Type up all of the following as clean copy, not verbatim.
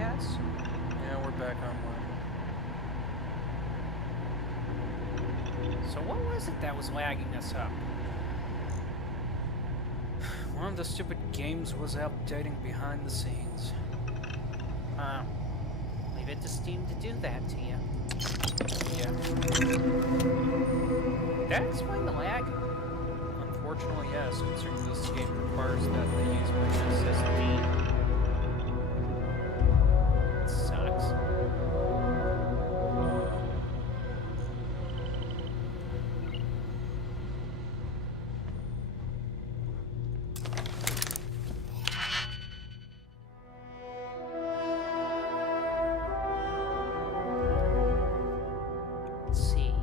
guess? Yeah, we're back online. So what was it that was lagging us up? One of the stupid games was updating behind the scenes. Leave it to Steam to do that to you. Yeah. That explain the lag? Unfortunately, yes, considering this game requires that they use my SSD. It sucks. Let's see.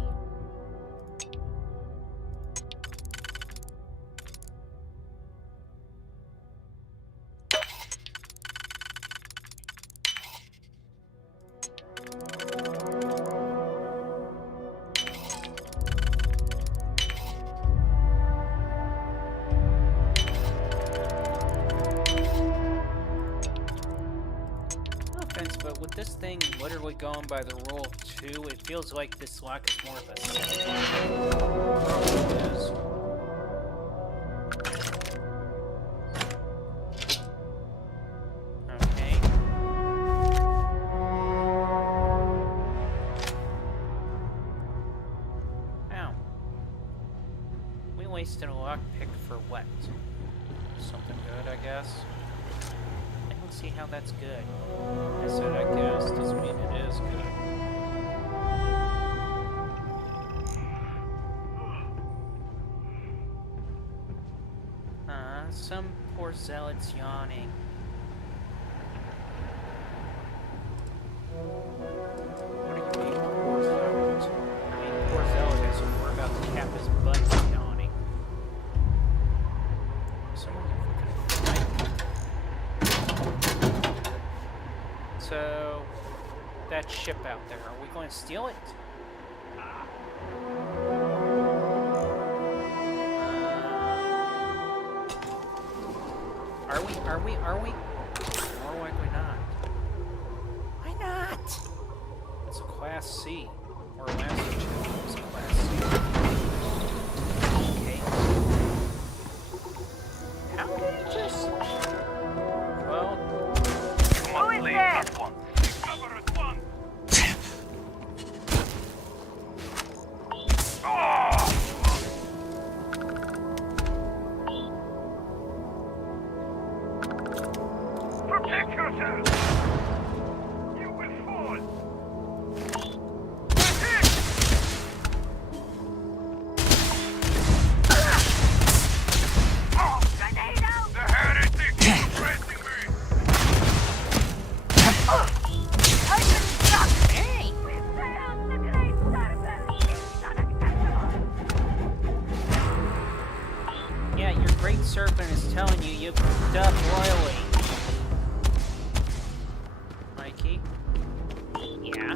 No offense, but with this thing literally going by the rule of 2, it feels like this lock is more of a set. Probably is. Okay. Ow. We wasted a lockpick for what? Something good, I guess. I don't see how that's good. I said I guess, doesn't mean it is good. Some poor zealot's yawning. What do you mean, poor zealot? I mean, poor zealot is we're about to cap his butt for yawning. Someone can freaking So, that ship out there, are we going to steal it? Are we? More likely not. Why not? It's a Class C. Or Master Chief is a Class C. Okay. How did it just... Well, Who is there? Cover at once. Protect yourself! You will fall! Grenade out! The heretic is pressing me! I can stop! Hey! We failed the great service! It's unacceptable! Yeah, your great serpent is telling you you pooped up royally. Mikey? Yeah?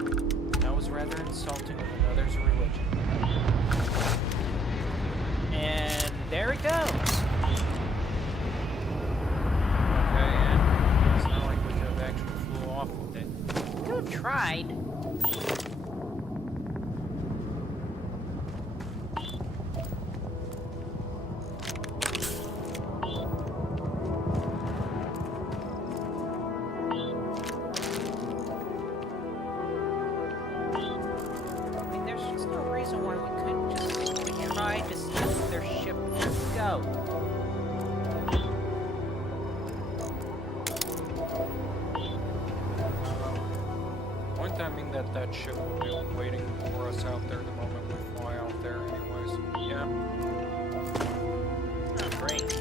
that was rather insulting of another's religion. And there it goes. Okay, and it's not like we could have actually flew off with it. You tried. I mean, there's just no reason why we couldn't just simply try to steal their ship and go. Wouldn't that mean that that ship will be waiting for us out there the moment we fly out there anyways? Yeah. Oh, great.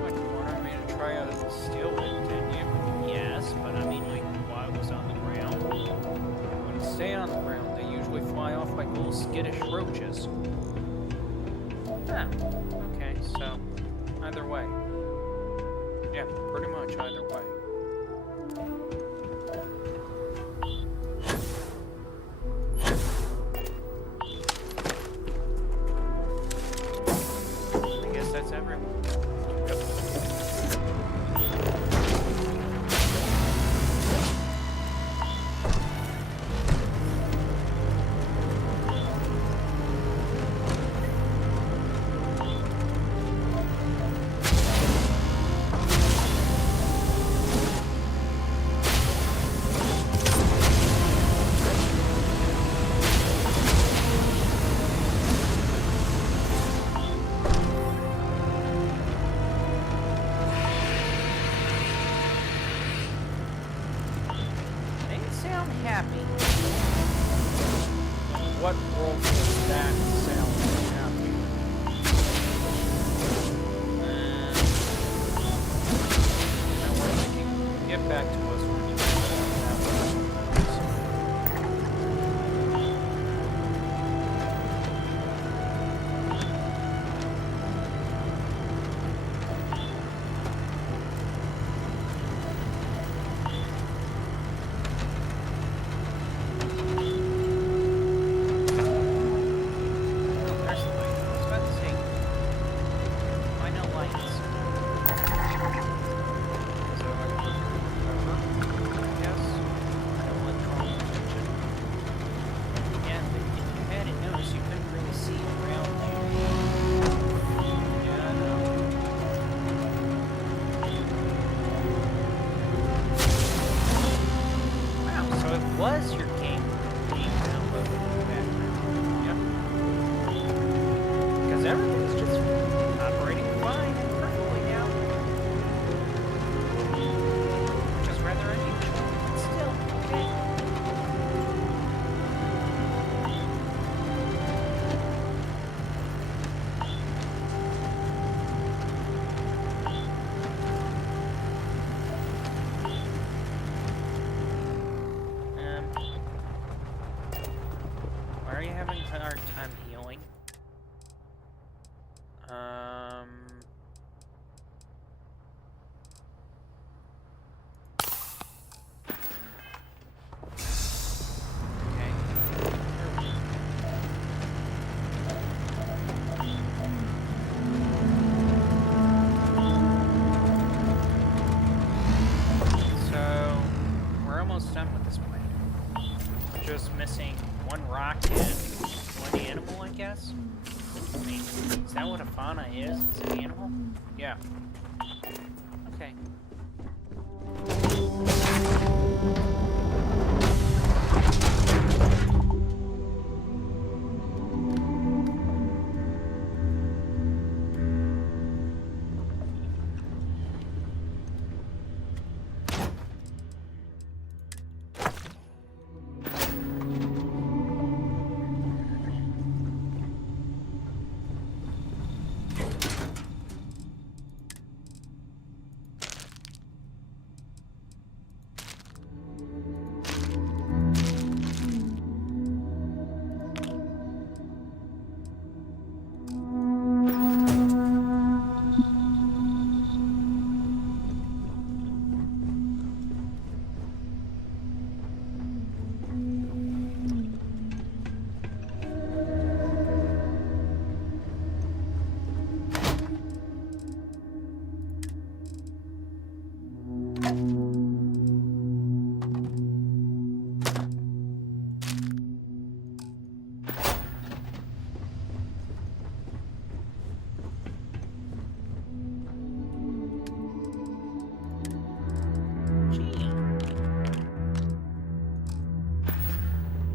What, you wanted me to try to steal it, didn't you? Yes, but I mean, like, while it was on the ground. When they stay on the ground, they usually fly off like little skittish roaches. Huh. Okay, so, either way. Yeah, pretty much either way. I guess that's everyone. Yep. what world does that sound happy? Now we're thinking, get back to us when you There's the light. I was about to say, why no lights? So like, I guess. An electronic engine. Yeah, but if you hadn't noticed, you couldn't really see around you. Yeah, I know. Wow, so it was your game being downloaded in the background. Yep. Because everything's just operating fine and perfectly now. Which is rather unusual, but still, okay. Why are you having a hard time healing? Okay. So, we're almost done with this plan. We're just missing one rock and one animal, I guess? I mean, is that what a fauna is? Is it an animal? Yeah. Okay.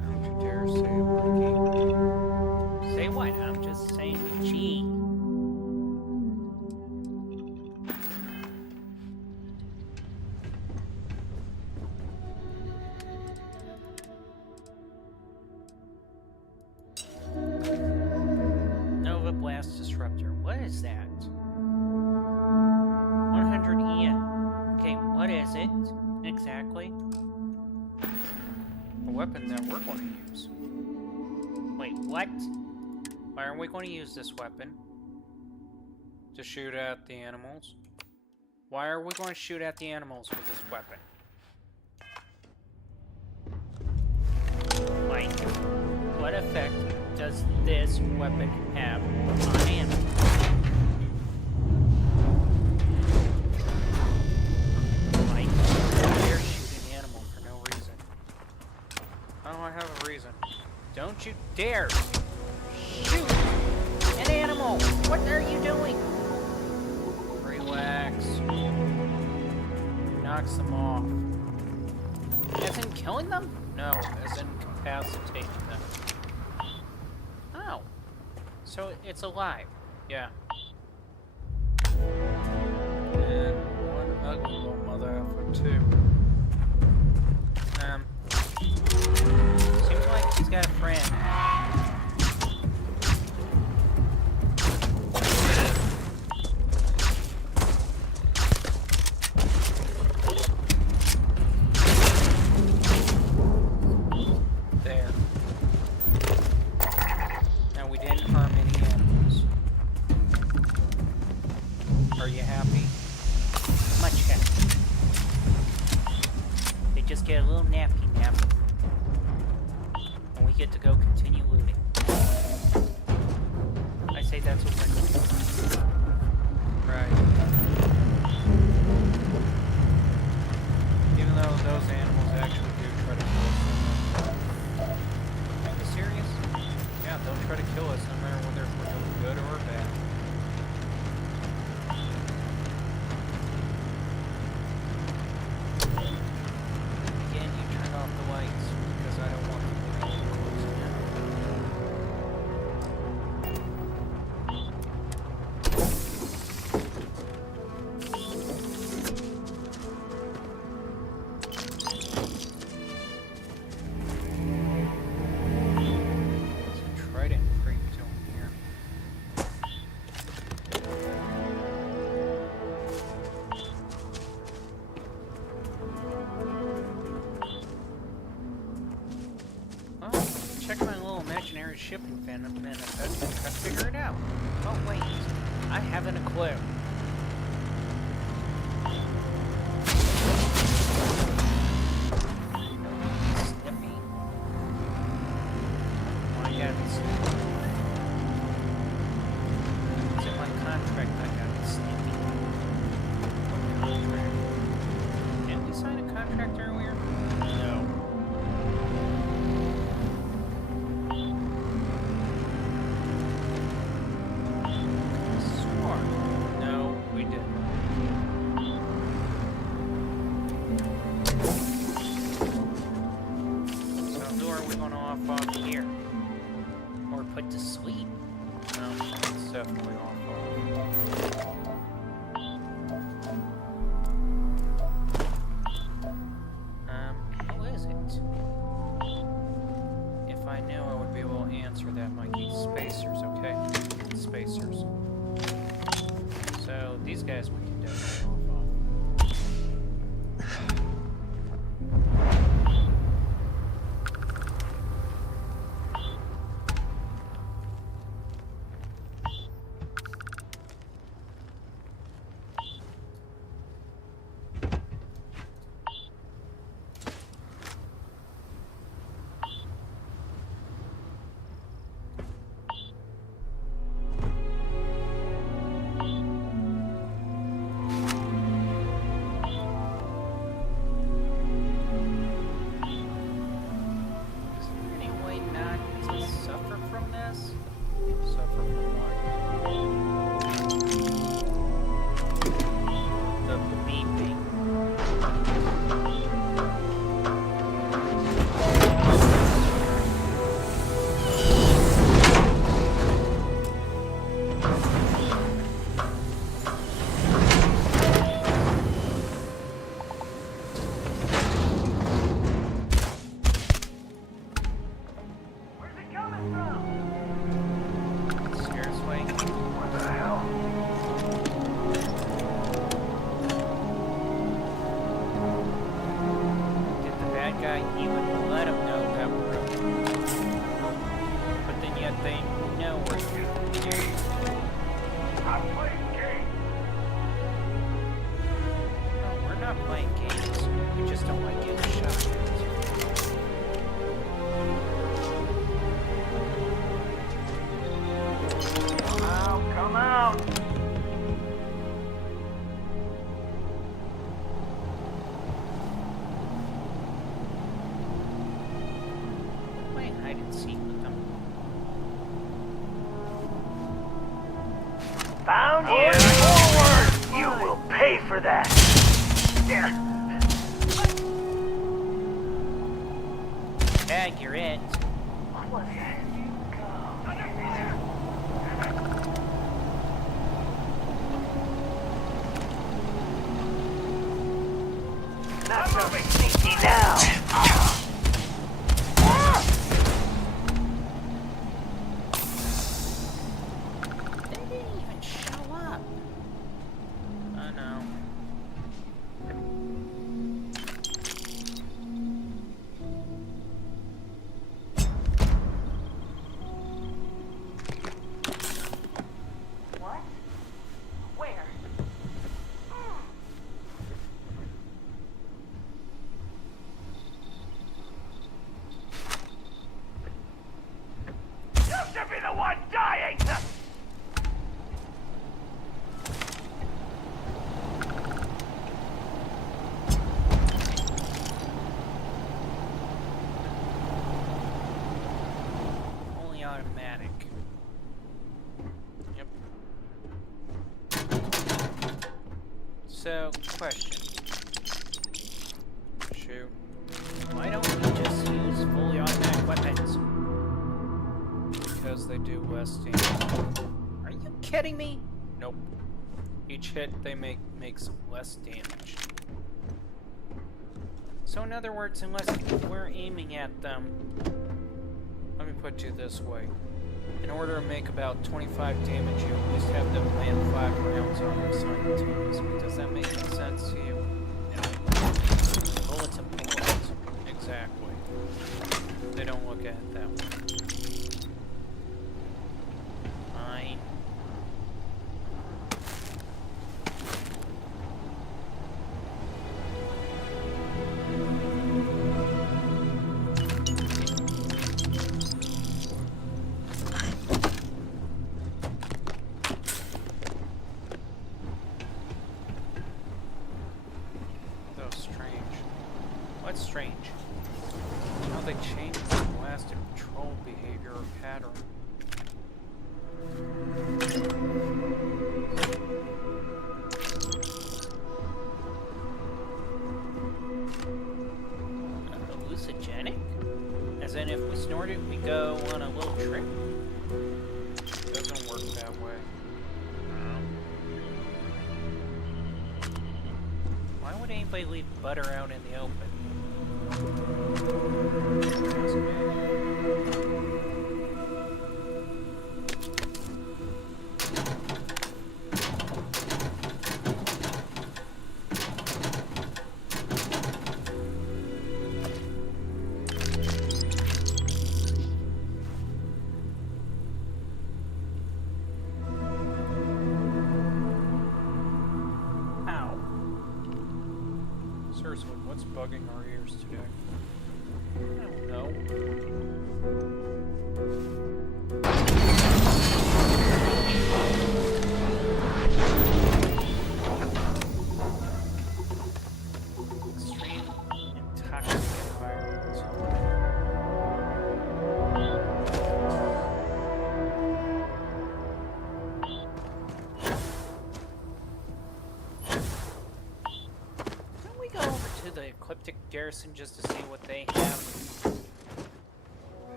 Don't you dare say it, Mikey. Say what? I'm just saying, gee. Nova Blast Disruptor. What is that? 100 EN. Okay, what is it exactly? A weapon that we're going to use. Wait, what? Why are we going to use this weapon? To shoot at the animals. Why are we going to shoot at the animals with this weapon? Like, what effect does this weapon have on animals? Like, they're shooting an animal for no reason. I don't have a reason. Don't you dare shoot an animal! What are you doing? Relax. Knocks them off. As in killing them? No, as in incapacitating them. Oh. So it's alive. Yeah. And one ugly little mother effer too. Seems like he's got a friend. get to go continue looting. I say that's what we're doing. Right. Even though those animals actually do try to kill us. Are you serious? Yeah, they'll try to kill us no matter whether we're doing good or bad. Again, you turned off the lights because I don't want people to get close enough. There's a trident creep zone here. Oh, check my little imaginary shipping manifest and try to figure it out. Oh wait, I haven't a clue. Snippy. Why you gotta be snippy? It's in my contract I gotta be snippy. What contract? Didn't we sign a contract earlier? No. Swore. No, we didn't. So who are we going to off here? Or put to sleep? No, it's definitely off. Who is it? If I knew, I would be able to answer that, Mikey. Spacers, okay? Spacers. So these guys we can definitely off. Is there any way not to suffer from this? Suffer from what? The beeping. Where's it coming from? Seriously? What the hell? Did the bad guy even let him know that we're but then yet they know we're here. I'm playing games. No, we're not playing games. We just don't like getting shot at. Come out, come out. Playing hide and seek with them. Found you. Forward. You will pay for that. Tag, you're it. What the hell? Not so sneaky now. They didn't even show up. I know. automatic. Yep. So, question. Shoot. Why don't we just use fully automatic weapons? Because they do less damage. Are you kidding me? Nope. Each hit they makes less damage. So in other words, unless we're aiming at them, Let me put you this way. In order to make about 25 damage, you at least have to land 5 rounds on them simultaneously. Does that make any sense to you? bullets and bullets. Exactly. They don't look at it that way. Fine. That was strange. What's strange? How they changed the blast and control behavior or pattern. Hallucinogenic? As in, if we snort it, we go on a little trip? Doesn't work that way. Why would anybody leave butter out in the open? That's me. Ow. Seriously, what's bugging our ears today? I don't know. Extreme and toxic environments. Can we go over to the Ecliptic Garrison just to see what they have?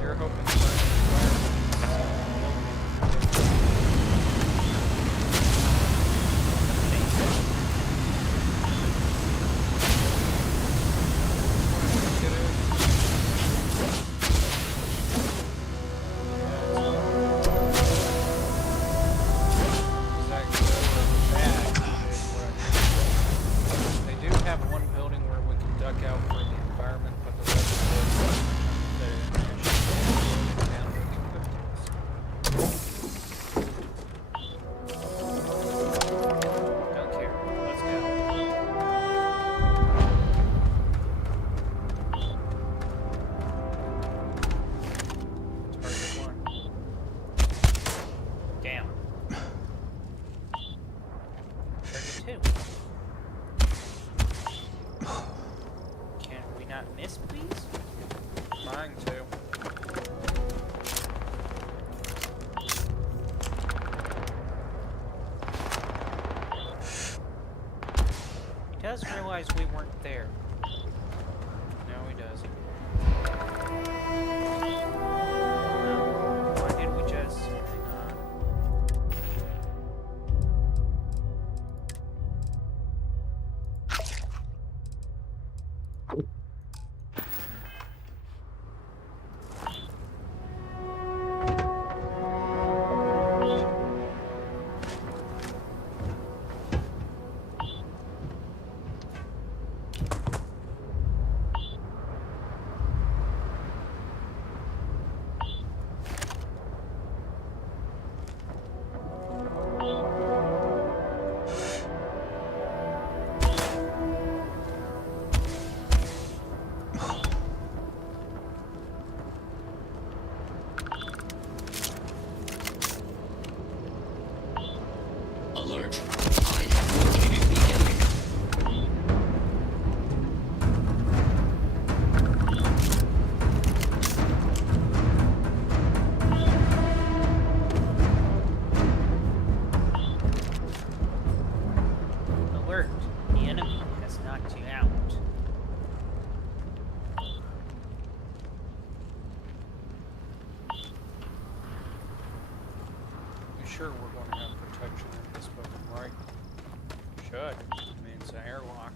You're hoping for They do have one building where we can duck out for the environment, but the rest of it, down with the Don't care. Let's go. Target 1. Damn. Target 2. Can we not miss, please? Trying to. He does realize we weren't there. No, he doesn't. Why did we just... Hang on. sure we're going to have protection in this building, right? Should. I mean, it's an airlock.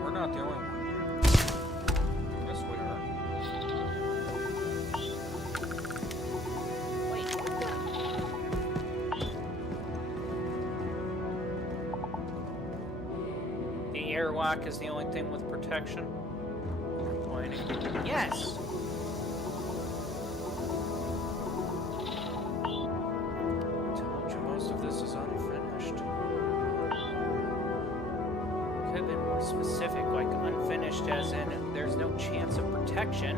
We're not the only one here. Yes, we are. Wait. The airlock is the only thing with protection? Complaining. Yes! Told you most of this is unfinished. Could have been more specific, like unfinished as in there's no chance of protection.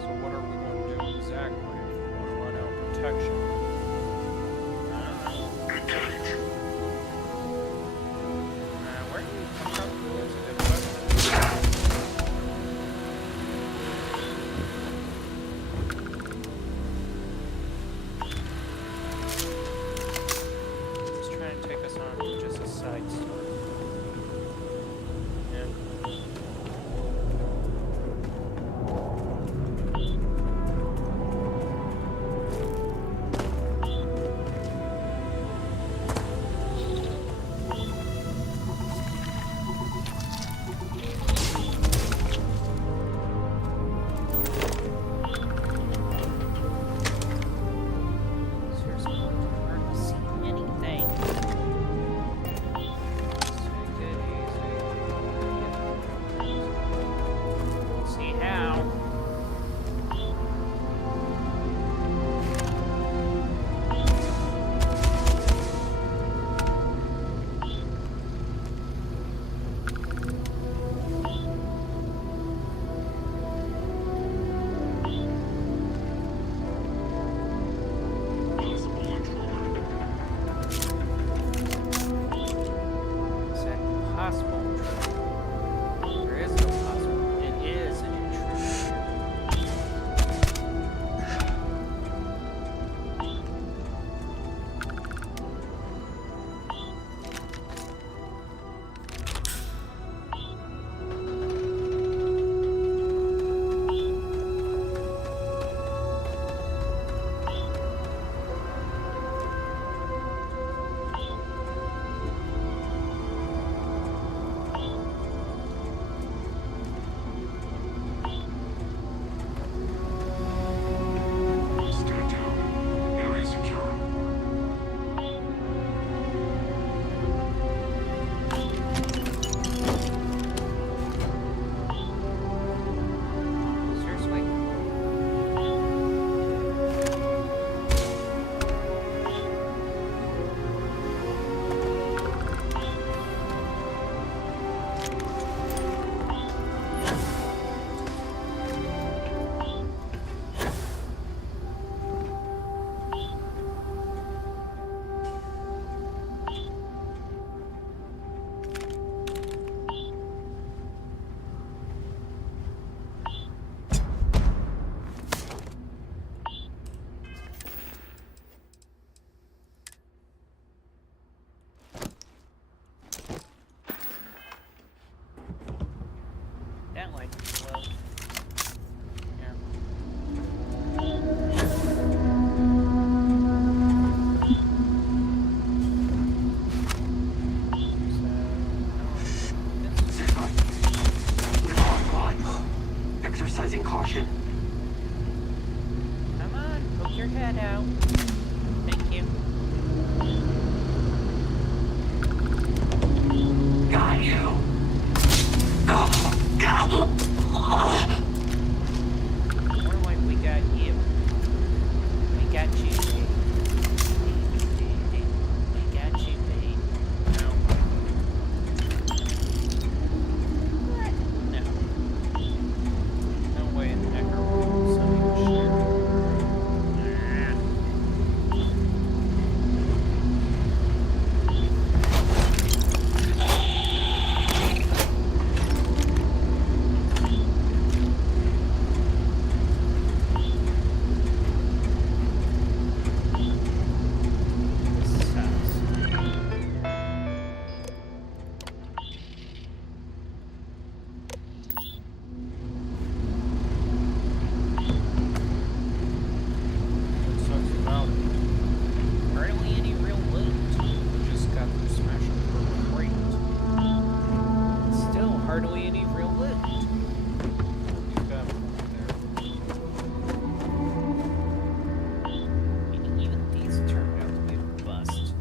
So what are we going to do exactly if we want to run out of protection? I don't know. Where do you come from? That's a good question. Just trying to take us on just a side story. Yeah. Seriously, hard to see anything. Take it easy. See how? Is that possible? There is no possible. It is an intrusion. hardly any real loot. You've got a point there. And even these turned out to be a bust.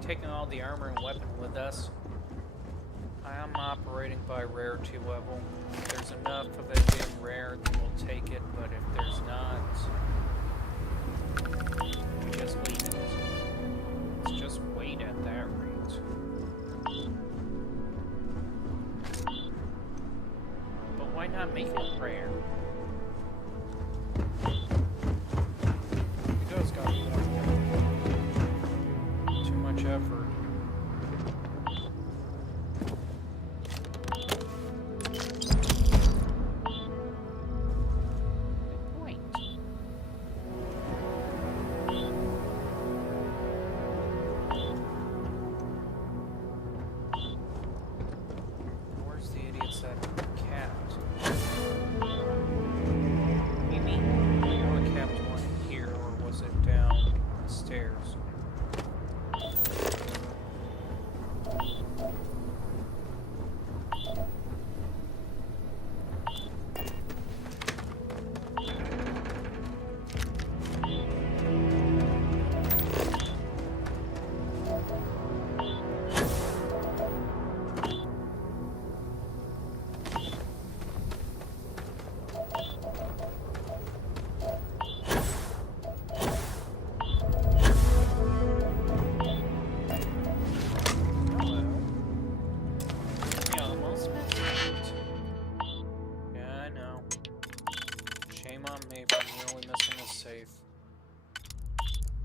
Taking all the armor and weapon with us. I am operating by rarity level. If there's enough of it being rare, then we'll take it, but if there's not, we just leave it. Let's just wait at that rate. But why not make it rare? It does got more. Effort. Wait. Where's the idiots that capped? You mean? I know I capped one here, or was it down the stairs?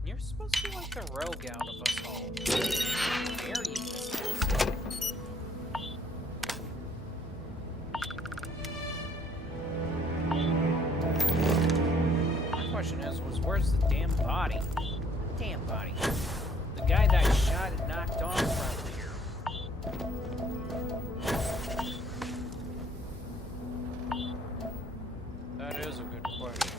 You're supposed to be like the rogue out of us all. Dare you miss that? My question is, where's the damn body? Damn body. The guy that I shot and knocked off from here. That is a good question.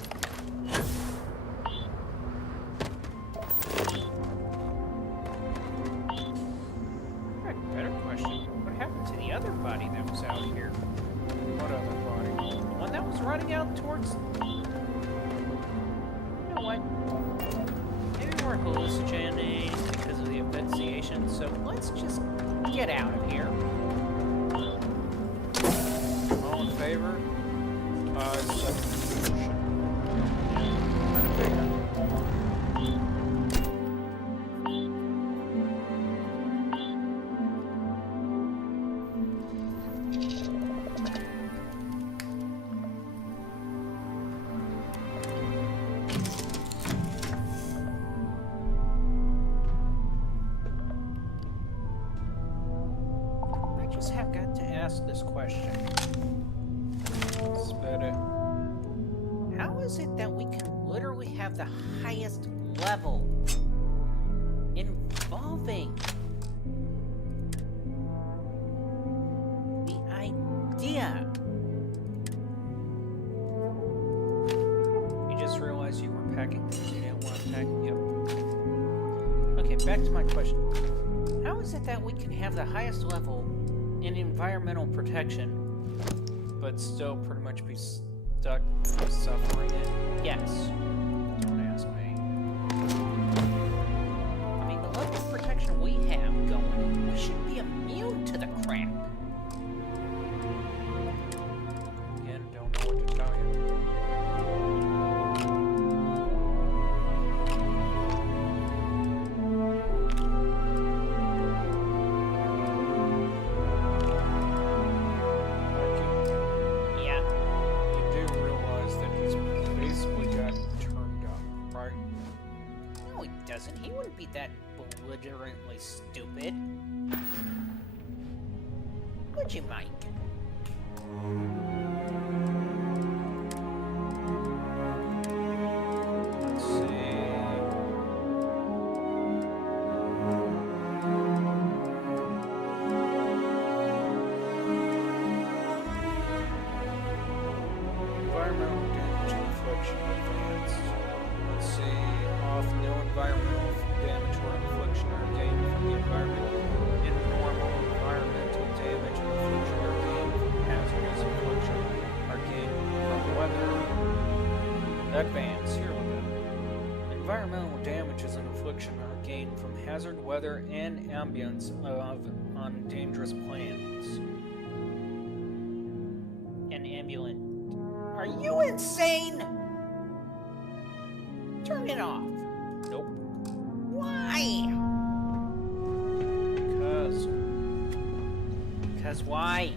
Other body that was out here. What other body? The one that was running out towards... You know what? Maybe we're hallucinating because of the asphyxiation, so let's just get out of here. All in favor? Substitution. Have got to ask this question. Spit it. How is it that we can literally have the highest level involving the idea? You just realized you were packing things you didn't want to pack? Yep. Okay, back to my question. How is it that we can have the highest level in environmental protection, but still pretty much be stuck suffering it? yes. Don't ask me. I mean, the level of protection we have going, we should be immune to the crap. Again, don't know what to tell you. Yeah. You do realize that he's basically got turned up, right? No, he doesn't. He wouldn't be that belligerently stupid. Would you, Mike? Let's see. Environmental damage and infliction advanced. Let's see. Off no environmental damage or infliction are gained from the environment. In normal environmental damage and infliction are gained from hazardous infliction are gained from weather. Advance. Here we go. Environmental damages and infliction are gained from hazard, weather, and ambience on dangerous planets. An ambulance. Are you insane? Turn it off. Nope. Why? Because why?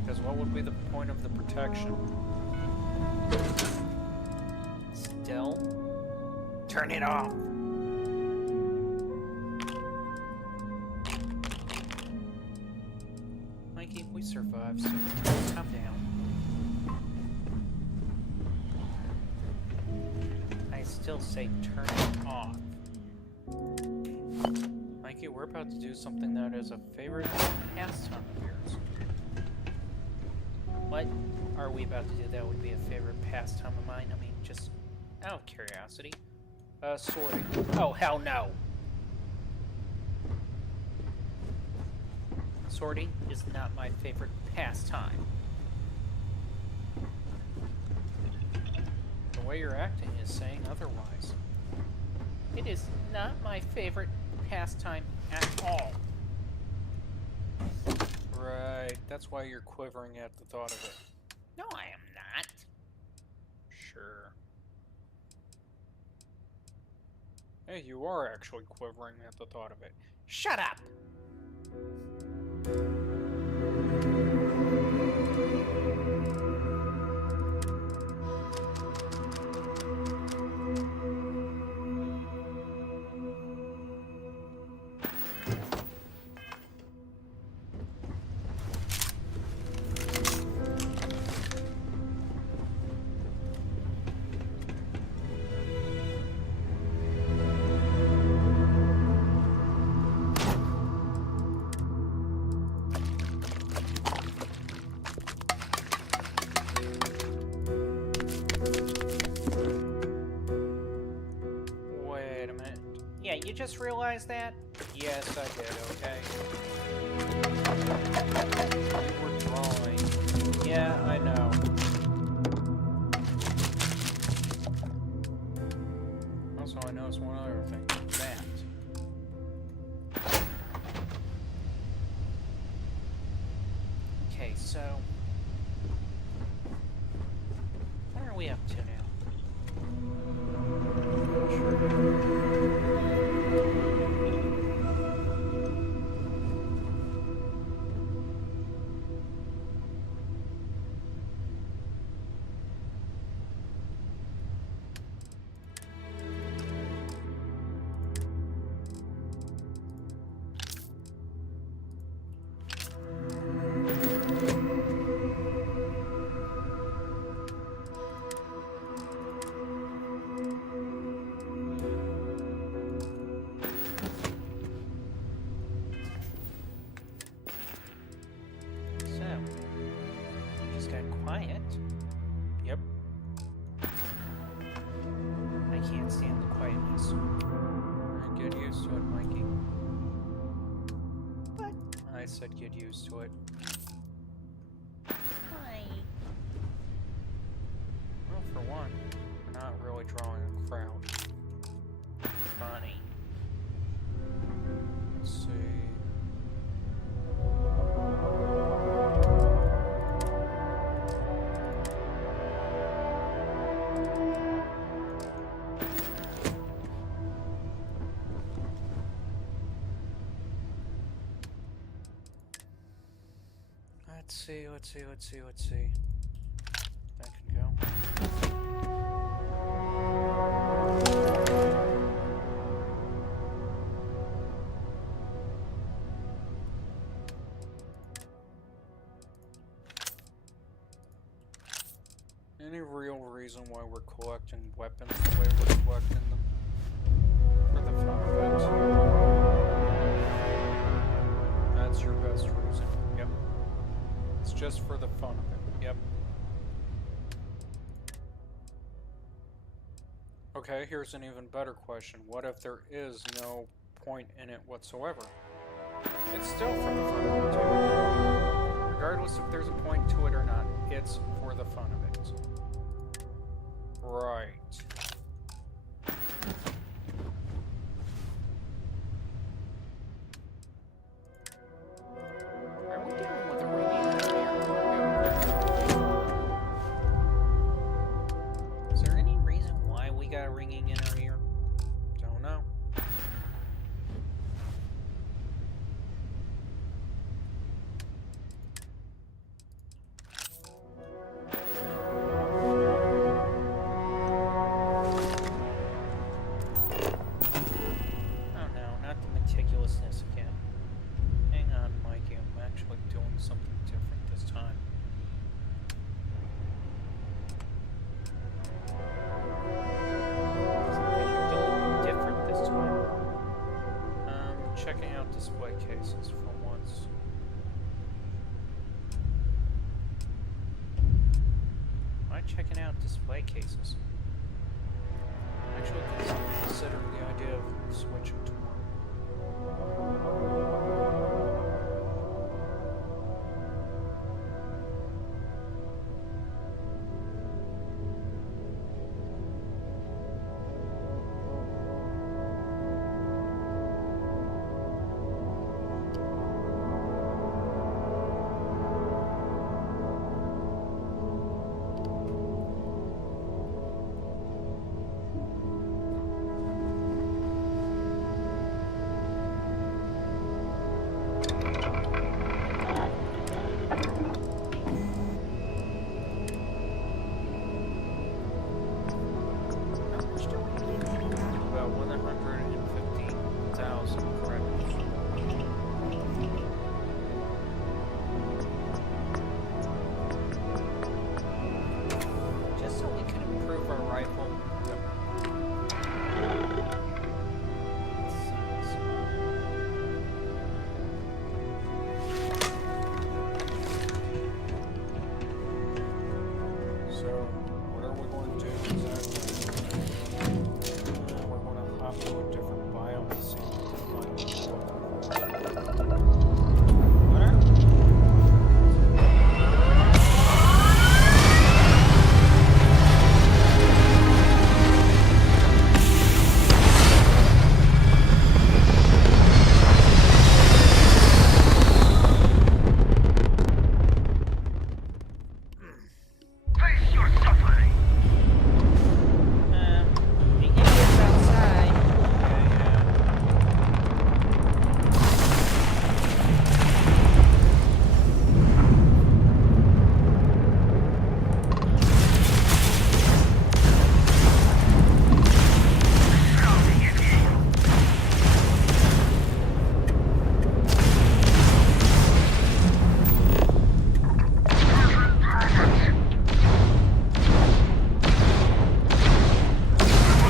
Because what would be the point of the protection? Still? Turn it off. Mikey, we survived, so calm down. I still say turn it off. Mikey, we're about to do something that is a favorite pastime of yours. What are we about to do that would be a favorite pastime of mine? I mean, just out of curiosity. Sorting. Oh, hell no. Sorting is not my favorite pastime. The way you're acting is saying otherwise. It is not my favorite pastime at all. Right, that's why you're quivering at the thought of it. No, I am not. Sure. Hey, you are actually quivering at the thought of it. Shut up! Wait a minute. Yeah, you just realized that? Yes, I did, okay? You were drawing. Yeah, I know. Also, I noticed one other thing. That. Okay, so... what are we up to now? Just got quiet. Yep. I can't stand the quietness. Get used to it, Mikey. But I said get used to it. why? Well, for one, we're not really drawing a crowd. Funny. Let's see. Let's see. That can go. Any real reason why we're collecting weapons the way we're collecting them? For the fun of it. That's your best reason. Yep. It's just for the fun of it. Yep. Okay, here's an even better question. What if there is no point in it whatsoever? It's still for the fun of it, too. Regardless if there's a point to it or not, it's for the fun of it. Right. Are we dealing with a ringing in our ear? Is there any reason why we got ringing in our ear? Don't know. Oh no, not the meticulousness again. Hang on, Mikey, I'm actually doing something different this time. Something different this time. Checking out display cases for once. Why checking out display cases? Actually, consider the idea of switching to one. About 150,000 credits. Just so we can improve our rifle. So, what are we going to do exactly? We're going to hop to a different biome to see if we can find What are Face your suffering. the idiots outside? Shouting at you.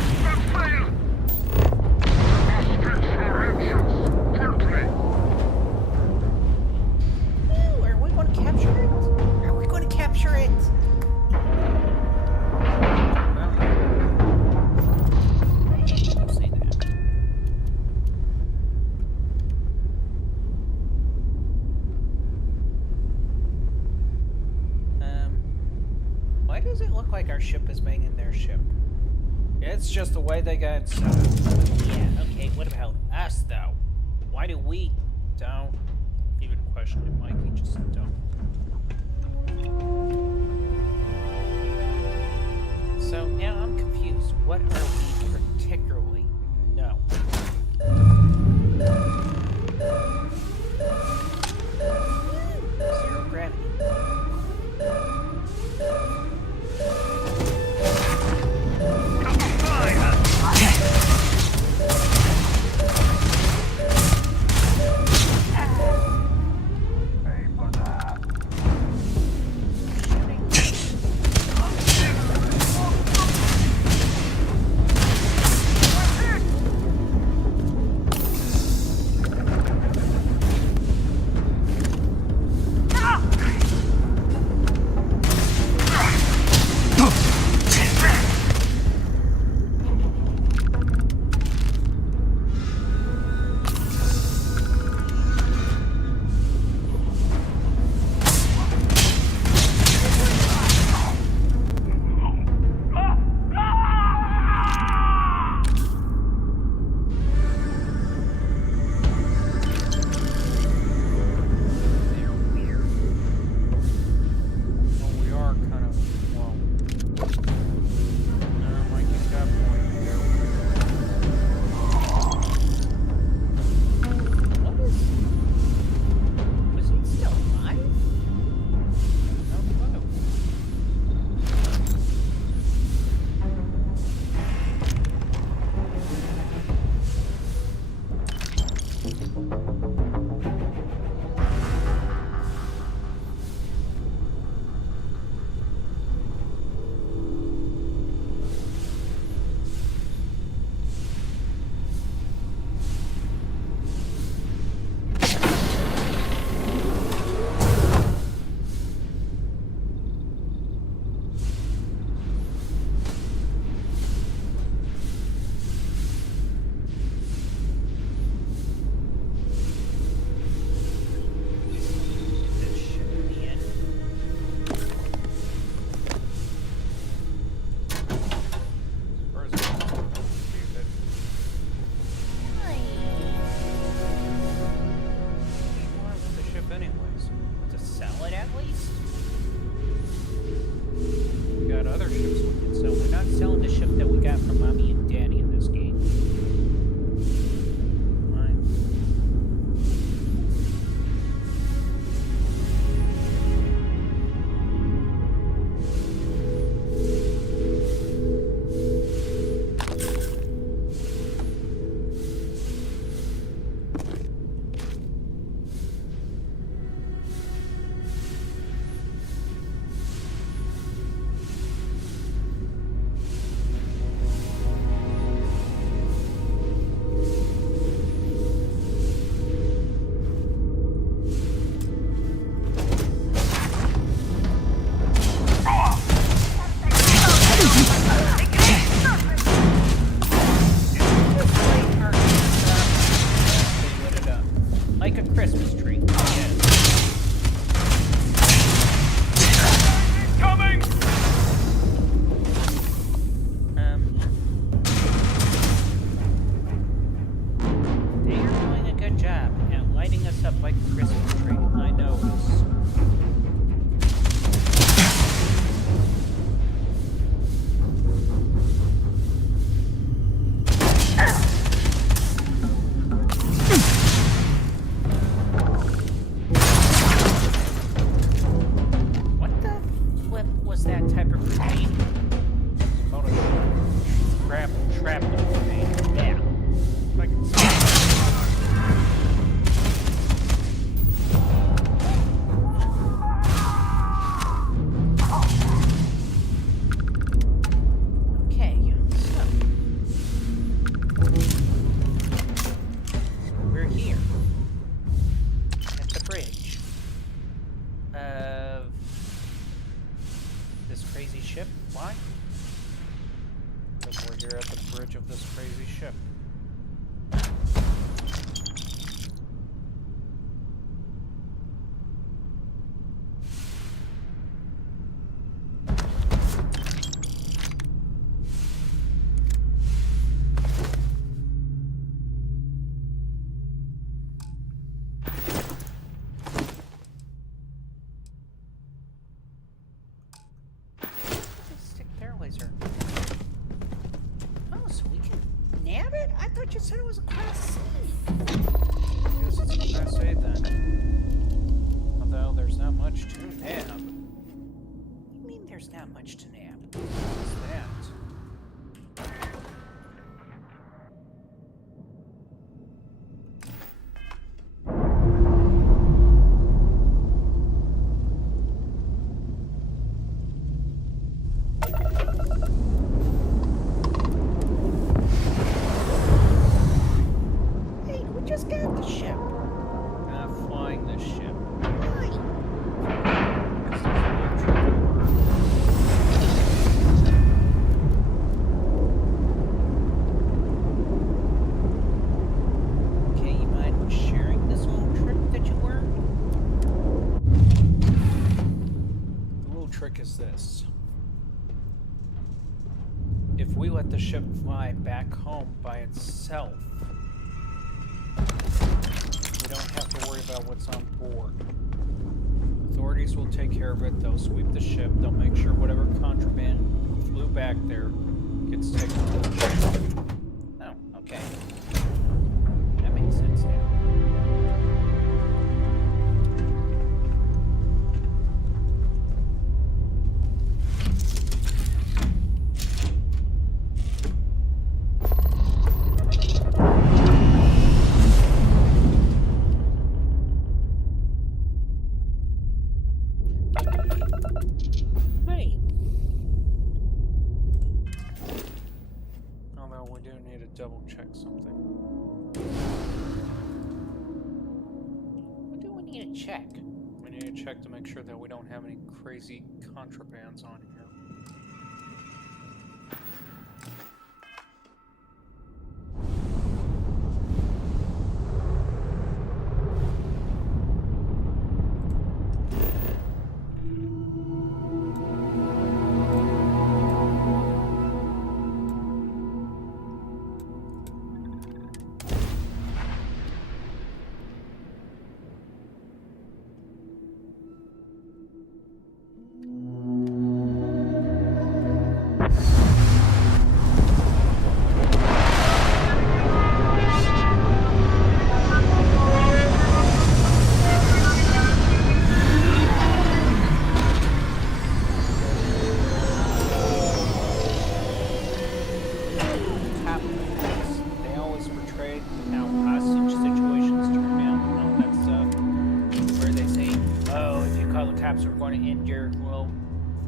Must not fail. Must fix our actions promptly. Ooh, are we going to capture it? Are we going to capture it? Don't say that. Why does it look like our ship is banging their ship? It's just the way they got set up. Yeah, okay, what about us, though? Why do we... Don't even question it, Mikey. Just don't. So, now I'm confused. What are we particularly... No. Zero gravity. This should be it. Where's it? Stupid. What do you want with the ship anyways? To sell it at least? We got other ships we can sell. We're not selling the ship that we got from Mommy and Daddy in this game. Fine. Like a Christmas tree. Yes. Coming! They are doing a good job at lighting us up like a Christmas tree. I notice. What the flip was that type of grenade? It's called a Trap grenade. Yeah. I can see. Okay, so we're here at the bridge of this crazy ship. Why? Because we're here at the bridge of this crazy ship. Stick their laser. Oh, so we can nab it? I thought you said it was a Class C. I guess it's a Class A then. Although there's not much to nab. What do you mean there's not much to nab? What's that? Hey, we just got the ship. Not flying this ship. Why? Because there's a new trip over. Okay, you mind sharing this little trick that you learned? The little trick is this. If we let the ship fly back home by itself, we don't have to worry about what's on board. Authorities will take care of it. They'll sweep the ship. They'll make sure whatever contraband flew back there gets taken to the ship. Oh, okay. That makes sense now. check? We need to check to make sure that we don't have any crazy contrabands on here.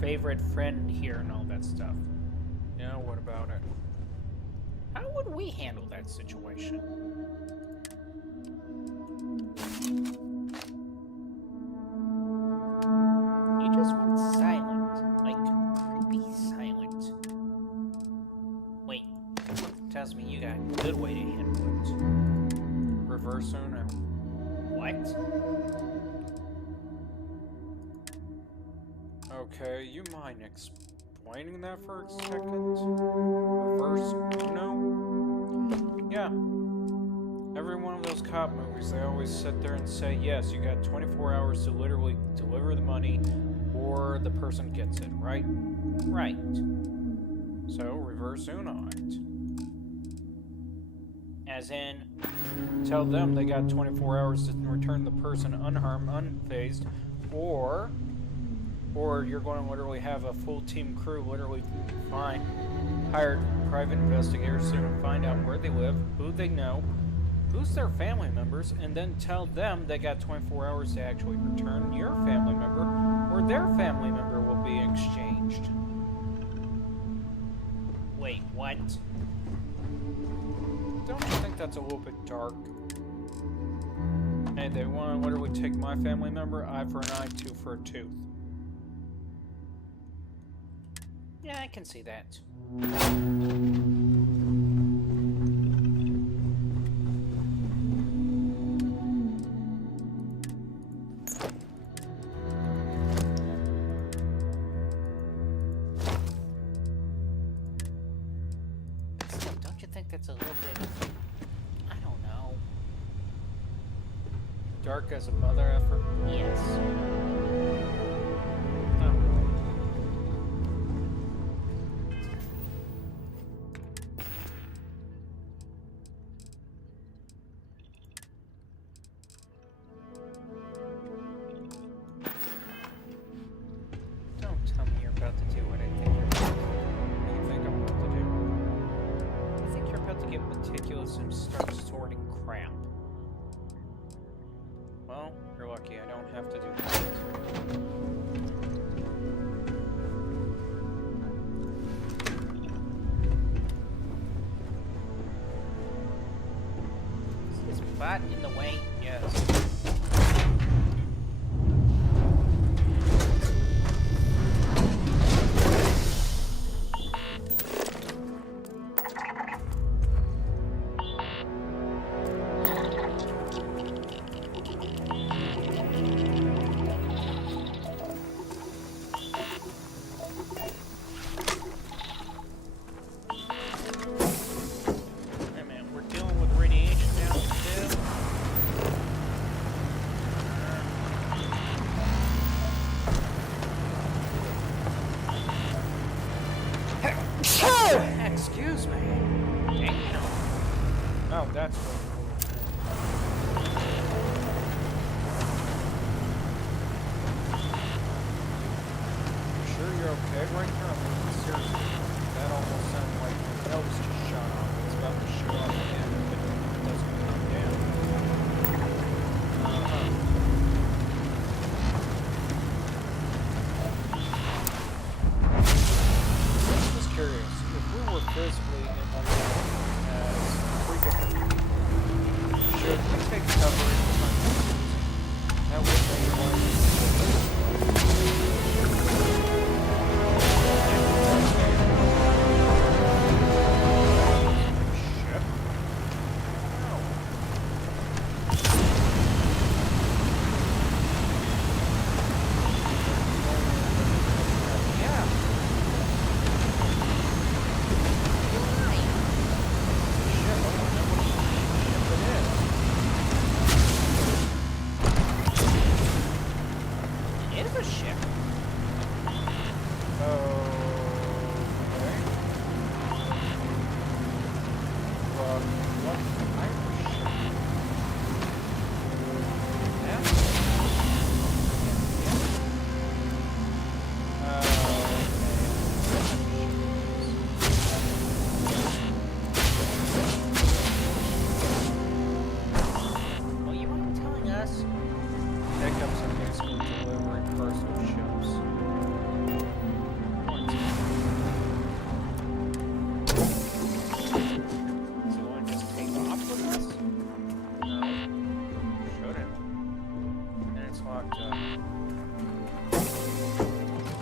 Favorite friend here and all that stuff. Yeah, what about it? How would we handle that situation? You just went silent. Like, creepy silent. Wait. Tells me you got a good way to handle it. Reverse Uno. What? Okay, you mind explaining that for a second? Reverse Uno? Yeah. Every one of those cop movies, they always sit there and say, yes, you got 24 hours to literally deliver the money, or the person gets it, right? Right. So, reverse Uno it. As in, Tell them they got 24 hours to return the person unharmed, unfazed, or you're going to literally have a full team crew literally hired private investigators to find out where they live, who they know, who's their family members, and then tell them they got 24 hours to actually return your family member, or their family member will be exchanged. wait, what? Don't you think that's a little bit dark? Hey, they want to literally take my family member, eye for an eye, tooth for a tooth. Yeah, I can see that. Still, don't you think that's a little bit... I don't know. Dark as a mother effort? Yes. No. Don't tell me you're about to do what I think you're about to do. What do you think I'm about to do? I think you're about to get meticulous and start sorting crap. Well, you're lucky. I don't have to do that. Is this bot in the way? Yes. Hey man, we're dealing with radiation now too. Excuse me. Damn. Oh, that's what. You sure you're okay right now? I mean, seriously, that almost sounded like your nose just shot off. It's about to shoot off again if it doesn't come down. I'm just curious, if we were physically in the room as three different people, should we take cover in behind the That would be ship. Oh. Yeah. Ship. I don't know what ship it is. It is a ship. Okay. Well, what Irish ship? Yeah. Well, you mind telling us? Pickups and basically delivering personal ships. Do you want to just take off with us? No. Shouldn't. And it's locked up.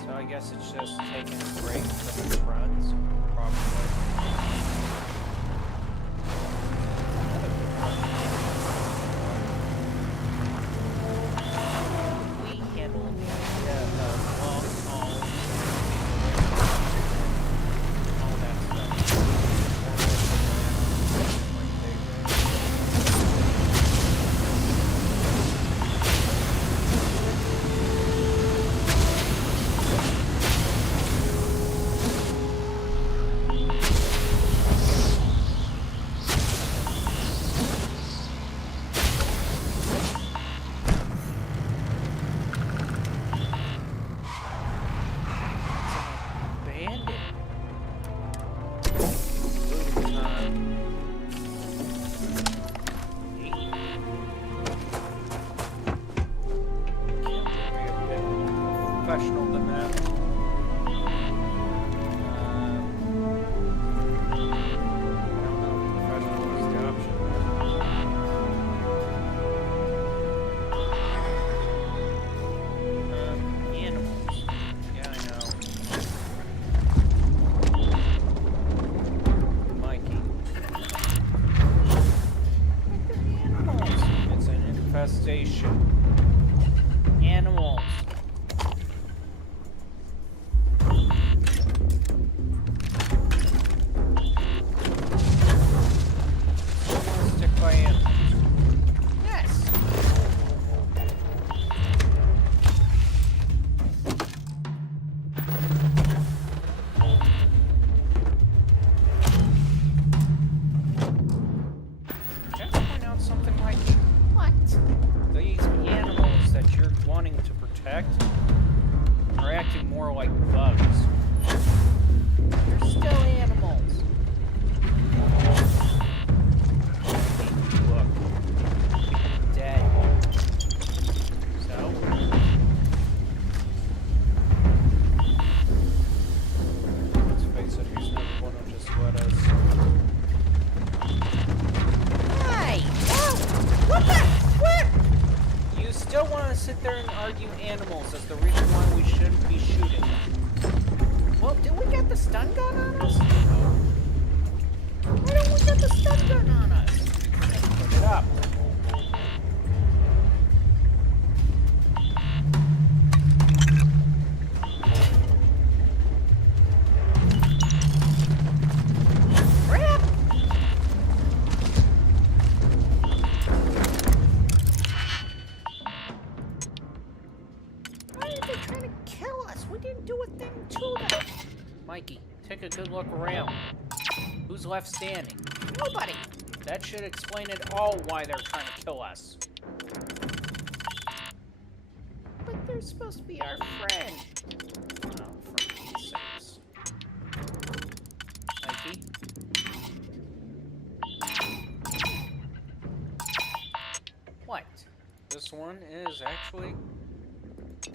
So I guess it's just taking a break from its runs, probably. We handle Yeah, long haul, all that stuff. bandit. Losing time. Can't be a bit more professional than that. I don't know if professional is the option. Animals. Yeah, I know. Mikey. They're animals. It's an infestation. Animals. Stick by animals. Yes. Can I point out something, Mikey? What? These animals that you're wanting to protect are acting more like bugs. They're still animals. Look, Dead. so let's face it, he's not going to just let us. Hey! Oh! What the? What? You still want to sit there and argue animals as the reason why we shouldn't be shooting them? Well, did we get the stun gun on us? Why don't we get the stun gun on us? Put it up. Crap! Why are they trying to kill us? We didn't do a thing to them. Mikey, take a good look around. Who's left standing? Nobody. That should explain it all why they're trying to kill us. But they're supposed to be our friend. Oh, for Pete's sakes. Mikey? What? This one is actually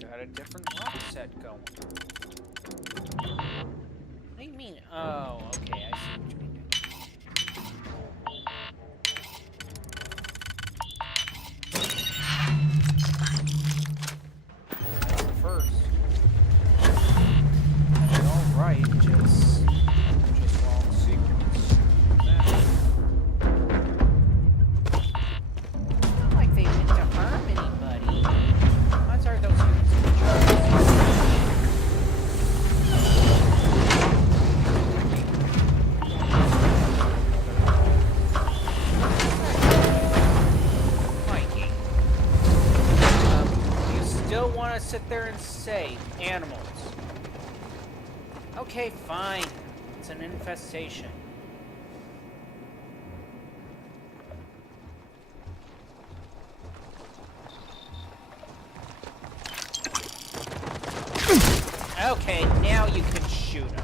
got a different lock set going. What do you mean? Oh, okay, I see what you mean. still want to sit there and say animals. Okay, fine. It's an infestation. Okay, now you can shoot him.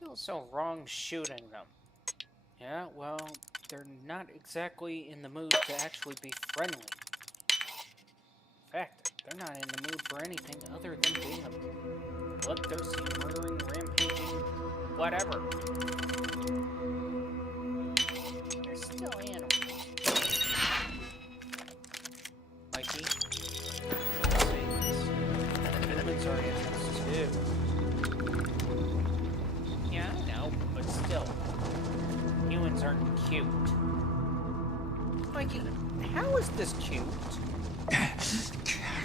Feels so wrong shooting them. Yeah, well, they're not exactly in the mood to actually be friendly. In fact, they're not in the mood for anything other than being a bloodthirsty, murdering, rampaging, whatever. They're still animals. Mikey? Vitamins are animals too. Yeah, I know, but still. Humans aren't cute. Mikey, how is this cute?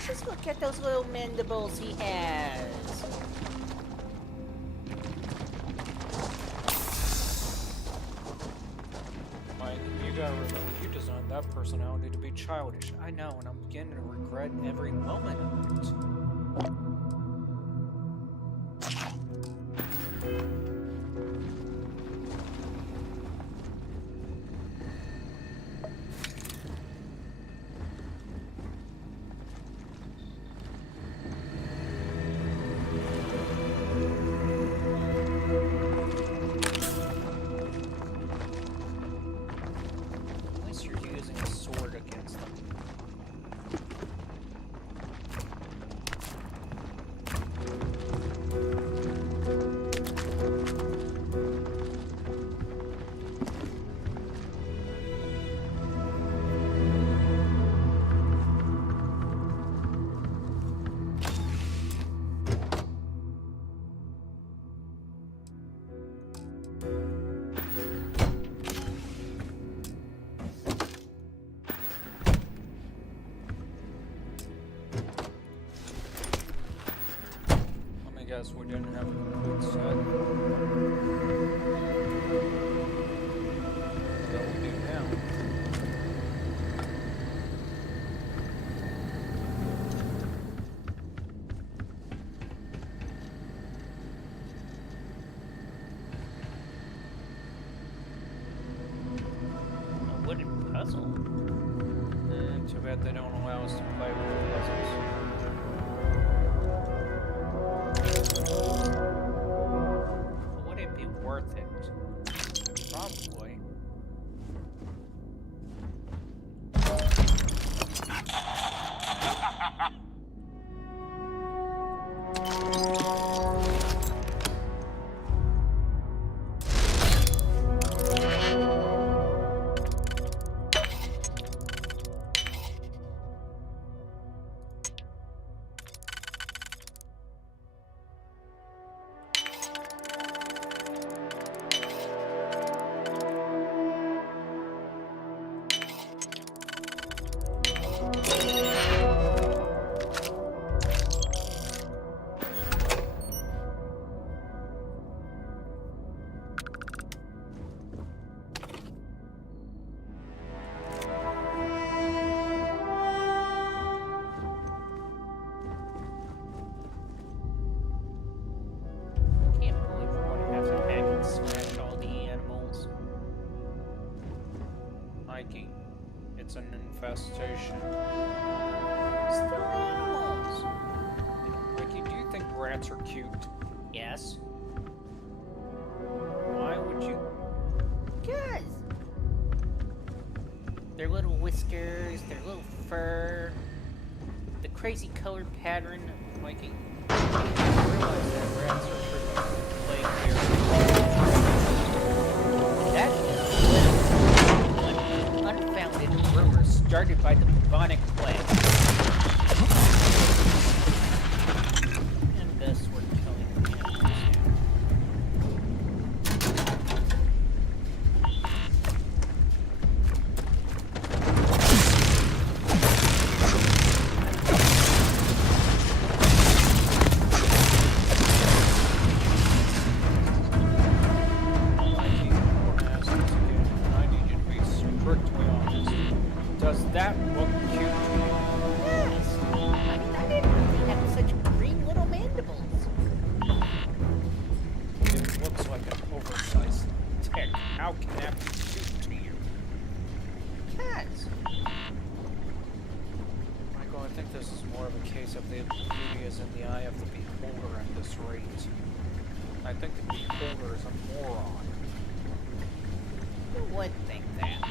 Just look at those little mandibles he has. Mike, you gotta remember, you designed that personality to be childish. I know, and I'm beginning to regret every moment of it. At least you're using a sword against them. Let me guess, we didn't have a complete set. But we do now. A wooden puzzle? Too bad they don't allow us to play with the puzzles. Would it be worth it? Probably. Can't believe we're going to have to hack and smash all the animals. Mikey, it's an infestation. Still animals. Mikey, do you think rats are cute? Yes. Why would you? Cause their little whiskers, their little fur, the crazy color pattern. Mikey, I realize that rats are pretty plague here. That is an unfounded rumor started by the bubonic plague. And thus we're killing animals. except the beauty is in the eye of the beholder at this rate. I think the beholder is a moron. Who would think that?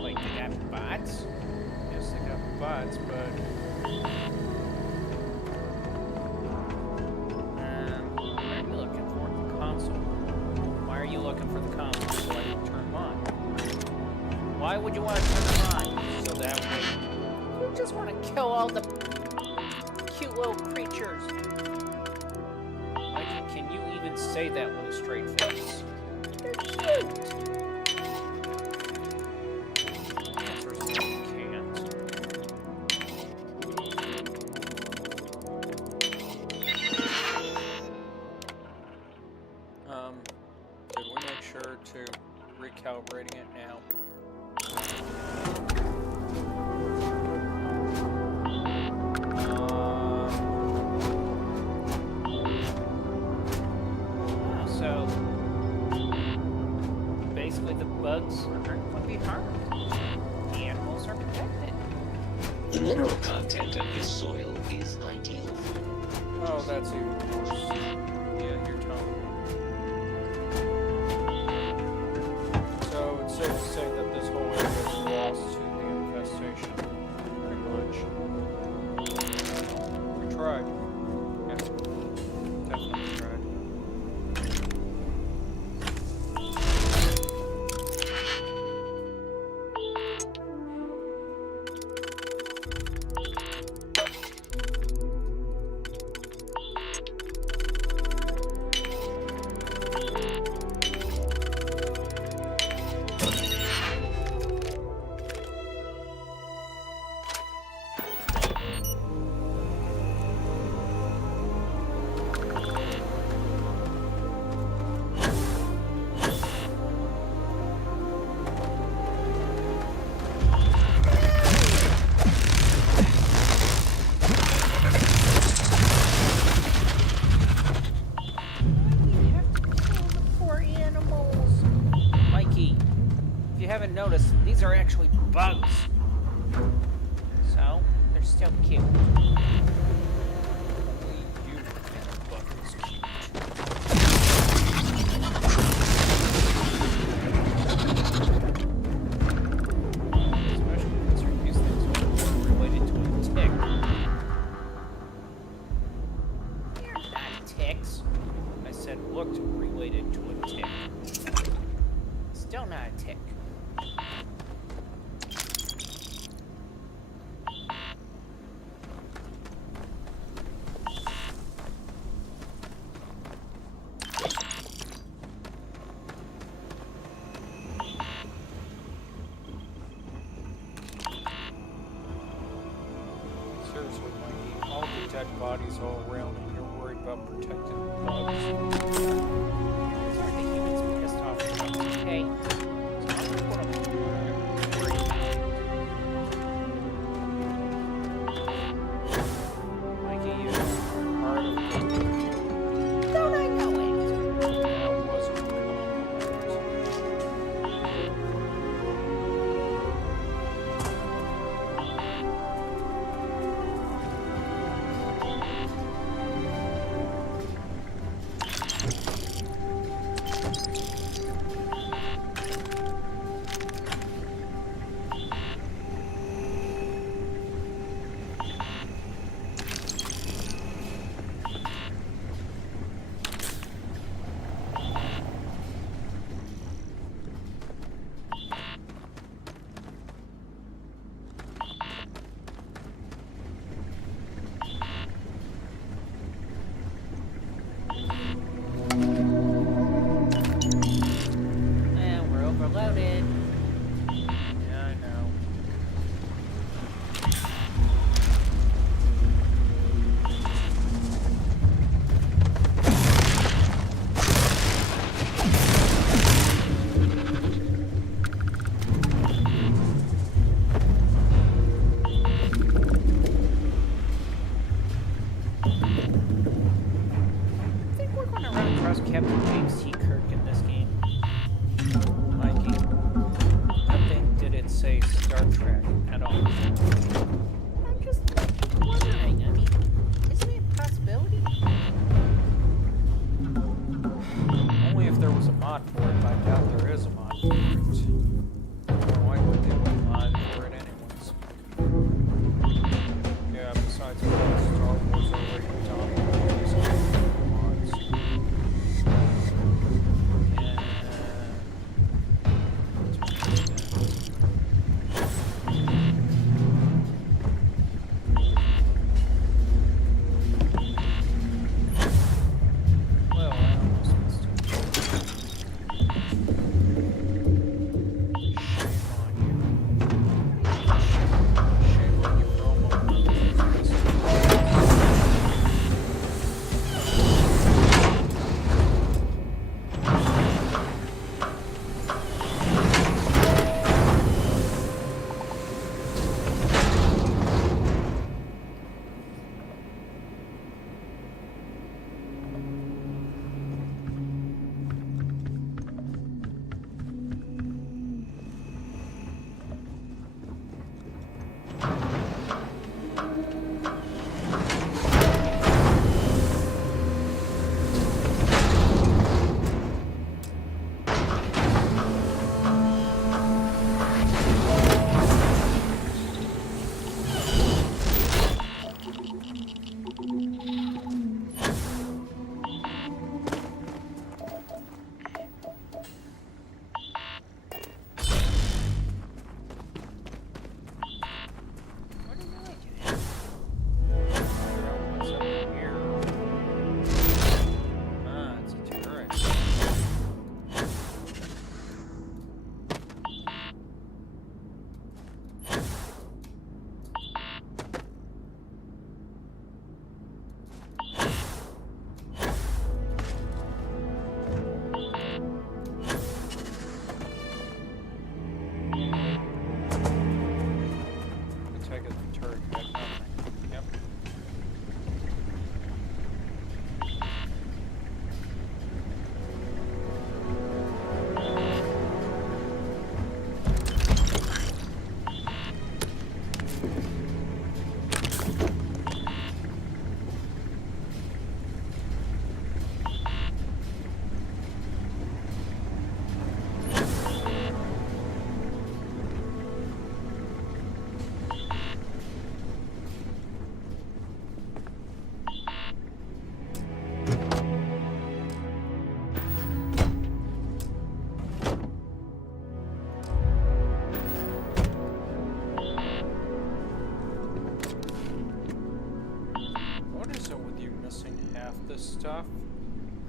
Wait, they got bots? Yes, they got bots, but What are you looking for? The console. Why are you looking for the console? so I can turn them on. Why would you want to turn them on? So that way, You just want to kill all the cute little creatures. like, can you even say that with a straight face? They're cute. The answer is no, you can't. Did we make sure to recalibrating it now? So, basically the bugs aren't going to be harmed. The animals are protected. The mineral content of this soil is ideal for Oh, that's even worse. Yeah, your tone. So it's safe to say that this whole area is lost to the infestation, pretty much. We tried. Yeah, definitely tried. Notice these are actually bugs. So, they're still cute. Only you and a bug is cute. Especially considering these things are related to a tick. They're not ticks. I said looked related to a tick. Still not a tick. Seriously, Mikey, all the dead bodies all around and you're worried about protecting the bugs. These aren't the humans pissed off at bugs, okay? So I'm gonna put them worried about. Mikey, you are part of the Don't I know it? that wasn't coming We're overloaded. Yeah, I know. I think we're gonna run I'm just wondering. I mean, isn't it a possibility? Only if there was a mod for it, but I doubt there is a mod for it. Why would they put a mod for it anyways? Yeah, besides Star Wars already talking about using mods. Well, I almost missed it. Shame on you. Shame on you for almost missing What am I doing? what's up in here. Ah, it's a turret. I take it the turret had nothing. Yep. What is it with you missing half this stuff?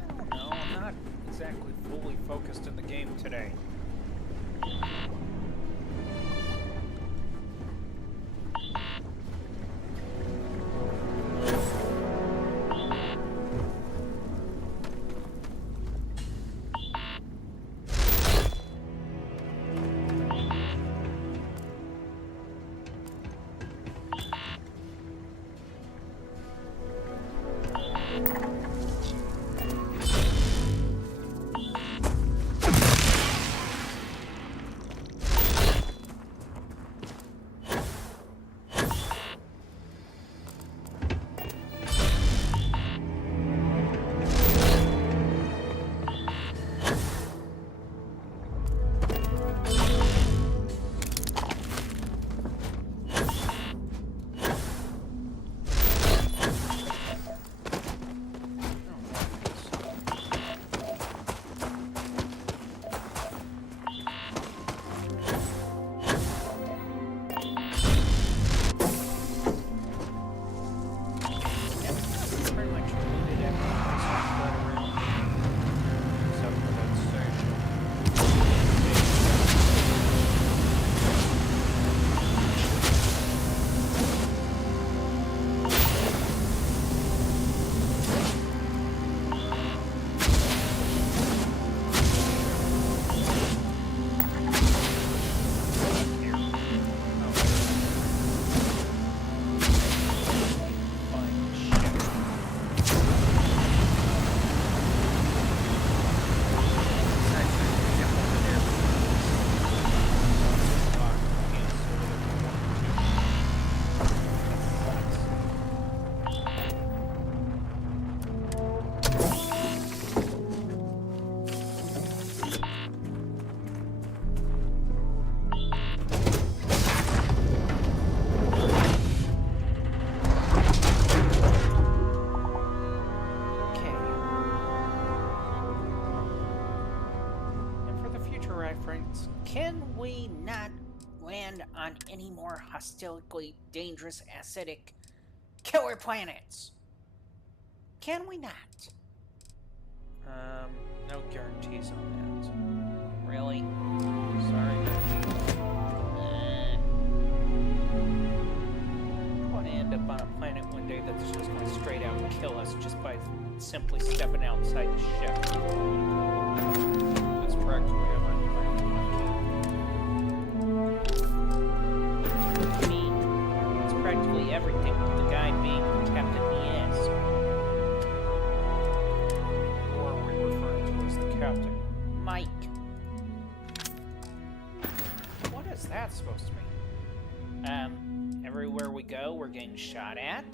I don't know. I'm not Exactly fully focused in the game today. Can we not land on any more hostilely dangerous, acidic, killer planets? Can we not? No guarantees on Really? that. Sorry. I want to end up on a planet one day that's just going to straight out kill us just by simply stepping outside the ship. That's practically every planet. I mean, it's practically everything with the guy being Captain Yes. Who are we referring to as the captain? Mike. What is that supposed to mean? Everywhere we go, we're getting shot at?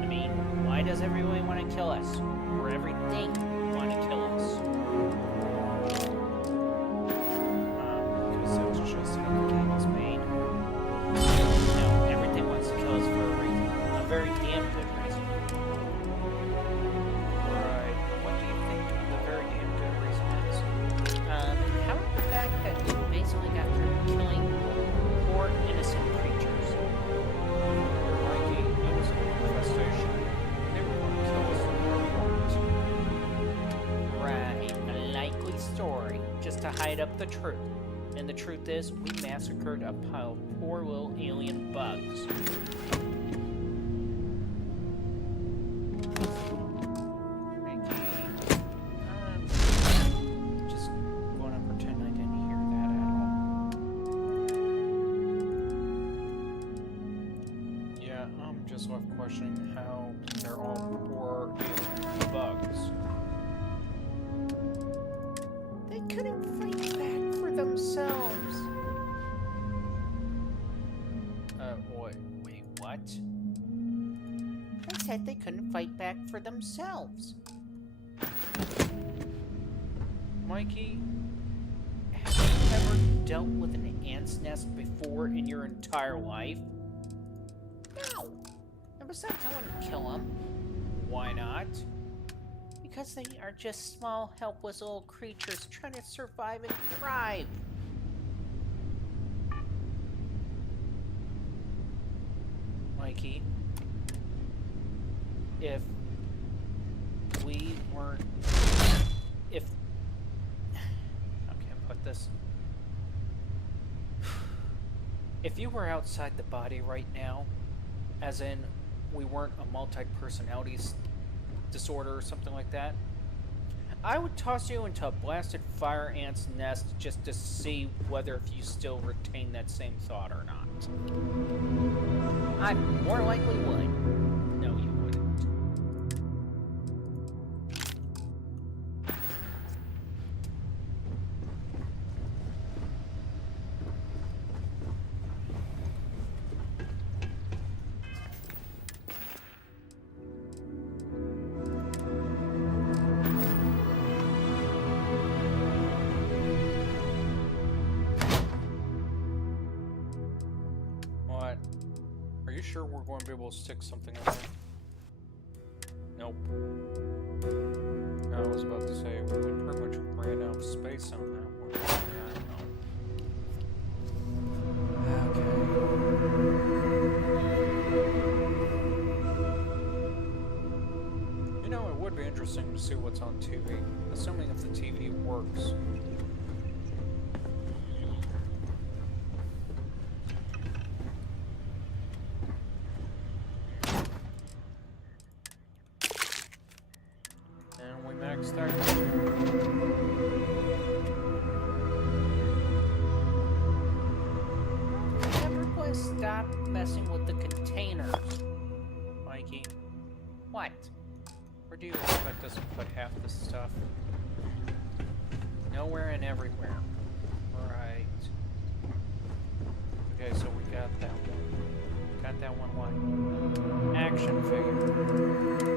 I mean, why does everyone want to kill us? Or everything want to kill us? Because that's just how the game is made. No, everything wants to kill us for a reason. A very damn good reason. Right. What do you think the very damn good reason is? How about the fact that we basically got through killing poor innocent creatures? Mikey, it was an infestation. They were going to kill us if we weren't. Right, a likely story, just to hide up the truth. And the truth is, we massacred a pile of poor little alien bugs. Mikey, just going to pretend I didn't hear that at all. Yeah, I'm just left questioning how they're all poor alien bugs. They couldn't fight back for themselves. Wait, what? I said they couldn't fight back for themselves. Mikey, Have you ever dealt with an ant's nest before in your entire life? No. And besides, I wouldn't kill them. why not? Because they are just small, helpless little creatures trying to survive and thrive. Mikey, if we weren't... If... How can I put this? If you were outside the body right now, as in we weren't a multi-personality disorder or something like that, I would toss you into a blasted fire ant's nest just to see whether if you still retain that same thought or not. I more likely would. No, you wouldn't. What? Are you sure we're going to be able to stick something in there? Nope. I was about to say, we pretty much ran out of space on that one. Yeah, I know. Okay. You know, it would be interesting to see what's on TV, assuming if the TV works. And we maxed out. Never going to stop messing with the containers. Mikey, What? where do you expect us to put half this stuff? Nowhere and everywhere. Right. Okay, so we got that one. Got that one what? Action figure.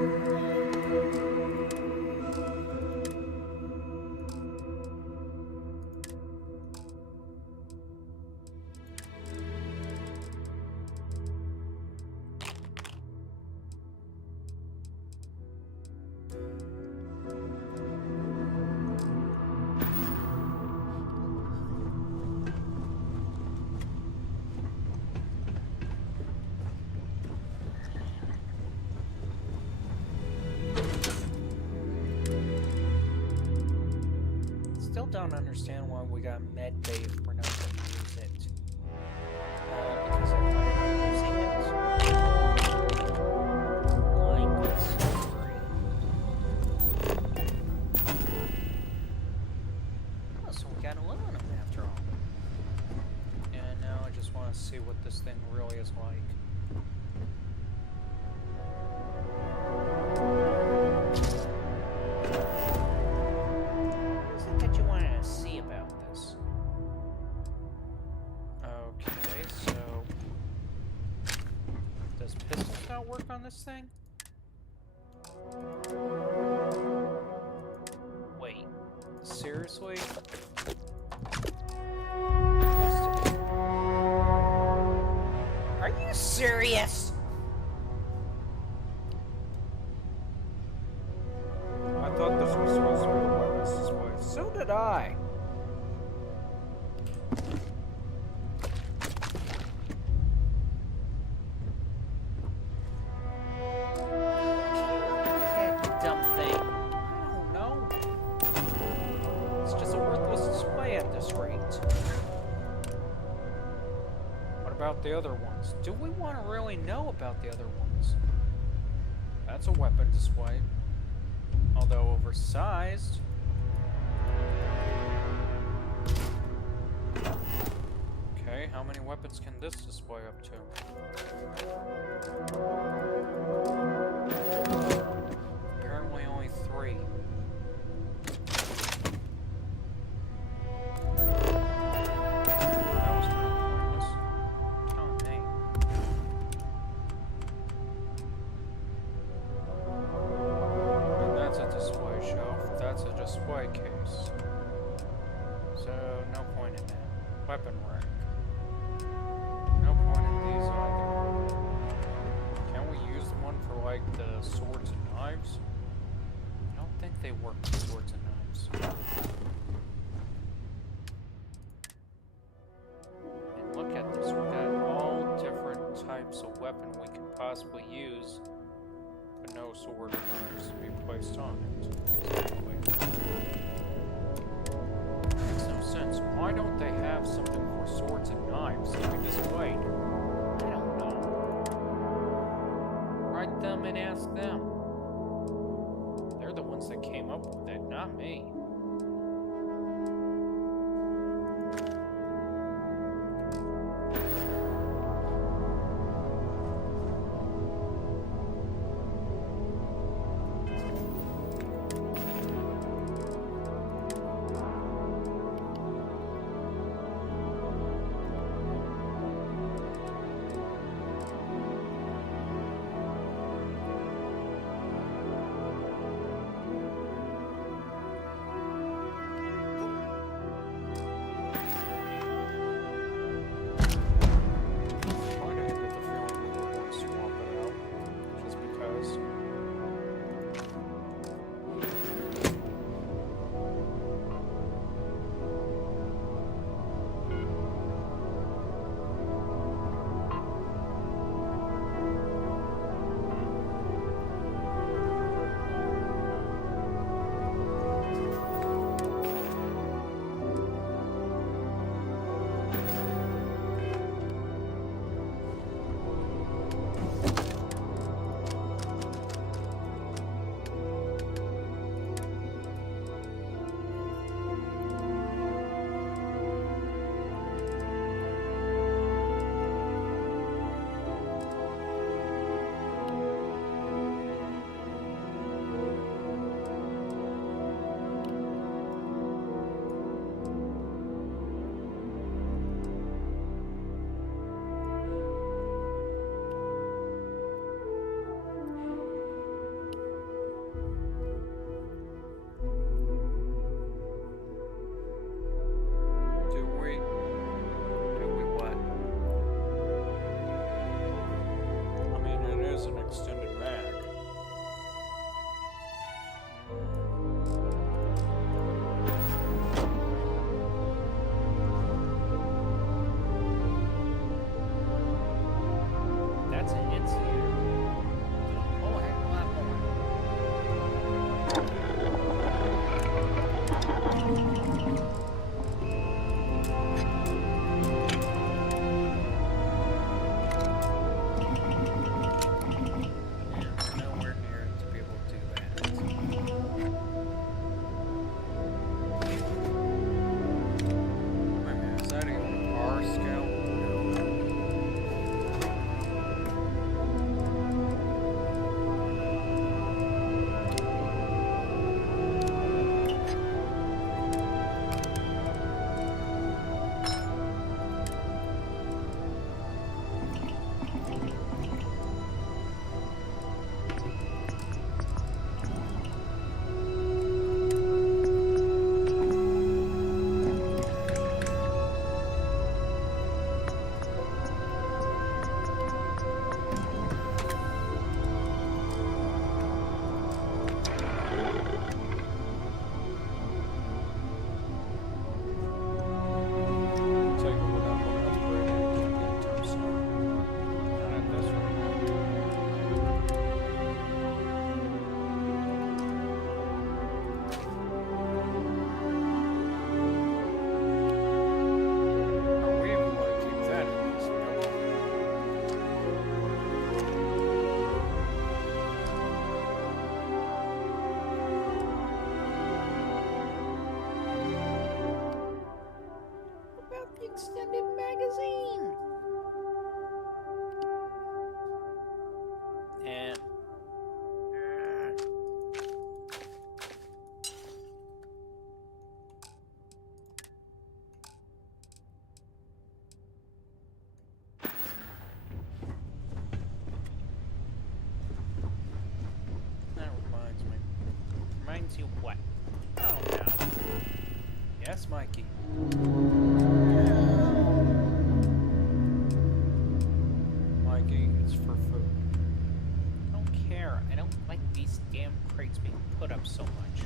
still don't understand why we got med bay if we're not going to use it. Because I plan on using it. Like this story. Oh, so we got aluminum after all. And now I just want to see what this thing really is like. What is it that you wanted to see about this? Okay, so does pistols not work on this thing? Wait, seriously? Are you serious? I thought this was supposed to be a weapons display. So did I. That dumb thing. I don't know. It's just a worthless display at this rate. What about the other ones? Do we want to really know about the other ones? That's a weapon display. Although oversized. Okay, how many weapons can this display up to? Apparently only 3. That was kind of pointless. Oh, dang. And that's a display shelf. That's a display case. So, no point in that. Weapon rack. No point in these either. Can we use the one for, like, the swords and knives? I don't think they work with swords and knives. And look at this. We've got all different types of weapon we can possibly use, but no sword or knives to be placed on it. Exactly. Makes no sense. Why don't they have something for swords and knives to be displayed? I don't know. Write them and ask them. They're the ones that came up with it, not me. extended magazine. And That reminds me. reminds you what? Oh no. Yes, Mikey. Mikey, it's for food. I don't care. I don't like these damn crates being put up so much.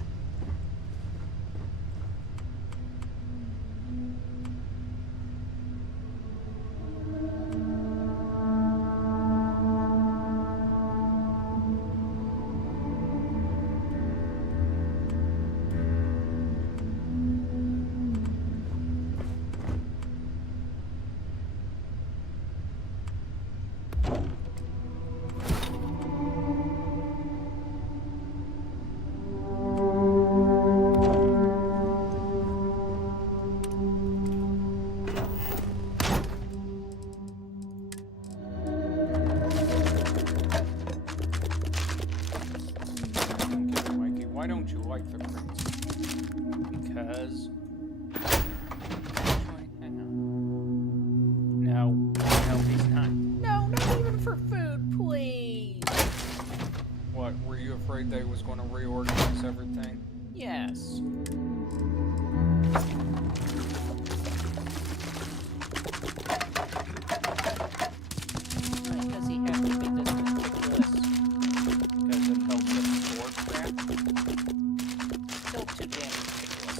Okay, Mikey, why don't you like the crates? Because. Actually, hang on. No, he's not. No, not even for food, please. What, were you afraid they was going to reorganize everything? Yes. Why does he have to be this meticulous? Because it helps him store crap? Still too damn meticulous.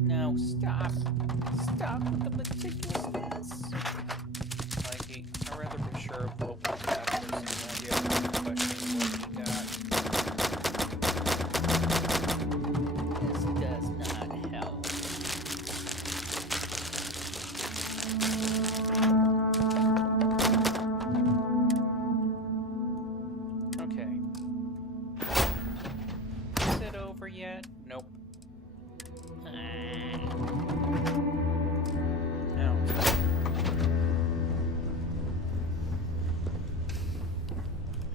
No, stop. Stop with the meticulousness. Mikey, I'd rather be sure of what we got versus an idea of questioning what we got. This does not help. Okay. Is it over yet? Nope. Now,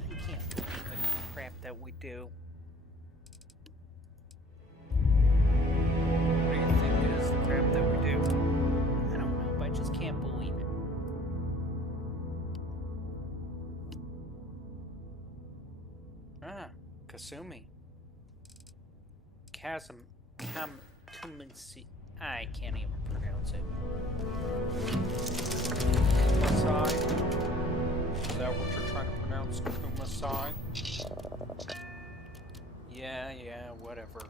I can't believe the crap that we do. what do you think is the crap that we do? I don't know, but I just can't believe it. Ah, Kasumi. I can't even pronounce it. Kumasai? Is that what you're trying to pronounce? Kumasai? Yeah, whatever.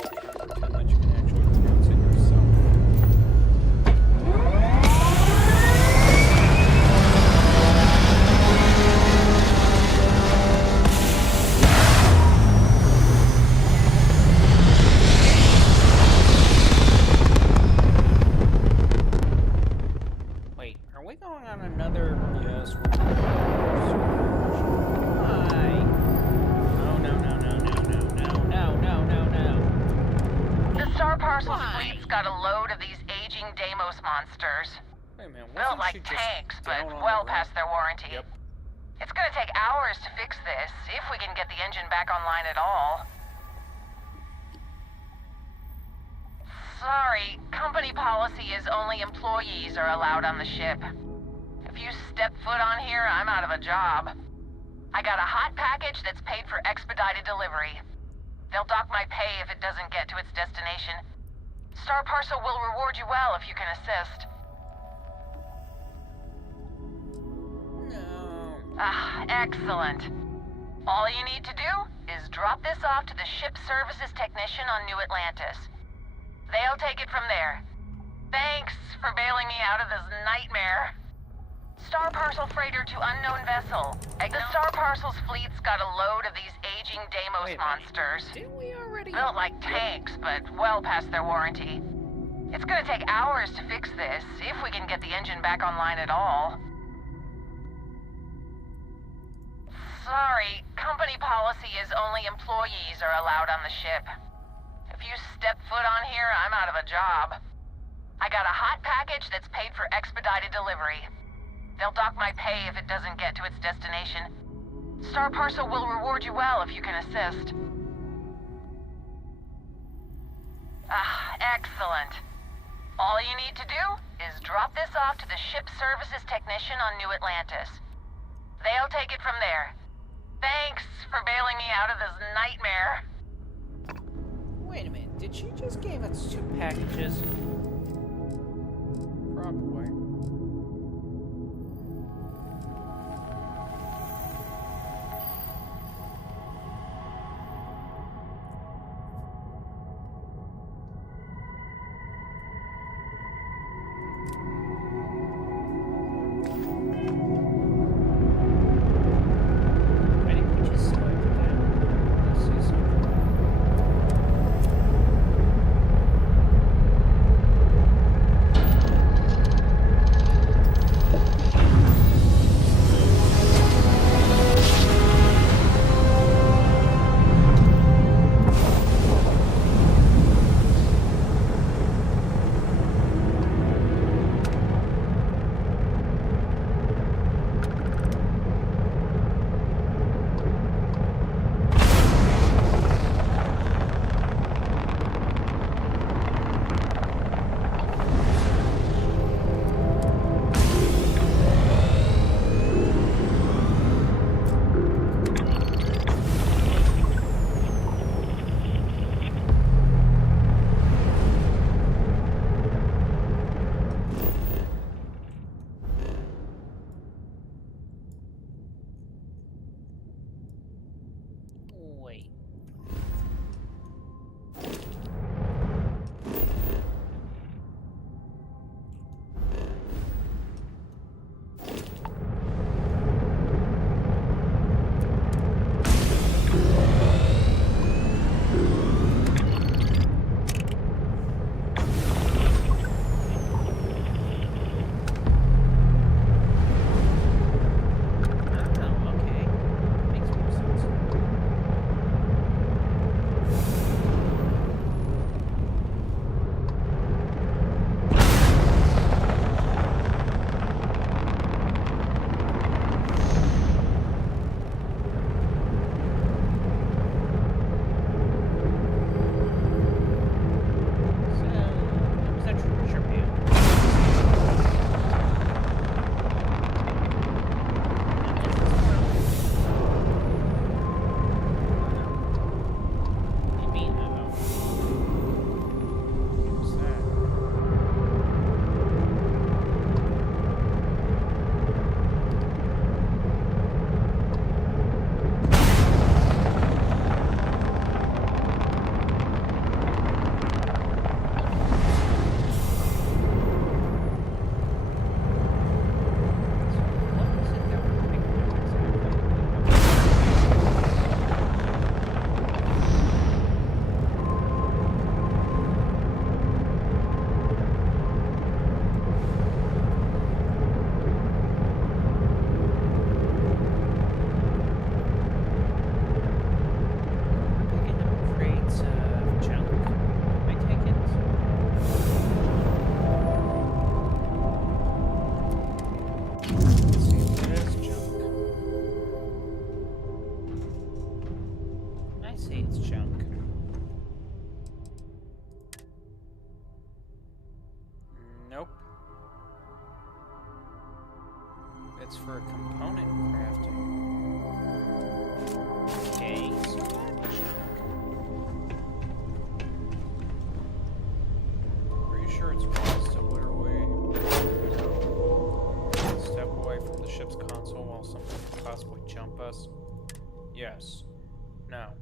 Try to pretend that you can actually pronounce it yourself. Wait, are we going on another? Yes, Why? Oh no. The Star Parcels Why? fleet's got a load of these aging Deimos monsters. Hey man, Built wasn't she like just tanks, down but on well the past roof? their warranty. Yep. It's gonna take hours to fix this, if we can get the engine back online at all. Sorry, company policy is only employees are allowed on the ship. If you step foot on here, I'm out of a job. I got a hot package that's paid for expedited delivery. They'll dock my pay if it doesn't get to its destination. Star Parcel will reward you well if you can assist. No. Ah, excellent. All you need to do is drop this off to the ship services technician on New Atlantis. They'll take it from there. Thanks for bailing me out of this nightmare. Star Parcel freighter to unknown vessel. The Star Parcel's fleet's got a load of these aging Deimos Wait a minute. monsters. Didn't we already? Built like tanks, but well past their warranty. It's gonna take hours to fix this, if we can get the engine back online at all. Sorry, company policy is only employees are allowed on the ship. If you step foot on here, I'm out of a job. I got a hot package that's paid for expedited delivery. They'll dock my pay if it doesn't get to its destination. Star Parcel will reward you well if you can assist. Ah, excellent. All you need to do is drop this off to the ship services technician on New Atlantis. They'll take it from there. Thanks for bailing me out of this nightmare. Wait a minute, did she just give us 2 packages? Probably. Why didn't we just select that? I want to see something. Wait. Oh, okay. Makes more sense. So, what was that treasure pan? What do you mean, what's that? What was it that we're picking up We're picking up crates of junk, I take it? Let's see if it is junk. I see it's junk. Nope. It's for component crafting. Okay, so junk. Are you sure it's wise to literally step away from the ship's console while something could possibly jump us? Yes. No.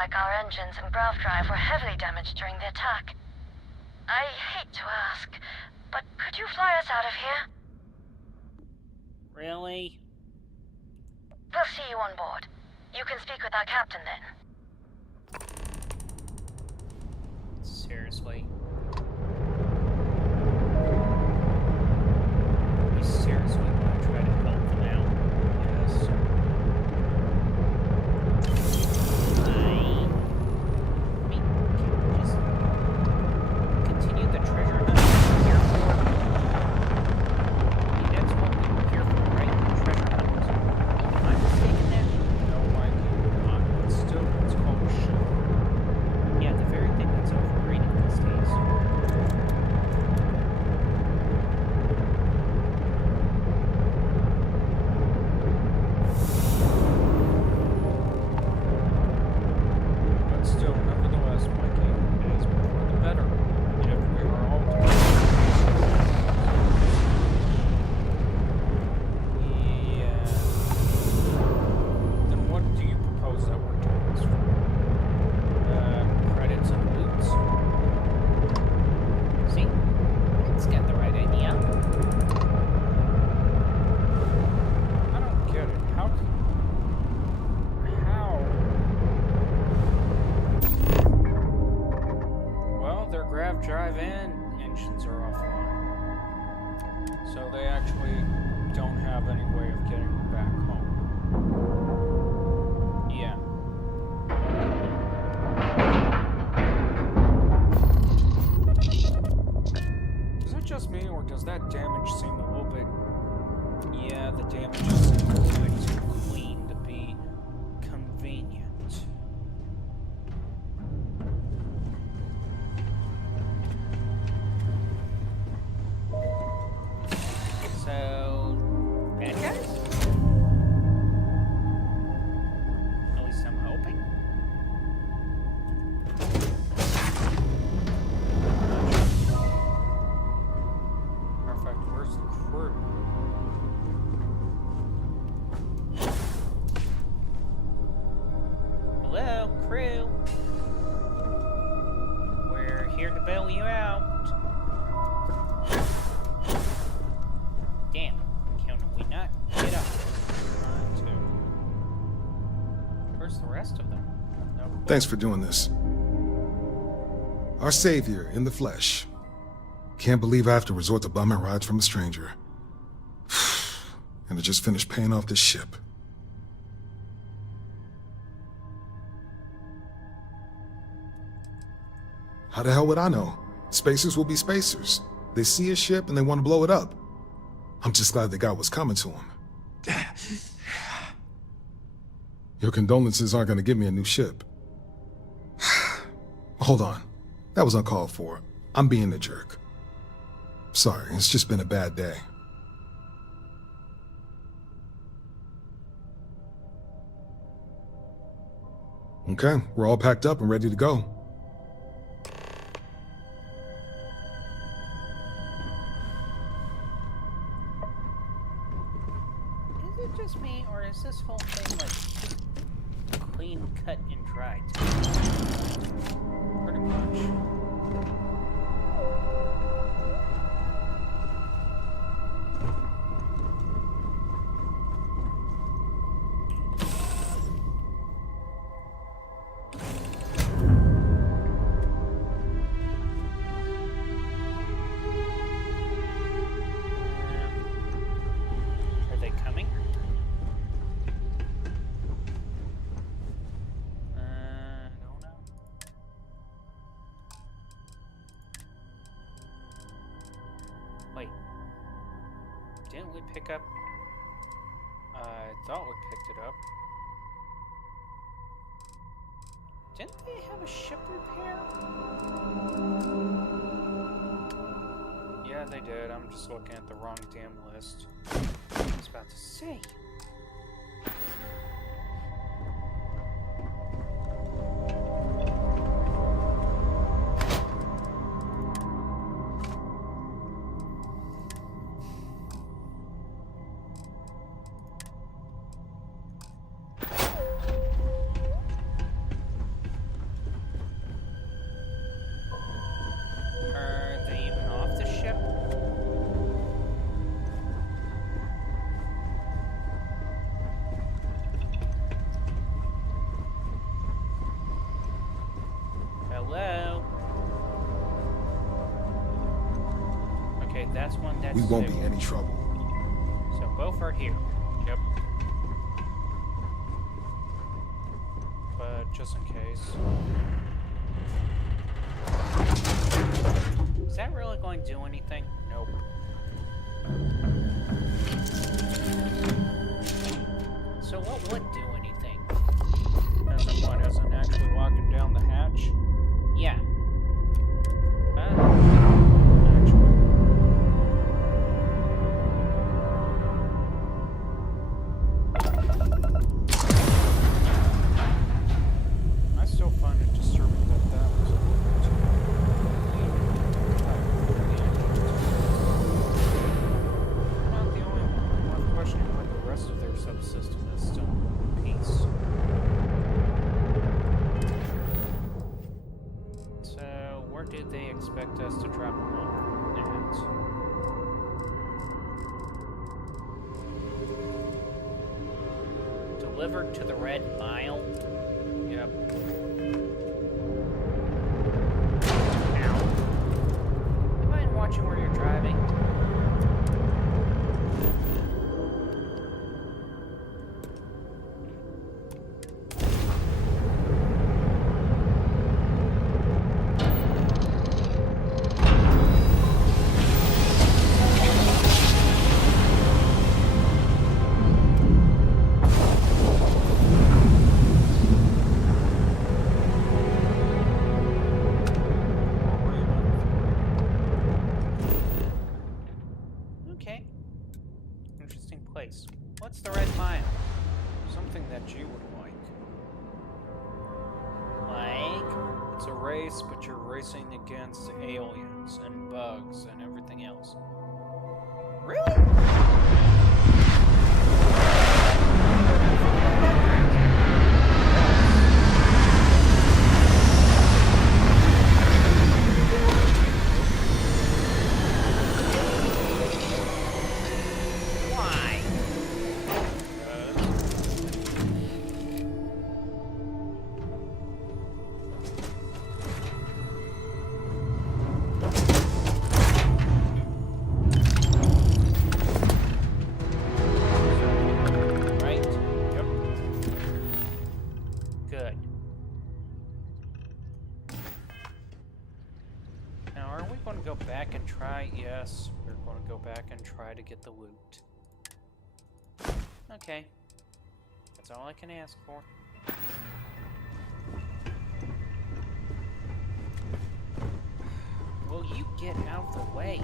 like our engines and grav drive were heavily damaged during the attack. I hate to ask, but could you fly us out of here? Really? We'll see you on board. You can speak with our captain then. Seriously? You seriously want to try to help them out? Yes. I mean, can we just continue the treasure hunt we were here for? I mean, that's what we were here for, right? The treasure hunt. Am I mistaken there? No, Mike, you're not. But still, it's called a ship. Yeah, the very thing that's overrated these days. But still, nevertheless, Mikey, it is more the better. If we are all together. Yeah. Then what do you propose that we're doing this for? Credits and loots. See? It's got the right idea. I don't get it. How? Well, their grav drive and engines are offline. So they actually don't have any way of getting back home. Yeah. Is it just me, or does that damage seem a little bit... Yeah, the damage seems a little bit too clean to be convenient. So, bad guys? At least I'm hoping. Matter of fact, where's the crew? Hello, crew. We're here to bail you out. Damn, can we not get up? Trying to. Where's the rest of them? No clue. Thanks for doing this. Our savior in the flesh. Can't believe I have to resort to bumming rides from a stranger. And I just finished paying off this ship. How the hell would I know? Spacers will be spacers. They see a ship and they want to blow it up. I'm just glad they got what's coming to them. Your condolences aren't going to give me a new ship. Hold on. That was uncalled for. I'm being a jerk. Sorry, it's just been a bad day. Okay, we're all packed up and ready to go. Is it just me, or is this whole thing like clean cut and dried? Pretty much. Are they coming? I don't know. Wait. Didn't we pick up? I thought we picked it up. Didn't they have a ship repair? Yeah, they did. I'm just looking at the wrong damn list. I was about to say. Okay, that's one that's We won't be safe. any trouble. So both are here. Yep. But just in case. Is that really going to do anything? Nope. So what would do anything? As in what? As in actually walking down the hatch? Yeah. Actually. I still find it disturbing that that was a little too. They're not the only one. I'm questioning why the rest of their subsystem is still in one piece. So, where did they expect us to drop them off? Delivered to the Red Mile? Yep. Ow. You mind watching where you're driving? Okay. Interesting place. What's the Red Mile? Something that you would like. Like? It's a race, but you're racing against aliens and bugs and everything else. Really? Why? Right? Yep. Good. Now, are we going to go back and try? Yes, we're going to go back and try to get the loot. Okay. That's all I can ask for. Will you get out of the way?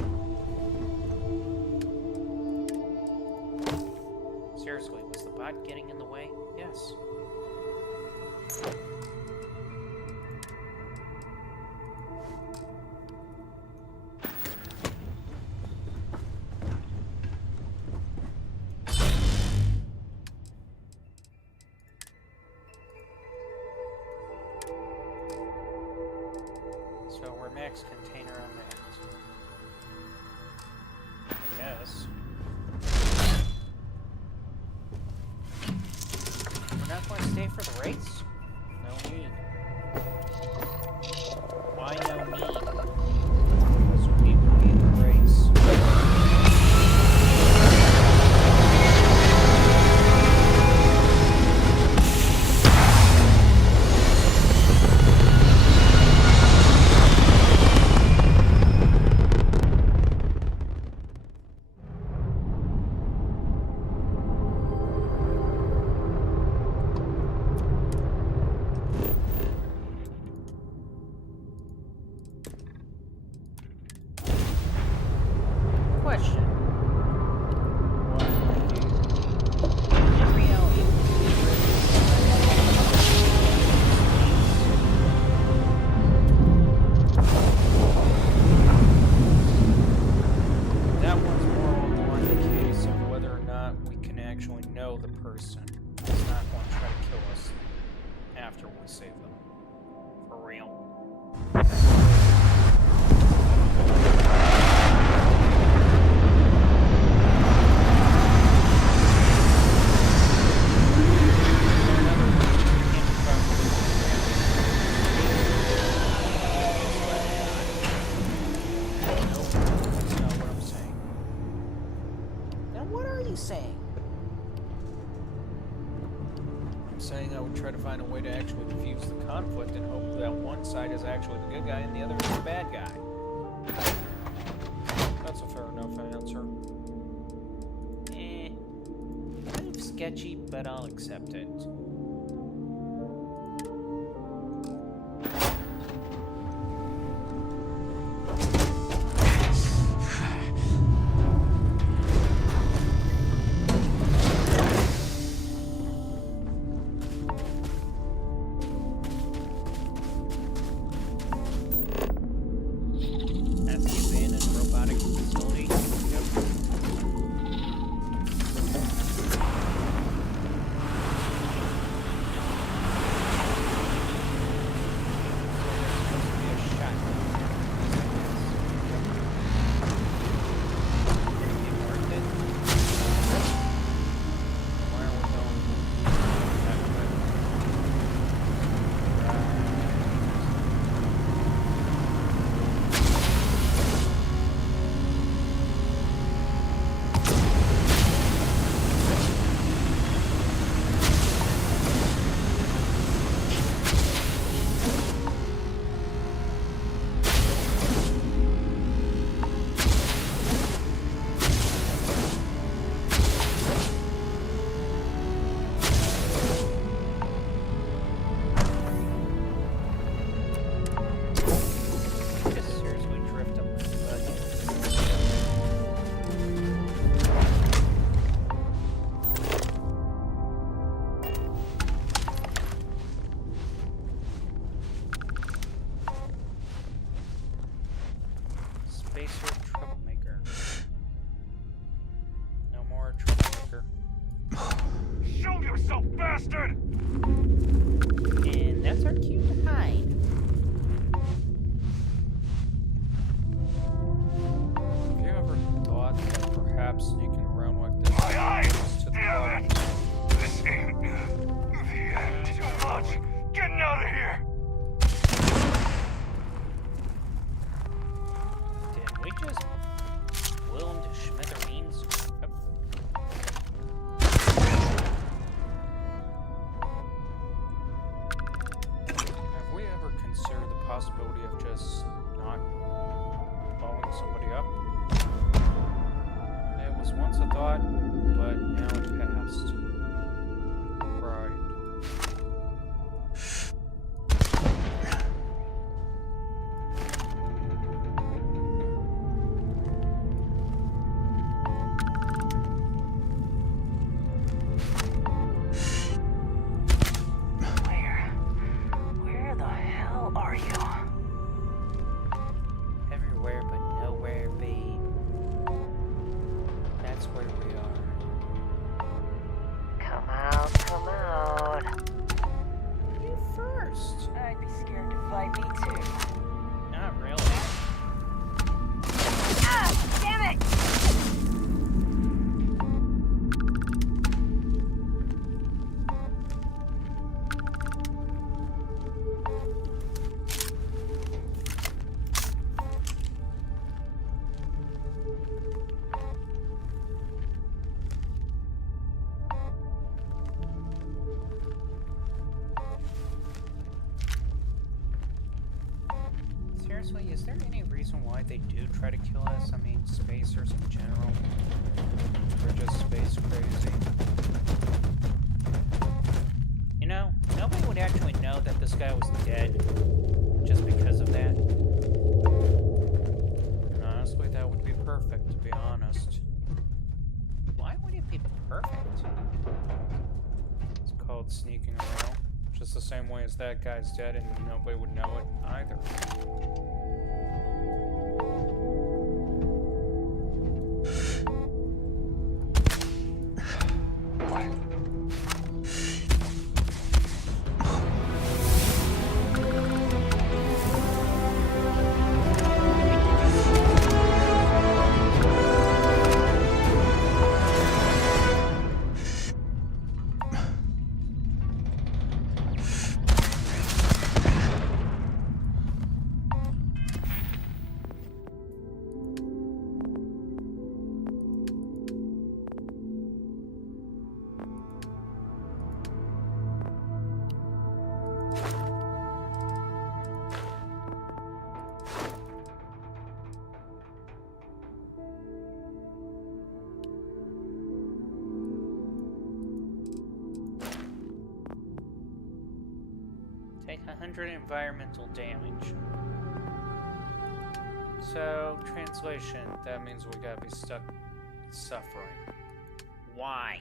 Seriously, was the bot getting in the way? Yes. So we're max container on that. Yes. We're not going to stay for the race? No need. Why no need? Because we will be in the race. Question. In reality, That one's more along the case of whether or not we can actually know the person. It's not going to try to kill us after we save them. for real. Nope, that's not what I'm saying. you saying? I'm saying I would try to find a way to actually diffuse the conflict and hope that one side is actually the good guy and the other is the bad guy. That's a fair enough answer. Kind of sketchy, but I'll accept it. That's the abandoned robotic facility. Yep. Just seriously drift up like a buggy. Spacer troublemaker. No more troublemaker. Show yourself, bastard! And that's our cue to hide. Have you ever thought that perhaps sneaking around like this My eyes! is to the Damn bottom? it! This ain't the end. Too much! Getting out of here! Did we just blow him to smithereens? Yep. Have we ever considered the possibility of just not blowing somebody up? It was once a thought, but now it passed. Right. Where the hell are you? Everywhere but nowhere, babe. That's where we are. Come out, come out. You first. I'd be scared to fight me too. Not really. Ah, damn it! Seriously, is there any reason why they do try to kill us? I mean, spacers in general. We're just space crazy. You know, nobody would actually know that this guy was dead just because of that. And honestly, that would be perfect, to be honest. Why would it be perfect? It's called sneaking around. Just the same way as that guy's dead and nobody would know it either. 100 environmental damage. So, translation, that means we gotta be stuck suffering. Why?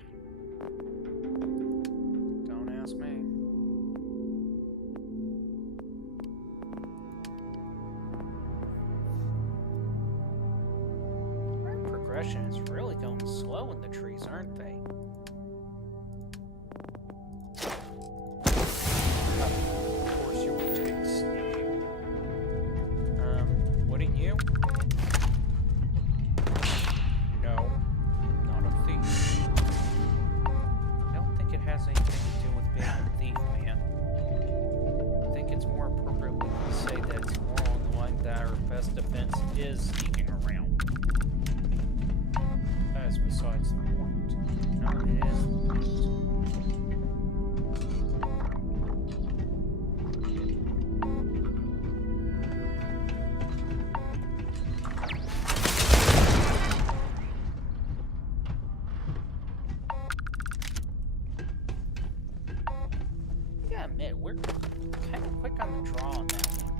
Don't ask me. Our progression is really going slow in the trees, aren't they? Of course you would take sneaking. Wouldn't you? No, not a thief. I don't think it has anything to do with being a thief, man. I think it's more appropriately to say that it's more on the line that our best defense is sneaking around. That is besides the point. No, it is the point. Admit, we're kind of quick on the draw on that one.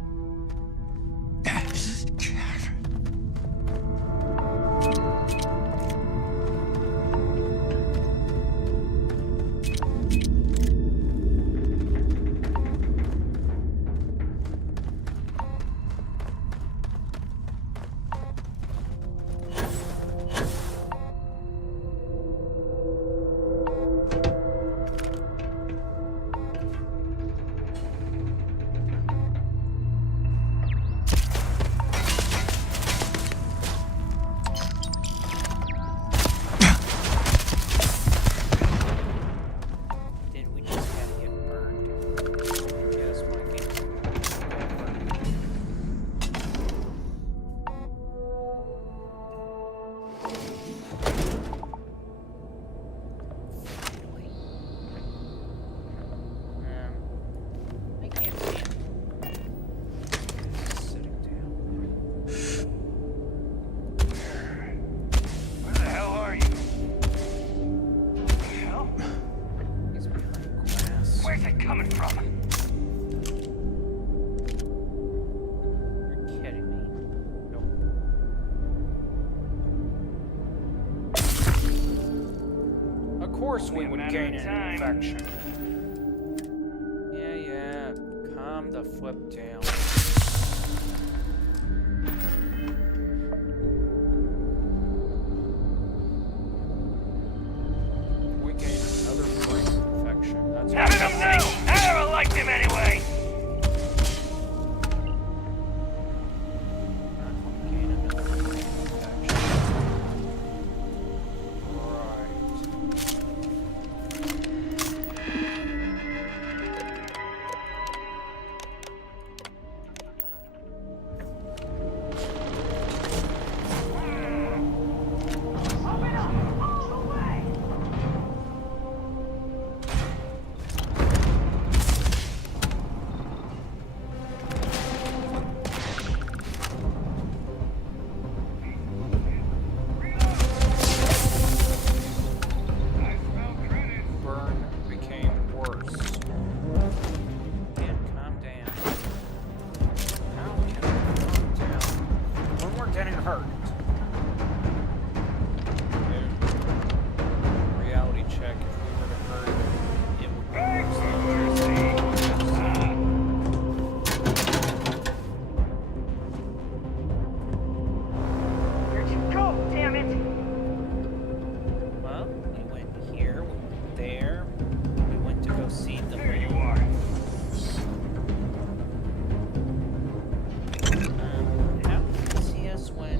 Of course we would gain an infection. Yeah, calm the flip down. We gain another brain infection. That's How did him know? I never liked him anyway! Gain another brain infection. Right. Burn became worse. Dan, calm down. How can we calm down when we're getting hurt? Reality check. If we were to hurt, it would be worse than Where'd you go, damn it? Well, we went here, we went there, we went to go see the There you moon. are. How can you see us when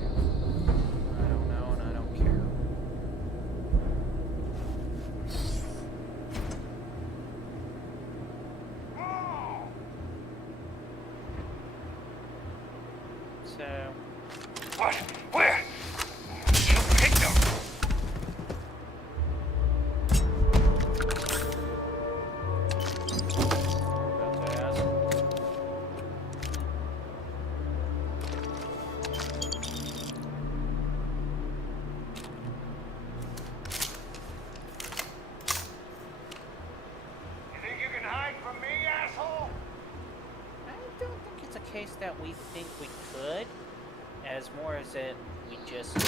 criticize it. We just could.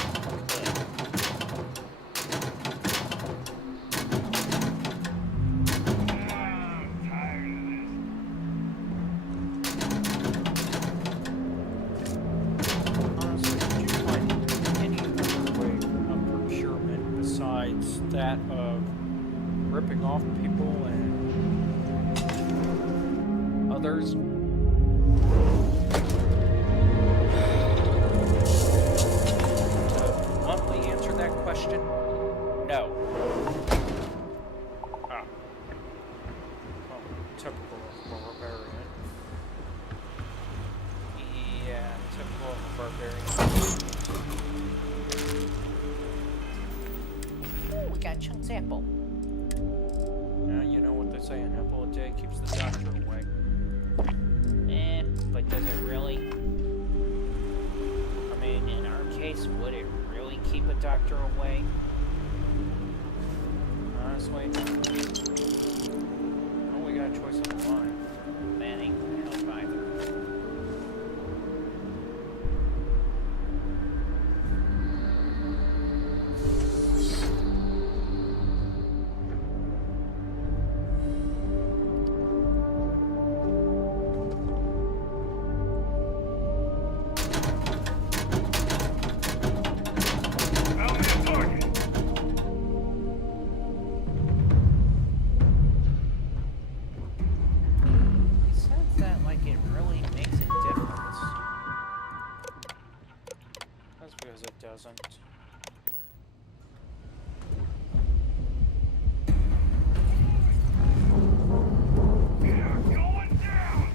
I'm tired of this. Honestly, could you find any other way of procurement besides that of ripping off people and others? To bluntly answer that question, no. Ah. Well, typical of a barbarian. Yeah, typical of a barbarian. Ooh, we got Chunk's apple. Yeah, you know what they say, an apple a day keeps the doctor away. But does it really? I mean, in our case, would it really keep a doctor away? Honestly, well, we got a choice on the line. That ain't gonna help either. Found me a target. He says that like it really makes a difference. That's because it doesn't. You're going down.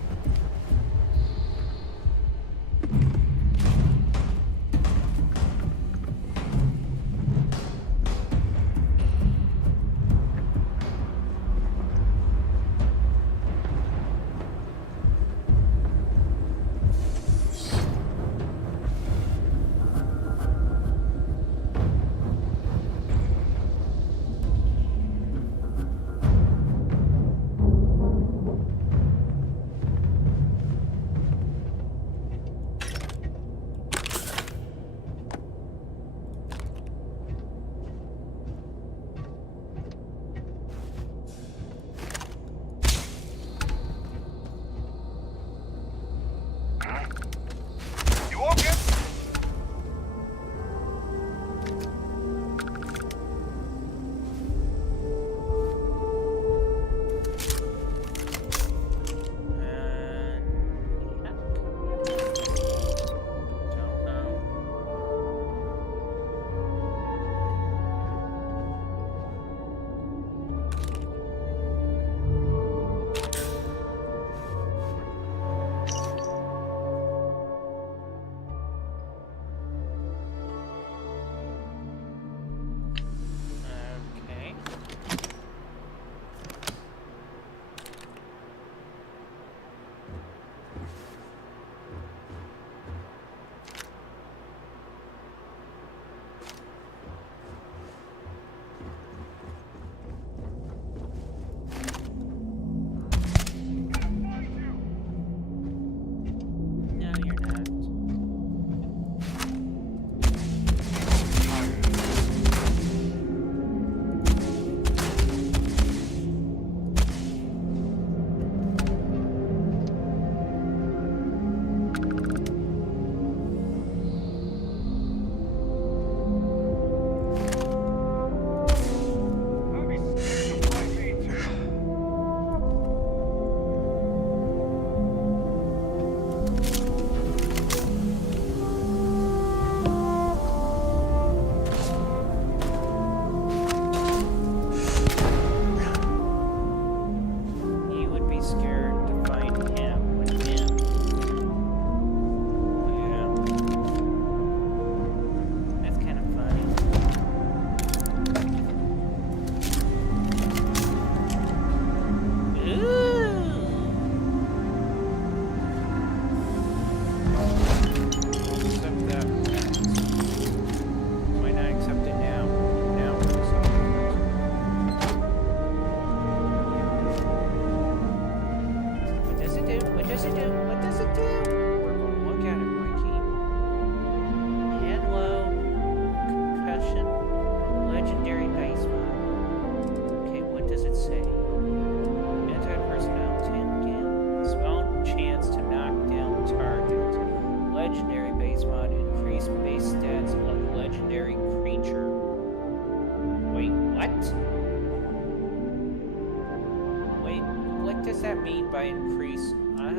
that mean by increase? I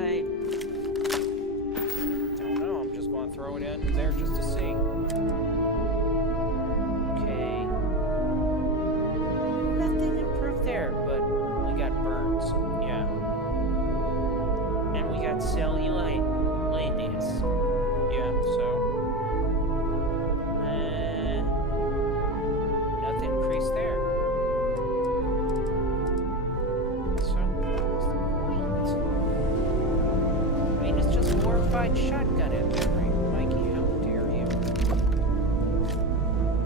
don't know. I'm just going to throw it in there just to see. Okay. Nothing improved there, but we got burns. Yeah. And we got cellulitis. Yeah, so. Nothing increased there. So, what's the point? I mean, it's just a glorified shotgun at that rate. Mikey, how dare you?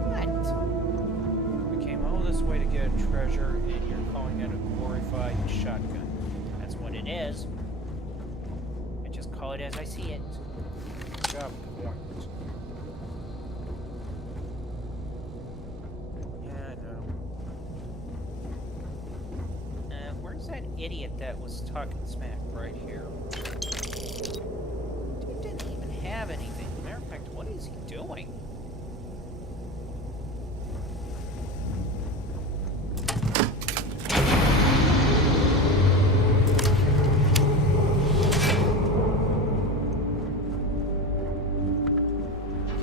What? We came all this way to get a treasure, and you're calling it a glorified shotgun. That's what it is. I just call it as I see it. Job point. Yeah, I know. Where's that idiot that was talking smack? Right here. Dude didn't even have anything. Matter of fact, what is he doing?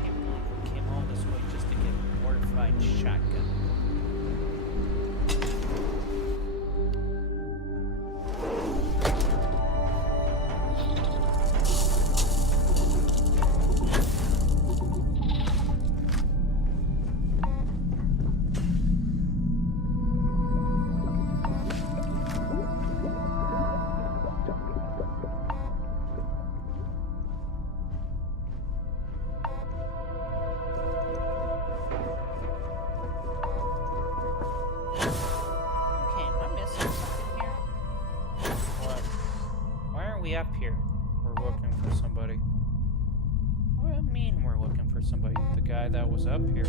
Can't believe we came all this way just to get a mortified shotgun. Okay, am I missing something here? What? Why are we up here? We're looking for somebody. What do you mean we're looking for somebody? The guy that was up here.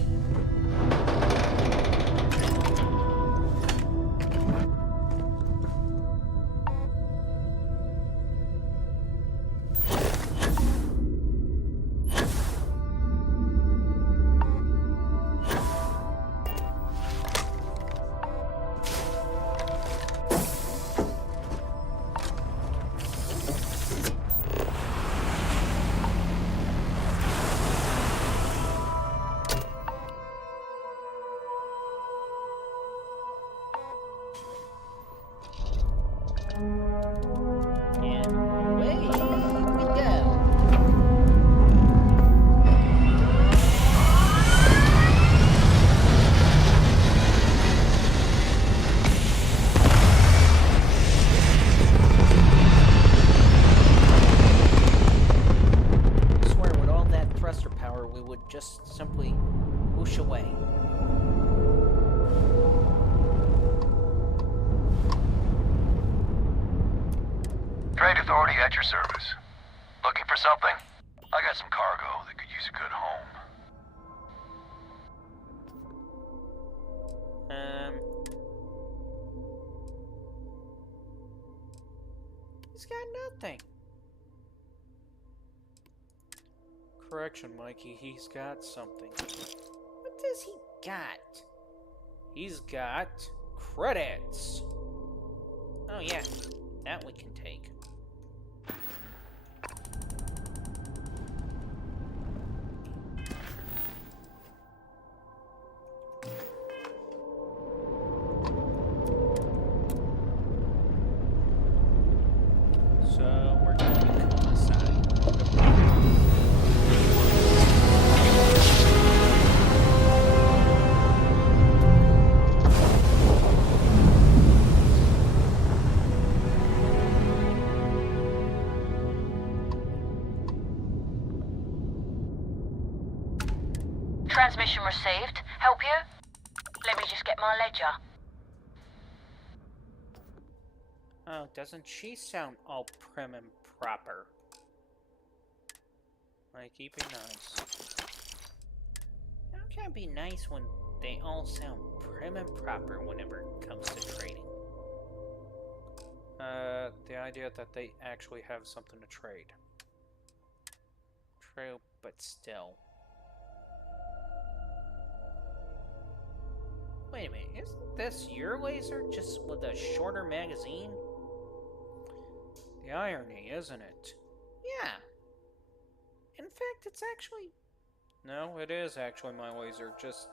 And away we go. I swear, with all that thruster power, we would just simply whoosh away. Trade Authority at your service. Looking for something? I got some cargo that could use a good home. He's got nothing. Correction, Mikey. He's got something. What does he got? He's got credits. Oh yeah, that we can take. So we're going to coincide. Transmission received. Help you? Let me just get my ledger. Oh, doesn't she sound all prim and proper? Mikey, be nice. How can I be nice when they all sound prim and proper whenever it comes to trading? The idea that they actually have something to trade. True, but still. Wait a minute, isn't this your laser just with a shorter magazine? irony, isn't it? Yeah. In fact, it's actually... No, it is actually my laser, just...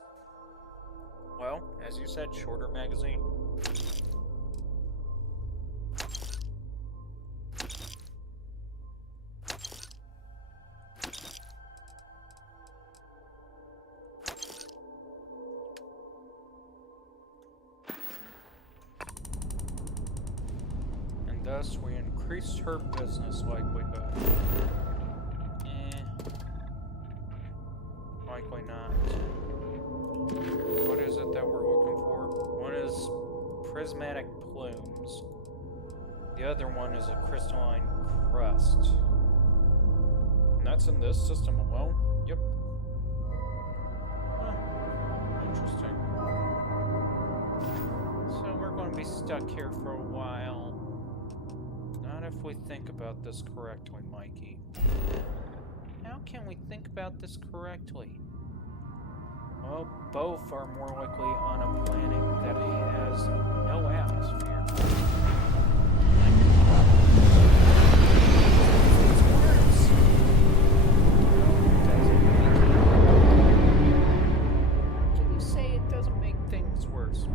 Well, as you said, shorter magazine. And thus, we increased her business likelihood. Likely not. What is it that we're looking for? One is prismatic plumes. The other one is a crystalline crust. And that's in this system alone? Yep. Huh. Interesting. So we're going to be stuck here for a while. Not if we think about this correctly, Mikey. How can we think about this correctly? Well, both are more likely on a planet that has no atmosphere. How can you say it doesn't make things worse?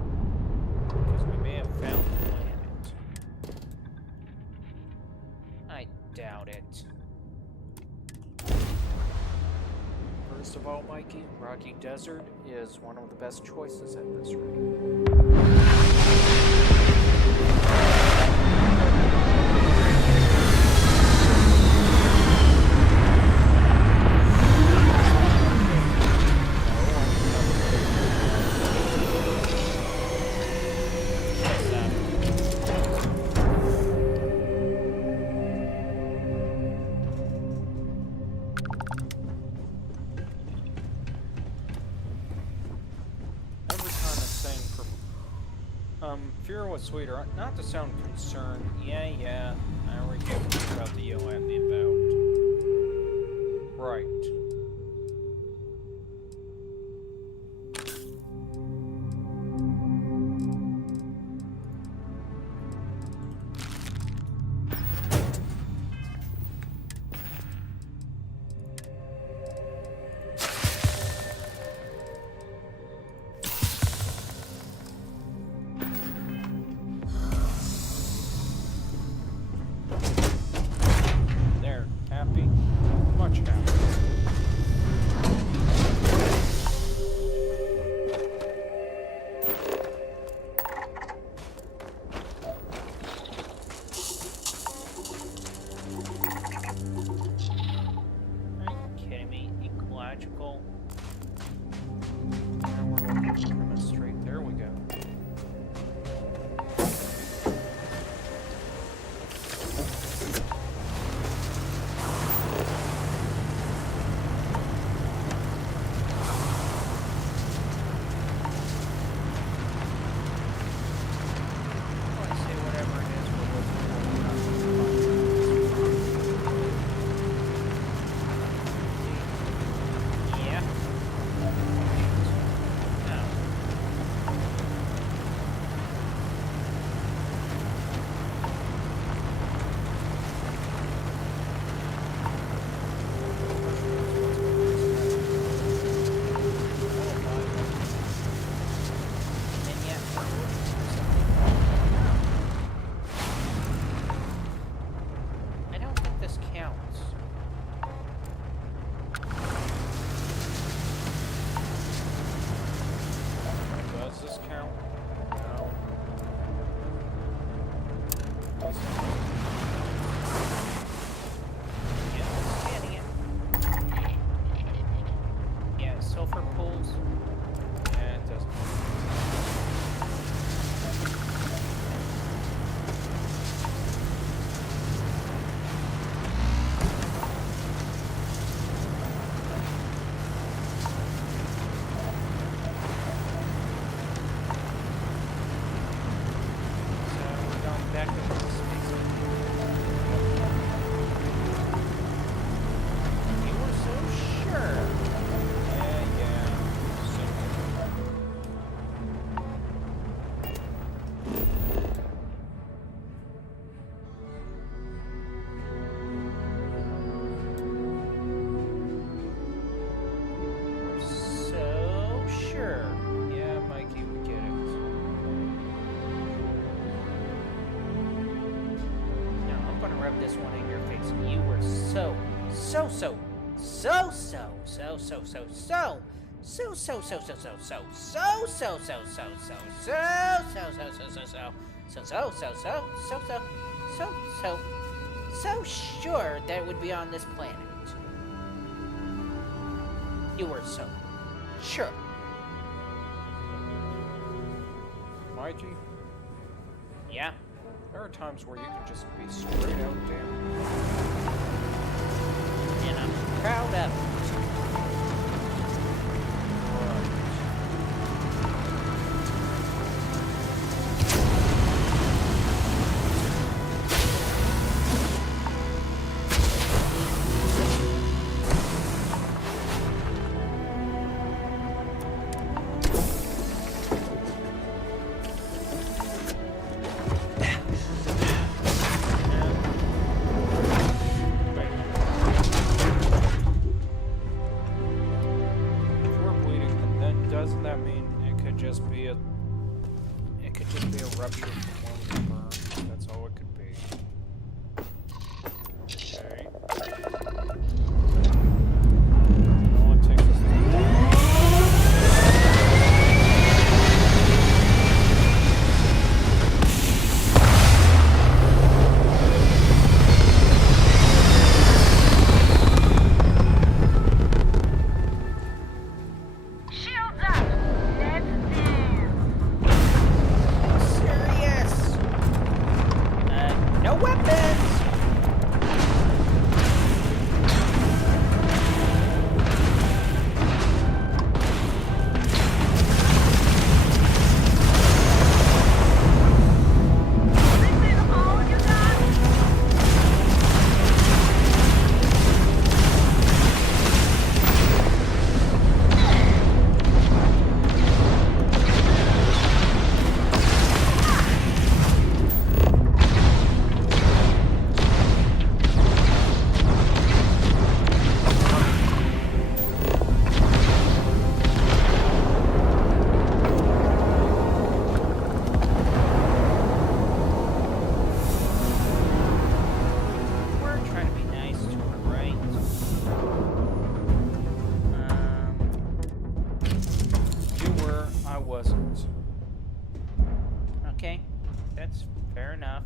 Because we may have found the planet. I doubt it. First of all, Mikey, Rocky Desert is one of the best choices at this rate. Fear was sweeter. Not to sound concerned. Yeah, I already get about the yell at me about. Right. There we go. this one in your face. You were so sure that it would be on this planet. You were so sure. Mikey, Yeah. there are times where you can just be straight out damn. And I'm proud of it. Doesn't that mean it could just be a rupture from one burn? That's all it could be. Okay. No one takes us Okay, that's fair enough.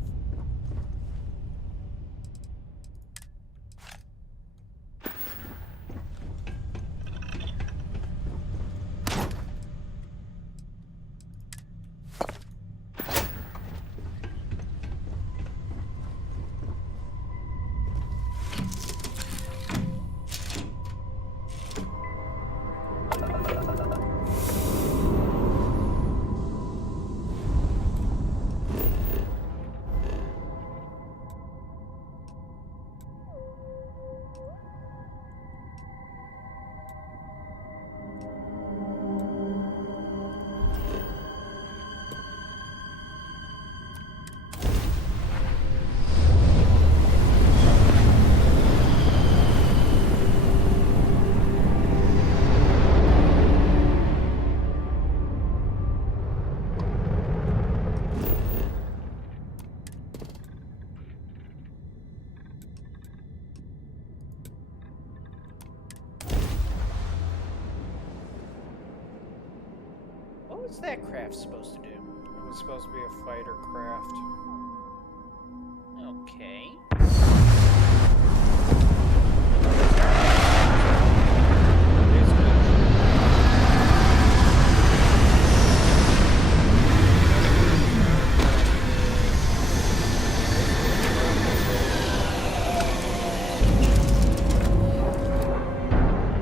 What's that craft supposed to do? It was supposed to be a fighter craft. Okay.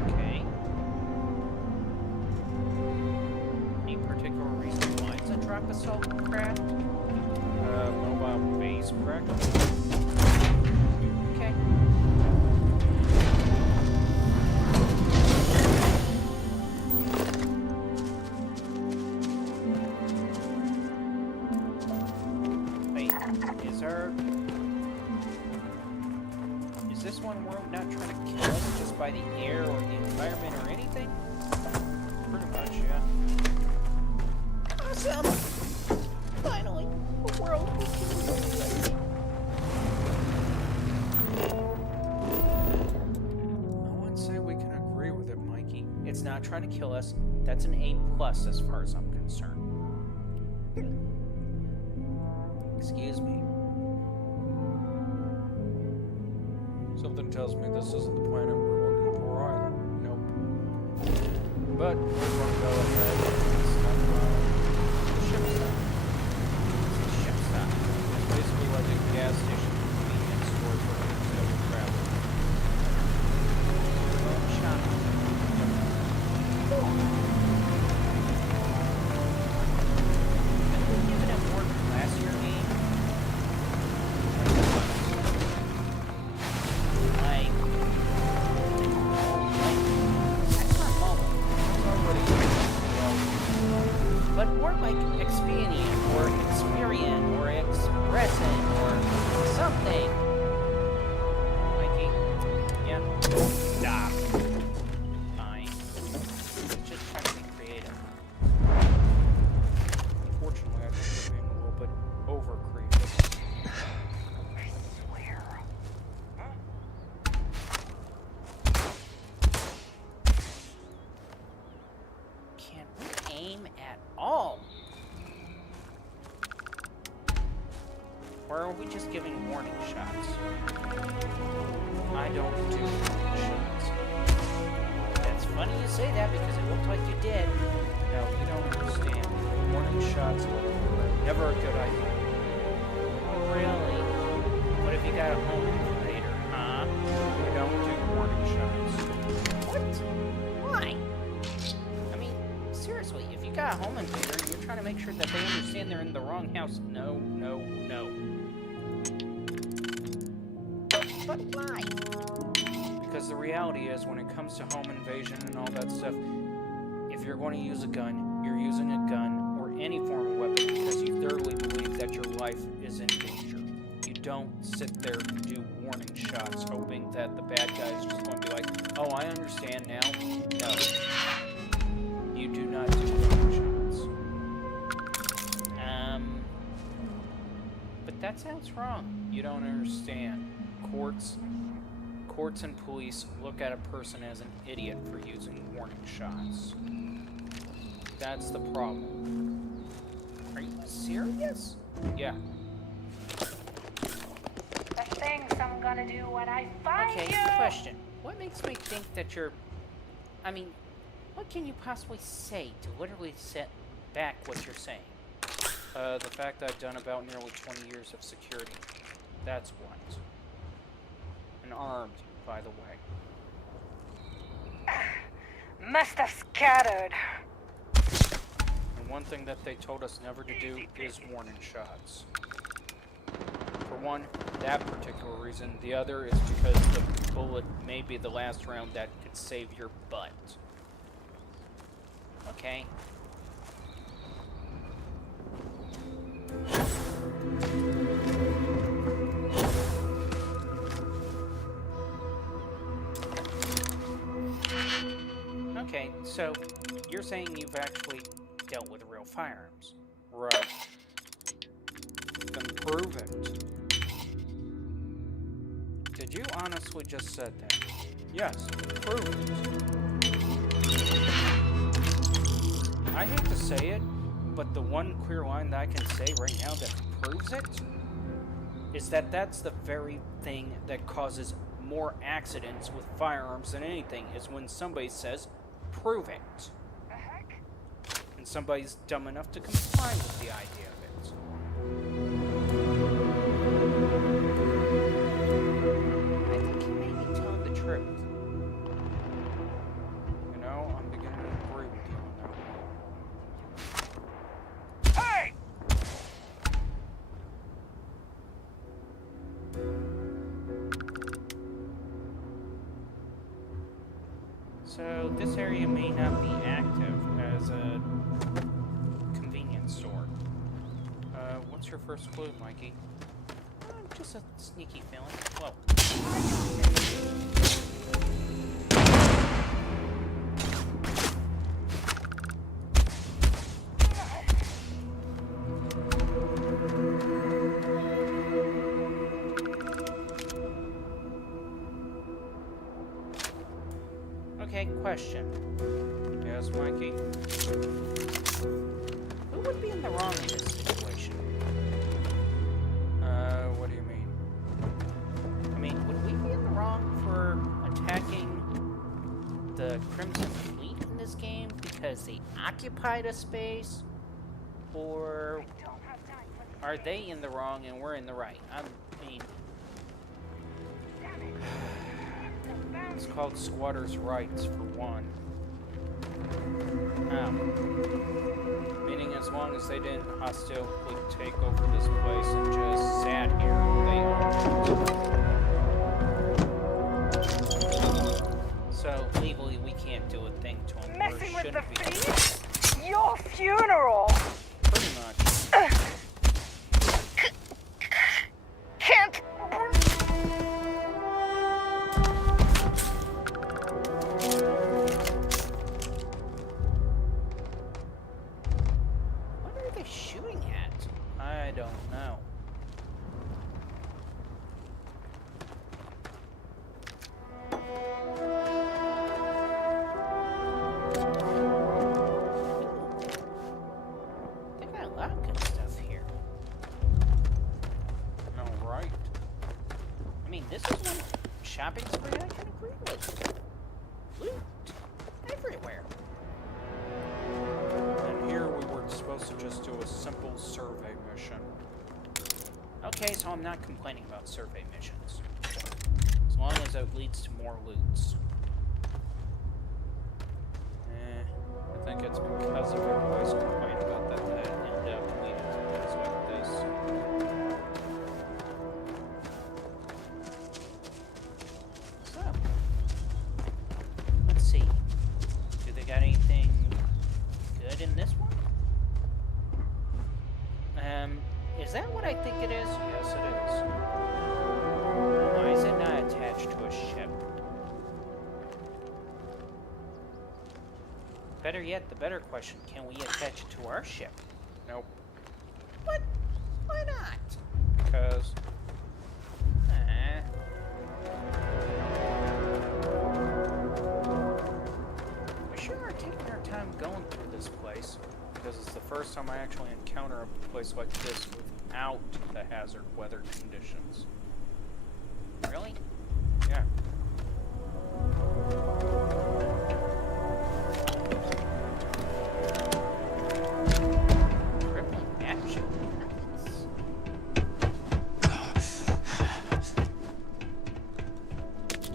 Okay. Any particular reason why it's a drop assault craft? Mobile base practice. Okay. Wait, is this one world not trying to kill us just by the air or the environment or anything? Pretty much, yeah. Awesome! Finally, a world we can live in. not trying to kill us. That's an A+ as far as I'm concerned. Excuse me. Something tells me this isn't the planet we're looking for either. Nope. But we're going to go ahead and stop Ship stop. Ship stop. It's basically like a gas station convenience store for interstellar travel. Shop. Didn't we give it a more classier name? Like, that's not mobile. But more like Expedient or Experian or Expressin or something. Mikey, yeah. Stop. Fine. Just trying to be creative. Unfortunately, I think we're being a little bit over creative. Can't aim at all. Or are we just giving warning shots? I don't do warning shots. That's funny you say that because it looked like you did. Now, you don't understand. Warning shots are never a good idea. Oh, really? What if you got a home invader, huh? We don't do warning shots. What? Why? I mean, seriously, if you got a home invader and you're trying to make sure that they understand they're in the wrong house, no, no, no. But why? Because the reality is, when it comes to home invasion and all that stuff, if you're going to use a gun, you're using a gun or any form of weapon because you thoroughly believe that your life is in danger. You don't sit there and do warning shots hoping that the bad guy's just going to be like, oh, I understand now. No. You do not do warning shots. But that sounds wrong. You don't understand. Courts and police look at a person as an idiot for using warning shots. That's the problem. Are you serious? Yeah. The things I'm gonna do when I find Okay, you. question. What makes me think that you're... I mean, what can you possibly say to literally set back what you're saying? The fact I've done about nearly 20 years of security. That's what. And armed, by the way. Must have scattered. And one thing that they told us never to do is warning shots. For one, that particular reason. The other is because the bullet may be the last round that could save your butt. Okay? Okay, so you're saying you've actually dealt with real firearms. Right. Then prove it. Did you honestly just said that? Yes, prove it. I hate to say it, but the one clear line that I can say right now that proves it is that that's the very thing that causes more accidents with firearms than anything, is when somebody says, prove it. The heck? And somebody's dumb enough to comply with the idea of it. I think you may be telling the truth. You know, I'm beginning to agree with you on that one. Hey! So this area may not be active as a convenience store. What's your first clue, Mikey? Just a sneaky feeling. Whoa. Okay, question. Yes, Mikey. Who would be in the wrong in this situation? What do you mean? I mean, would we be in the wrong for attacking the Crimson Fleet in this game because they occupied a space? Or Don't have time for this. are they in the wrong and we're in the right? I mean, Damn it. It's called squatters' rights, for one. Meaning as long as they didn't hostilely take over this place and just sat here, they owned it. so legally we can't do a thing to them. Messing with the shouldn't be. fleet? Your funeral! Pretty much. Can't. What are they shooting at? I don't know. They got a lot of good stuff here. All right. I mean, this is one shopping spree I can agree with. Loot everywhere. And here we were supposed to just do a simple survey mission. Okay, so I'm not complaining about survey missions. As long as it leads to more loots. I think it's because of everybody's complaint about that end up leading to things like this. So, let's see. Do they got anything good in this one? Is that what I think it is? Yes, it is. Why is it not attached to a ship? Better yet, the better question, can we attach it to our ship? Nope. What? Why not? Because We sure are taking our time going through this place. because it's the first time I actually encounter a place like this without the hazard weather conditions. Really? Yeah. Crippling action.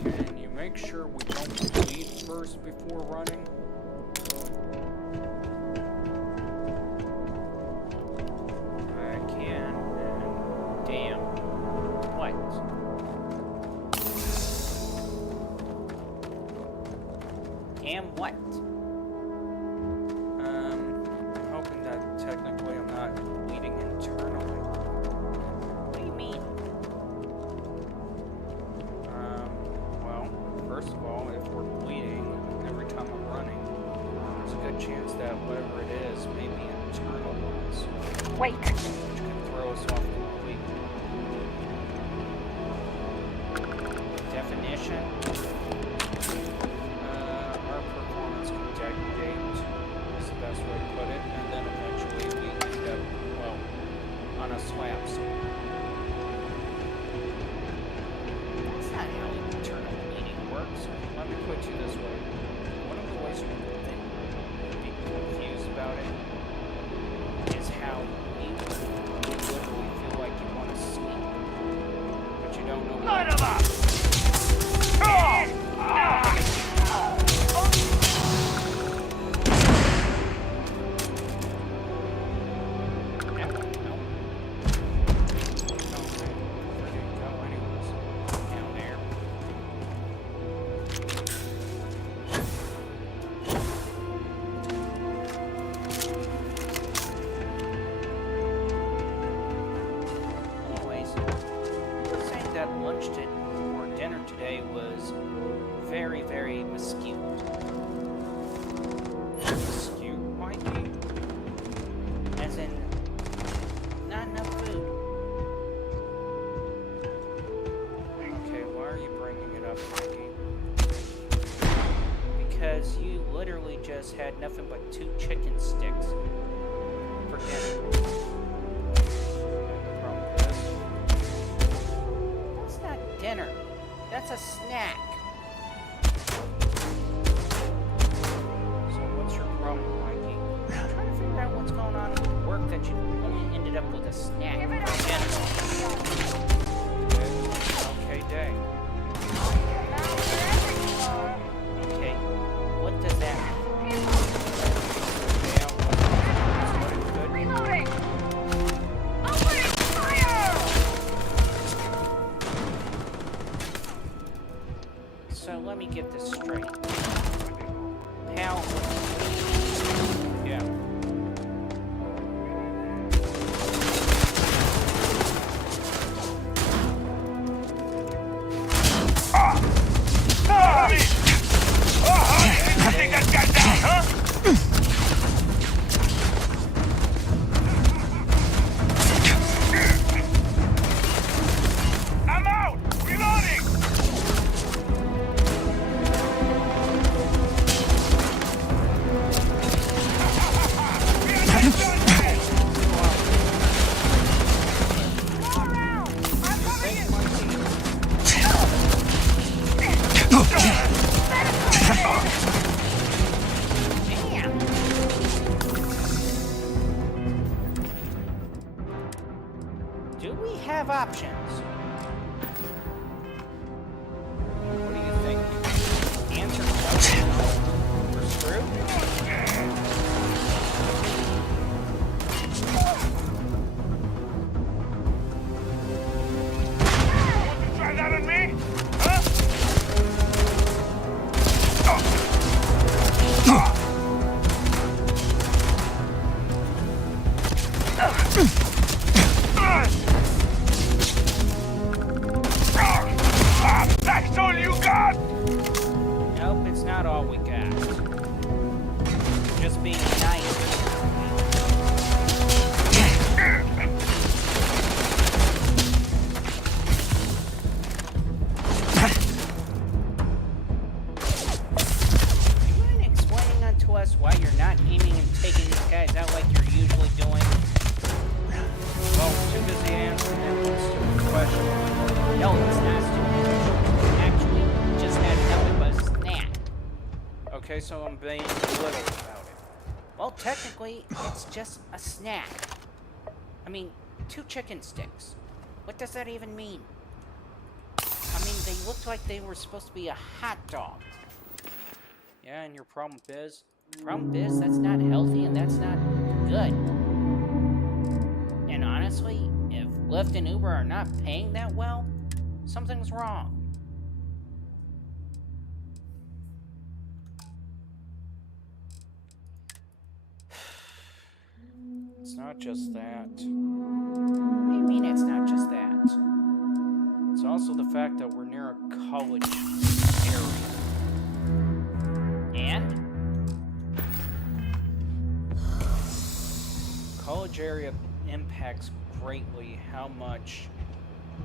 Can you make sure we don't bleed first before running? I can. And damn. What? Damn what? I'm hoping that technically I'm not bleeding internally. What do you mean? Well, first of all, if we're bleeding every time I'm running, there's a good chance that whatever it is may be internal ones, Wait. which can throw us off completely. Definition? Our performance can degradate is the best way to put it, and then eventually we end up, well, on a slab somewhere. That's not how internal bleeding works. Let me put you this way. One of the ways you can think be confused about it is how you literally feel like you want to sleep, but you don't know what. That won't help. just had nothing but 2 chicken sticks for dinner. That's not dinner. That's a snack. So what's your problem, Mikey? I'm trying to figure out what's going on with work that you only ended up with a snack. Give it up. Okay, day. Now wherever you are. Okay, what does that mean? Good. Reloading. Opening fire. So let me get this straight. Pal. Yeah. I'm out! Reloading! Go around. I'm coming in. Damn. Do we have options? What do you think? Answer no. We're screwed? Try that on me? Huh? That's all you got? Nope, it's not all we got. Just being nice. You mind explaining unto us why you're not aiming and taking these guys out like you're usually doing? Well, too busy answering that one stupid question. No, it's not stupid. Actually, just had nothing but a snack. Okay, so I'm being little about it. Well, technically, it's just a snack. I mean, 2 chicken sticks. What does that even mean? I mean, they looked like they were supposed to be a hot dog. Yeah, and your problem is? Problem is, that's not healthy and that's not good. And honestly, if Lyft and Uber are not paying that well, something's wrong. It's not just that. What do you mean it's not just that? It's also the fact that we're near a college area. And? College area impacts greatly how much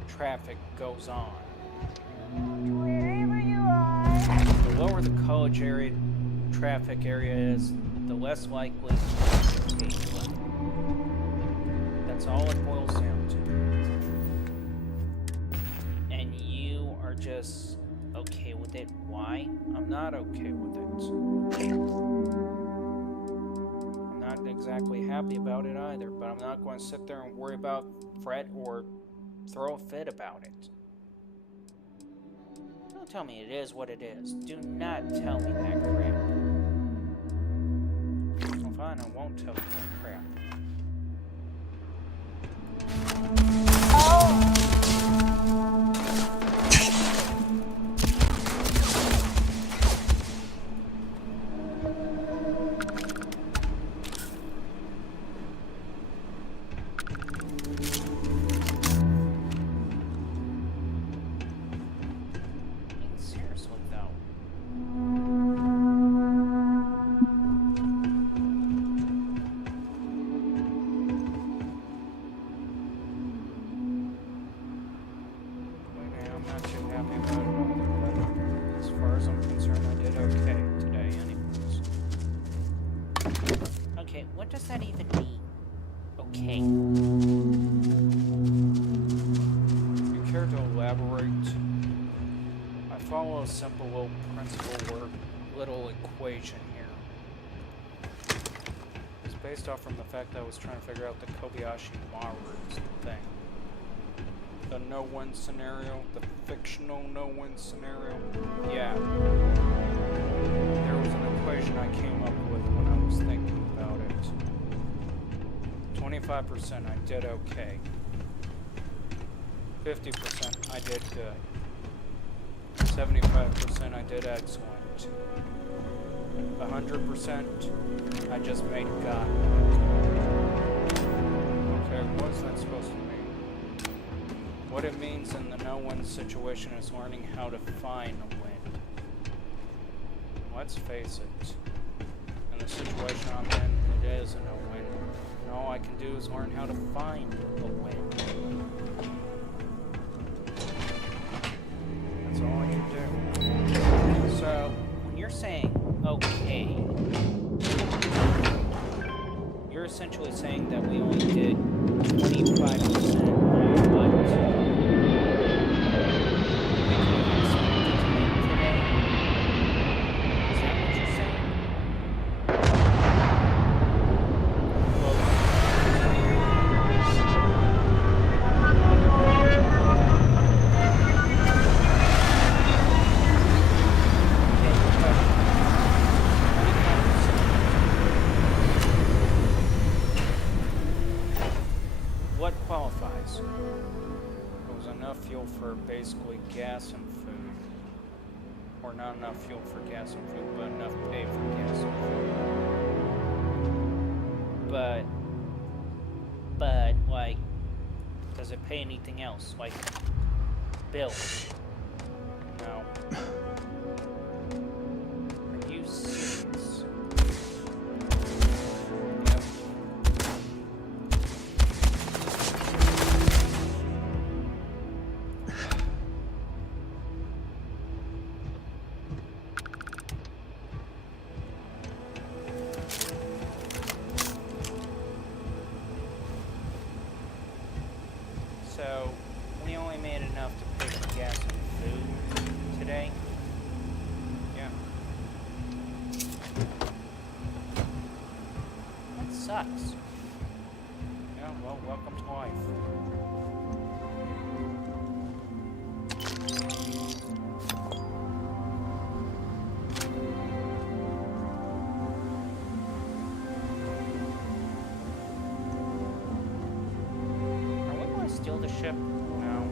traffic goes on. Wherever you are. The lower the college area traffic area is, the less likely to be. That's all it boils down to. And you are just okay with it? Why? I'm not okay with it. I'm not exactly happy about it either, but I'm not going to sit there and worry about, fret, or throw a fit about it. Don't tell me it is what it is. Do not tell me that crap. So fine, I won't tell you that crap. Seriously, though. Okay, what does that even mean? Okay. You care to elaborate? I follow a simple little principle or little equation here. It's based off from the fact that I was trying to figure out the Kobayashi Maru thing. The no-win scenario, the fictional no-win scenario. Yeah. There was an equation I came up with when I was thinking about it. 25% I did okay. 50% I did good. 75% I did excellent. 100% I just made God. Okay, what is that supposed to mean? What it means in the no-win situation is learning how to find a win. Let's face it. In the situation I'm in, it is a no-win. And all I can do is learn how to find a win. That's all I can do. So, when you're saying okay, you're essentially saying that we only did 25% of what we could have expected to make today. Is that what you're saying? What qualifies? It was enough fuel for basically gas and food. Or not enough fuel for gas and food, but enough pay for gas and food. But, like, does it pay anything else? Like, bills? No. Are you serious? Yep. So, we only made enough to pay for gas and food today? Yeah. That sucks. Yeah, well, welcome to life. Are we going to steal the ship? No.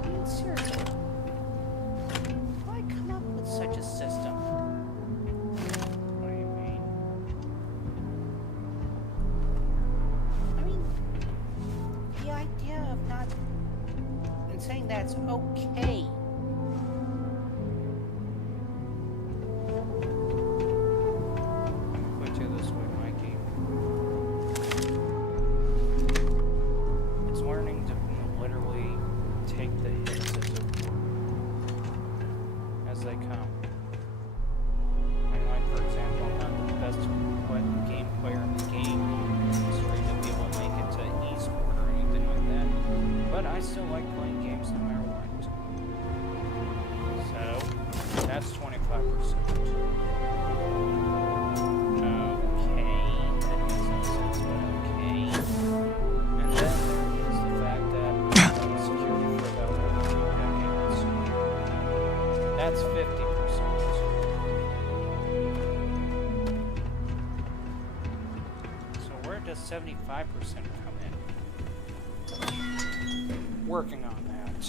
I mean, seriously. Why come up with such a system? What do you mean? I mean, the idea of not... and saying that's okay. Put you this way, Mikey. It's learning to literally take the hits as they come. And like, for example, I'm not the best game player in the game industry to be able to make it to esport or anything like that, but I still like playing games no matter what. So, that's 25%. Okay, that makes no sense, but okay. And then there is the fact that I've been in security for about 2 decades. That's 50%. So where does 75% come in? Working on that.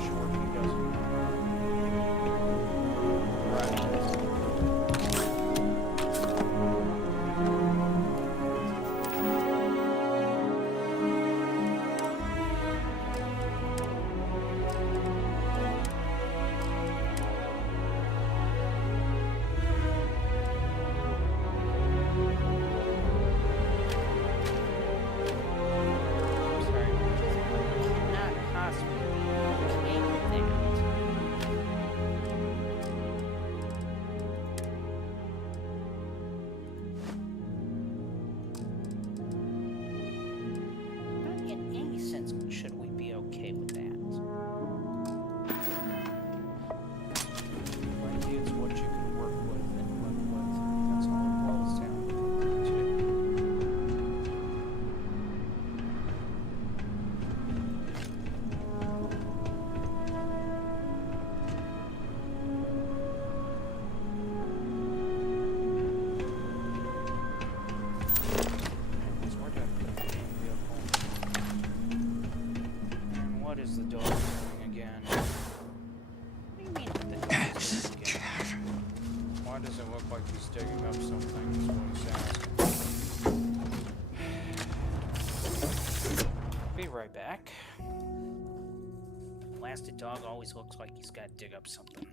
Sure, he doesn't know. look like he's digging up something, is what he's asking. Be right back. Blasted dog always looks like he's got to dig up something.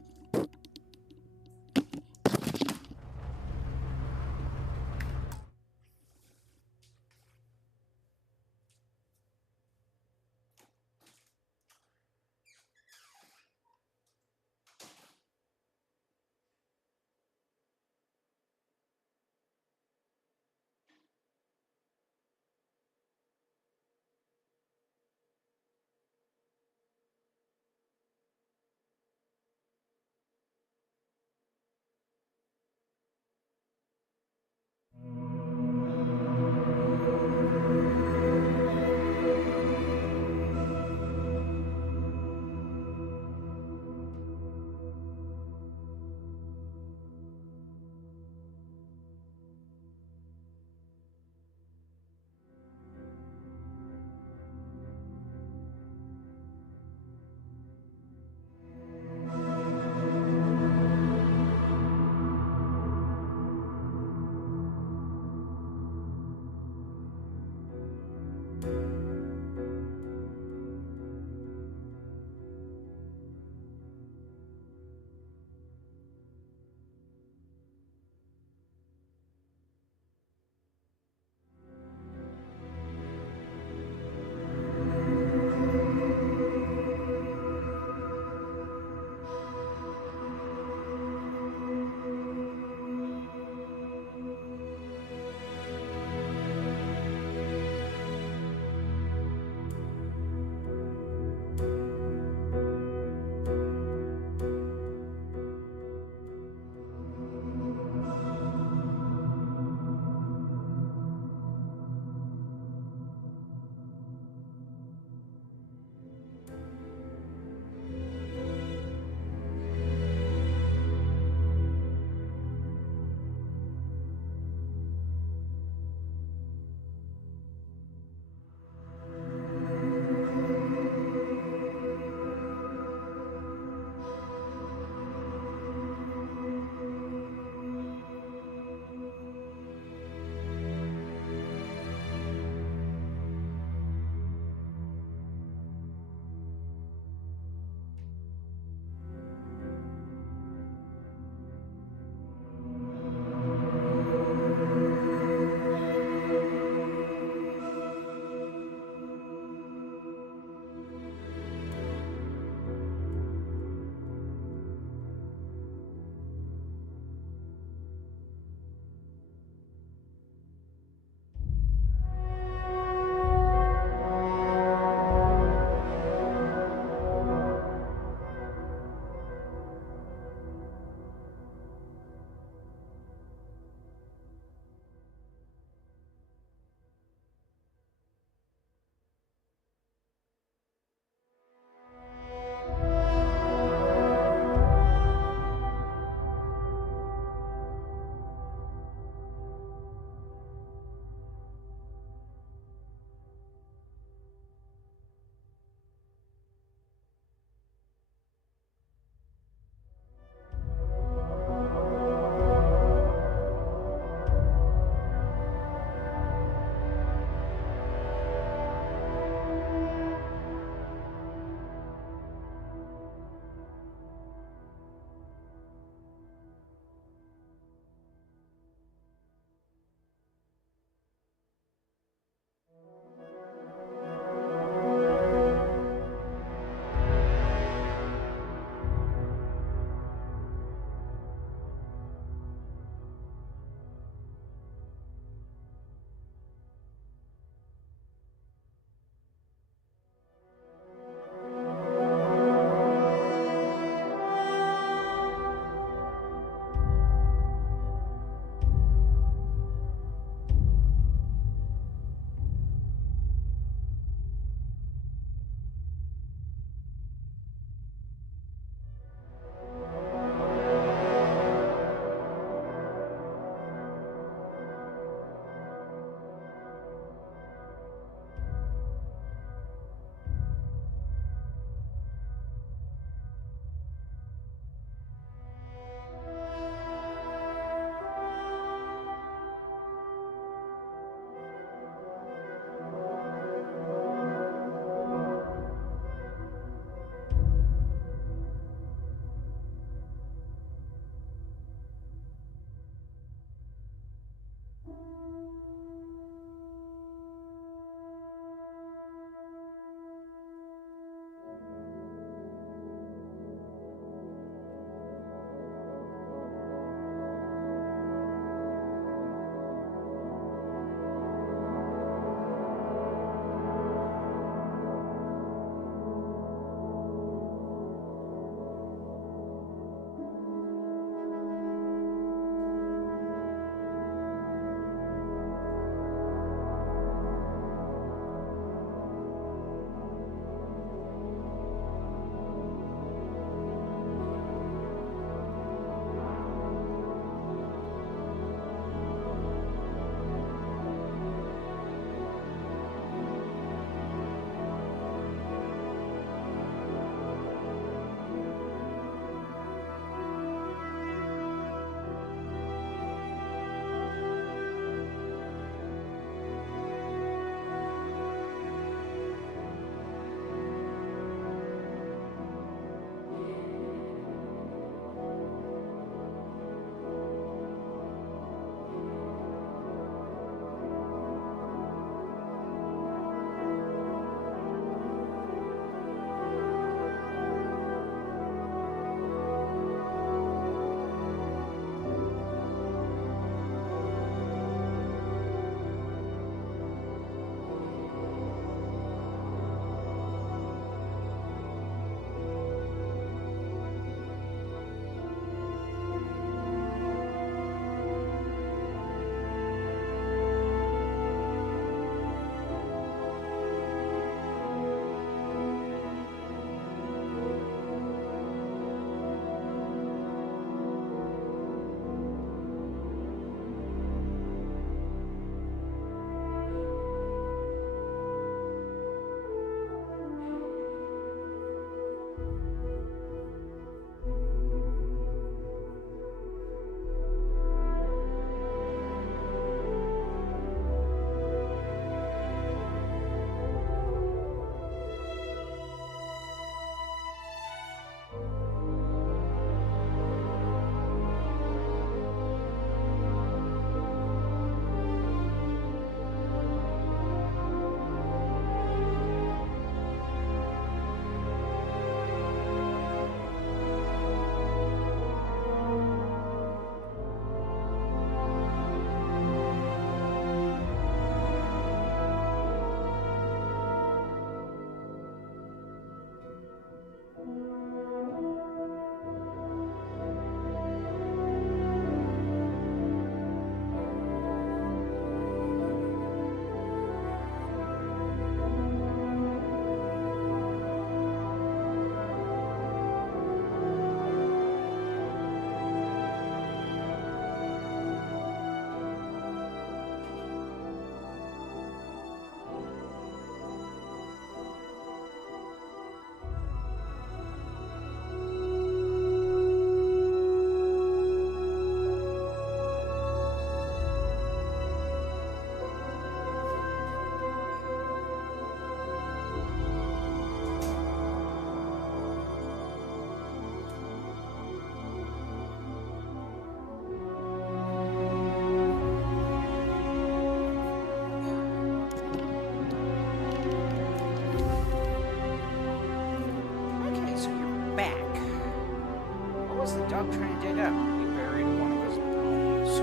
was the dog trying to dig up? He buried one of his bones.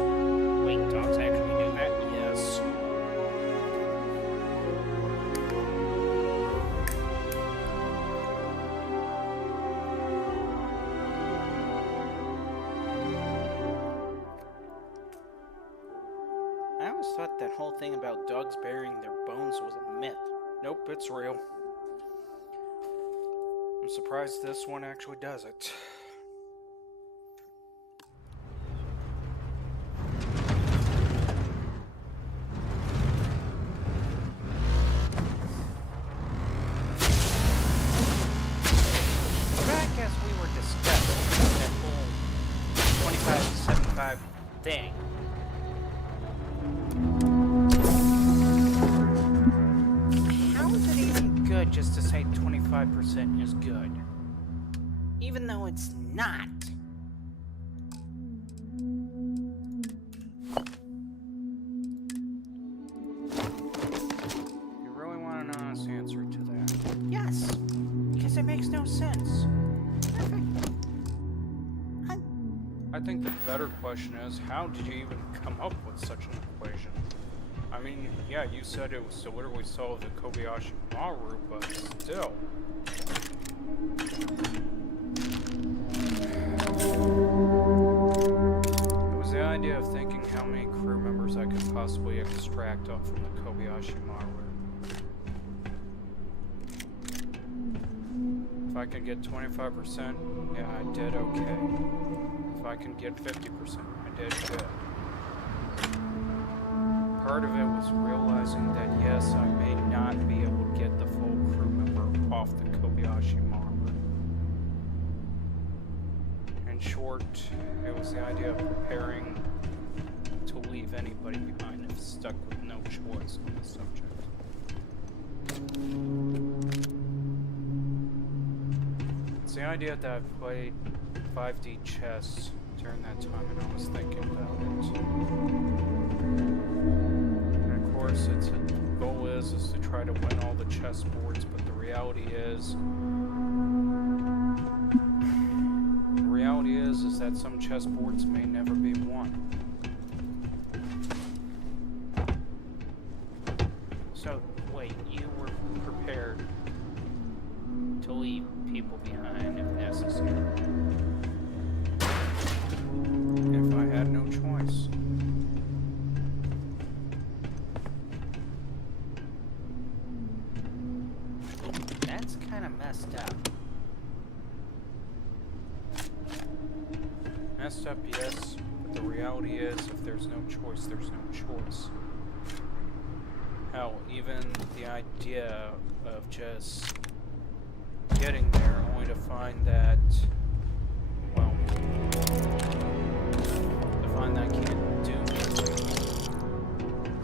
Wait, dogs actually do that? Yes. I always thought that whole thing about dogs burying their bones was a myth. Nope, it's real. I'm surprised this one actually does it. Back as we were discussing that whole 25 to 75 thing. How is it even good just to say 25% is good? Even though it's not. You really want an honest answer to that? Yes, because it makes no sense. Perfect. I think the better question is, how did you even come up with such an equation? I mean, yeah, you said it was to literally solve the Kobayashi Maru, but still. It was the idea of thinking how many crew members I could possibly extract off from the Kobayashi Maru. If I could get 25%, yeah, I did okay. If I can get 50%, I did good. Part of it was realizing that yes, I may not be able to get the full crew member off the Kobayashi Maru. In short, it was the idea of preparing to leave anybody behind if stuck with no choice on the subject. It's the idea that I played 5D chess during that time and I was thinking about it. And of course, the goal is to try to win all the chessboards, but the reality is that some chessboards may never be won. So, wait, you were prepared to leave people behind if necessary? If I had no choice. That's kind of messed up. Messed up, yes, but the reality is if there's no choice, there's no choice. Hell, even the idea of just getting there only to find that, well, to find that I can't do anything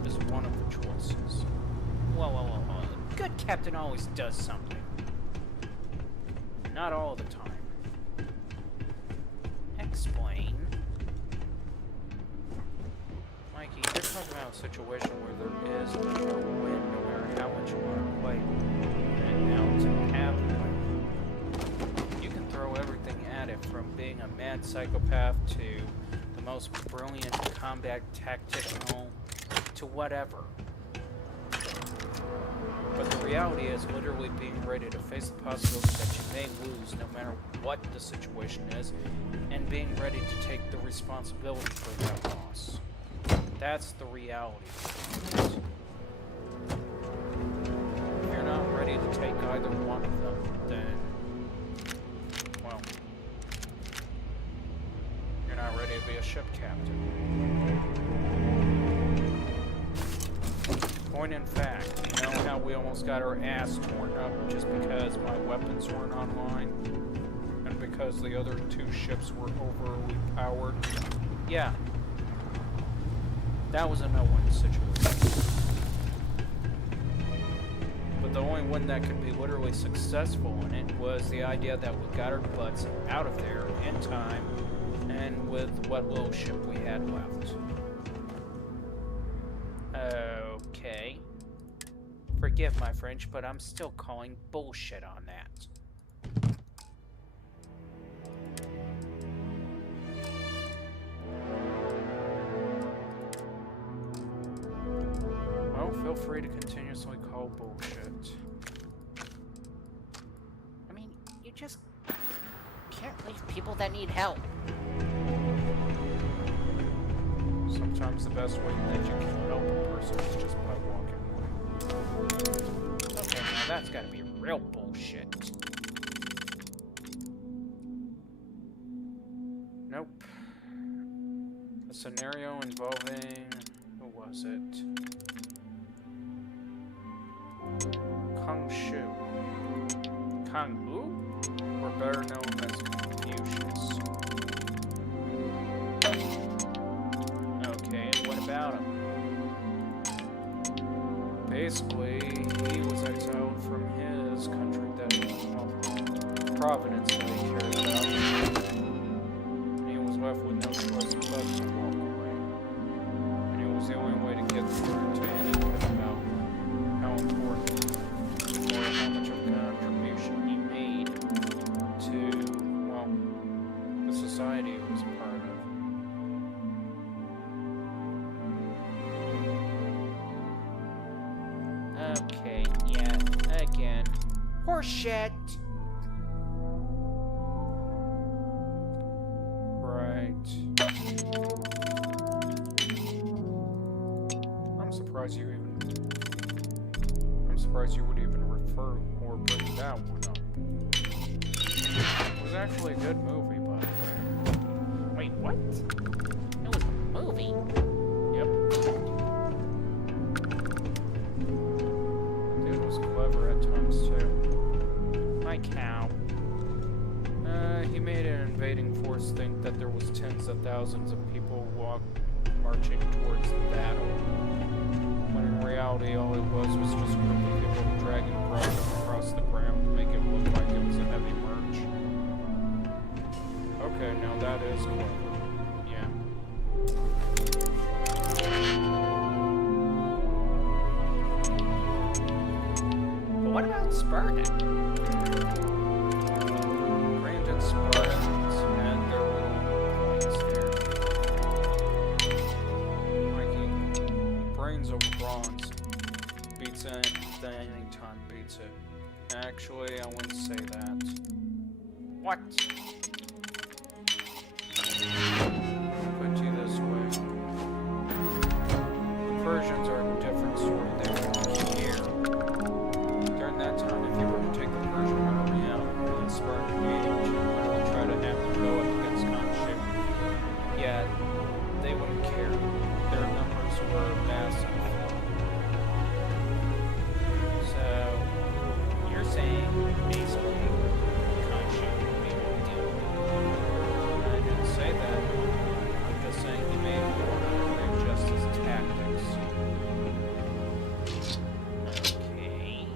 is one of the choices. Whoa. Good captain always does something. Not all the time. Explain. Mikey, you're talking about a situation where there is no win, no matter how much you want to play. And now to have one, you can throw everything at it, from being a mad psychopath to the most brilliant combat tactician to whatever. But the reality is literally being ready to face the possibility that you may lose no matter what the situation is, and being ready to take the responsibility for that loss. That's the reality. If you're not ready to take either one of them, then, well, you're not ready to be a ship captain. Point in fact, you know how we almost got our ass torn up just because my weapons weren't online? And because the other two ships were overly powered? Yeah. That was a no-win situation. But the only one that could be literally successful in it was the idea that we got our butts out of there in time and with what little ship we had left. Okay. Forgive my French, but I'm still calling bullshit on that. feel free to continuously call bullshit. I mean, you just can't leave people that need help. Sometimes the best way that you can help a person is just by walking away. Okay, now that's gotta be real bullshit. Nope. A scenario involving... who was it? Kung Shu. Kung who? Or better known as Confucius. Okay, and what about him? Basically, he was exiled from his country that, well, province that he cared about. And he was left with no choice but to walk away. And it was the only way to get through to anyone about how important or how much of a contribution he made to, well, the society he was a part of. Okay, yeah, again. Horseshit! Right. I'm surprised you would even refer or bring that one up. It was actually a good movie, by the way. Wait, what? It was a movie? Yep. Dude was clever at times too. Like how? He made an invading force think that there was tens of thousands of people marching towards the battle. When in reality, all it was just a group of people dragging product across the ground to make it look like it was a heavy march. Okay, now that is clever. Yeah. But what about Sparta? Granted, Spartans had their little points there. Mikey, brains over bronze beats any time beats it. Actually, I wouldn't say that. What? Put it to you this way. The Persians are a different story. They were just here. During that time, if you were to take the Persian army out in the Spartan age and literally try to have them go up against Khonshu, yeah, they wouldn't care. Their numbers were massive. So, you're saying, basically, Khonshu would be able to deal with it? I didn't say that. I'm just saying he may have adjust his tactics. Okay.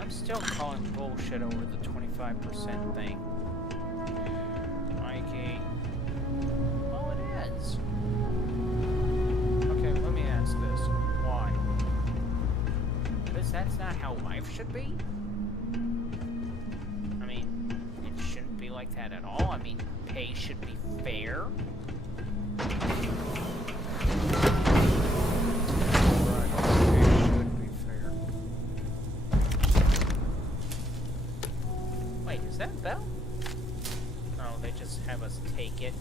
I'm still calling bullshit over the 25% thing. Mikey. Well, it is. Okay, let me ask this. Why? Because that's not how life should be. I mean, it shouldn't be like that at all. I mean, pay should be fair. Right, it should be fair. Wait, is that a bell? Oh, they just have us take it.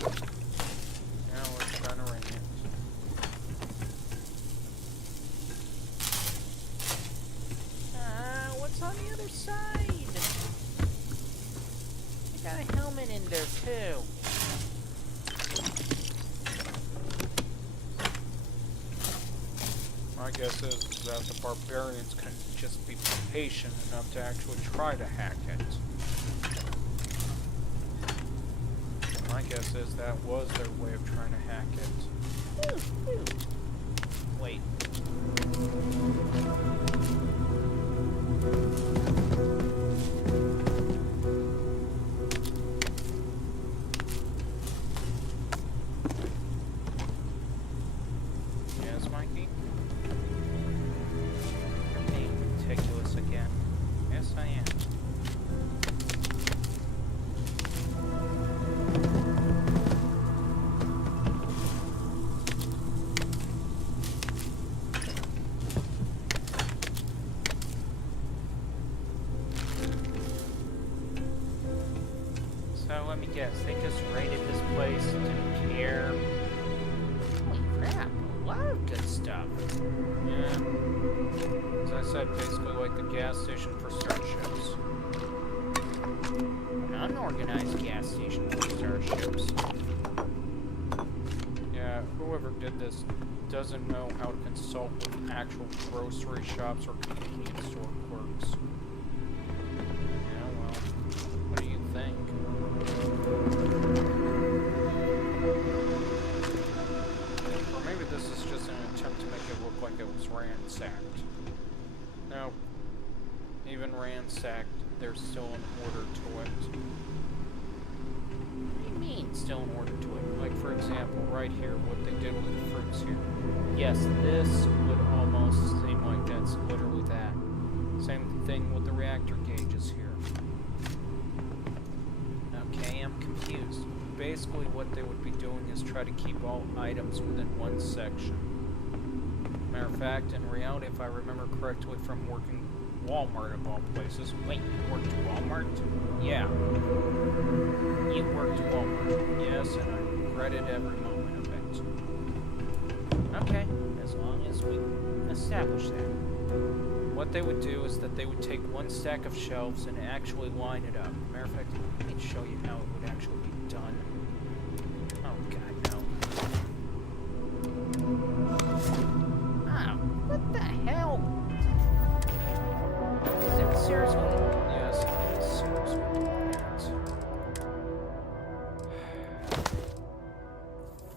Now we're trying to ring it. What's on the other side? I got a helmet in there too. My guess is that the barbarians couldn't just be patient enough to actually try to hack it. My guess is that was their way of trying to hack it. Wait. let me guess. They just raided this place, didn't care. Holy crap, a lot of good stuff. Yeah. As I said, basically like the gas station for starships. An unorganized gas station for starships. Yeah, whoever did this doesn't know how to consult with actual grocery shops or convenience store clerks. Yeah, well, what do you think? Or maybe this is just an attempt to make it look like it was ransacked. No, even ransacked, there's still an order to it. What do you mean, still in order to it? Like, for example, right here, what they did with the fruits here. Yes, this would almost seem like that's literally that. Same thing with the reactor gauges here. Okay, I'm confused. Basically, what they would be doing is try to keep all items within one section. Matter of fact, in reality, if I remember correctly from working Walmart of all places. Wait, you worked at Walmart? Yeah. You worked at Walmart. Yes, and I regretted every moment of it. Okay, as long as we establish that. What they would do is that they would take one stack of shelves and actually line it up. Matter of fact, let me show you how it would actually be done. Oh god, no. Oh, what the hell? Is that seriously? Yes, it is seriously doing that.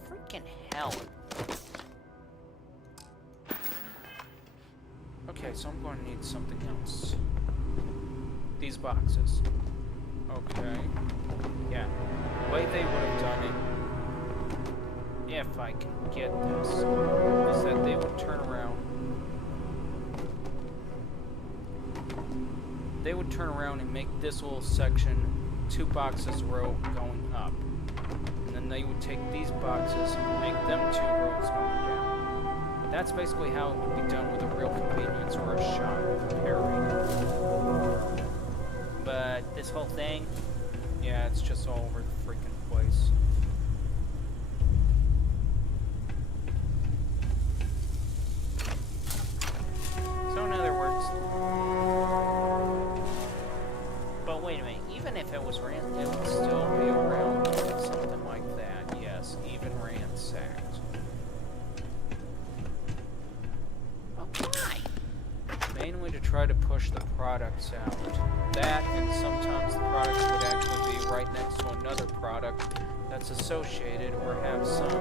Freaking hell. Okay, so I'm going to need something else. These boxes. Okay. Yeah. The way they would have done it, if I can get this, is that they would turn around. They would turn around and make this little section 2 boxes row going up. And then they would take these boxes and make them 2 rows going down. That's basically how it would be done with a real convenience or a shop repairing. But this whole thing, Yeah, it's just all over the freaking place. so in other words, but wait a minute, even if it was ran, It would still be around something like that, yes, even ransacked. but why? Mainly to try to push the products out. That, and sometimes the products would actually be right next to another product that's associated or have some,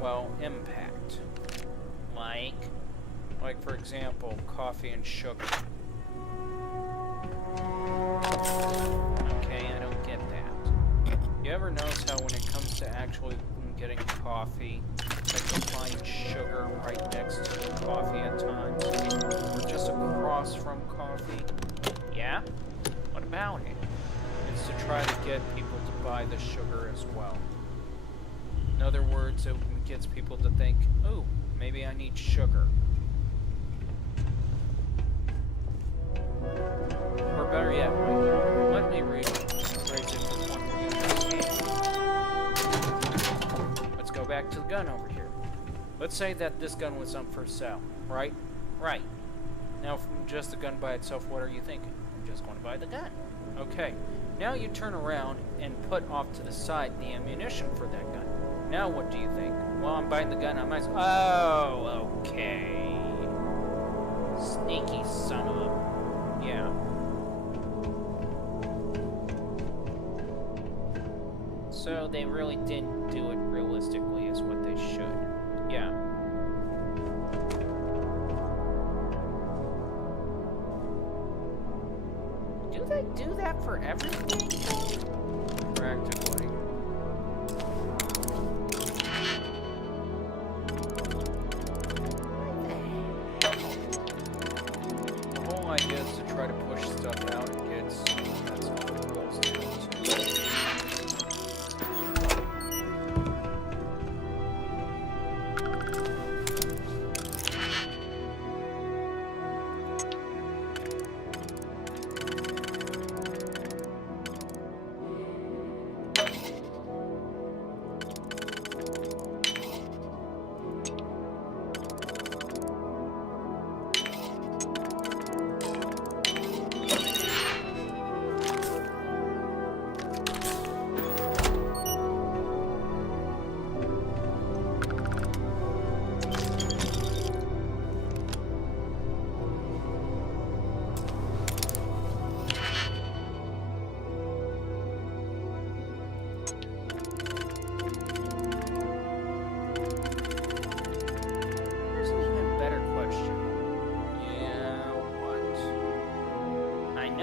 well, impact. Like, for example, coffee and sugar. Okay, I don't get that. You ever notice how when it comes to actually getting coffee, that you'll find sugar right next to the coffee at times? Or just across from coffee? Yeah? What about it? It's to try to get people to buy the sugar as well. In other words, it gets people to think, oh, maybe I need sugar. Or better yet, let me rephrase it to one you understand. Let's go back to the gun over here. Let's say that this gun was up for sale, right? Right. Now, from just the gun by itself, what are you thinking? I'm just going to buy the gun. Okay, now you turn around and put off to the side the ammunition for that gun. Now what do you think? Well, I'm buying the gun, I might as well... Oh, okay. Sneaky son of a... Yeah. So they really didn't do it realistically is what they should. Yeah. Do they do that for everything? Practically. The whole idea is to try to push stuff out and get that's all it goes down to.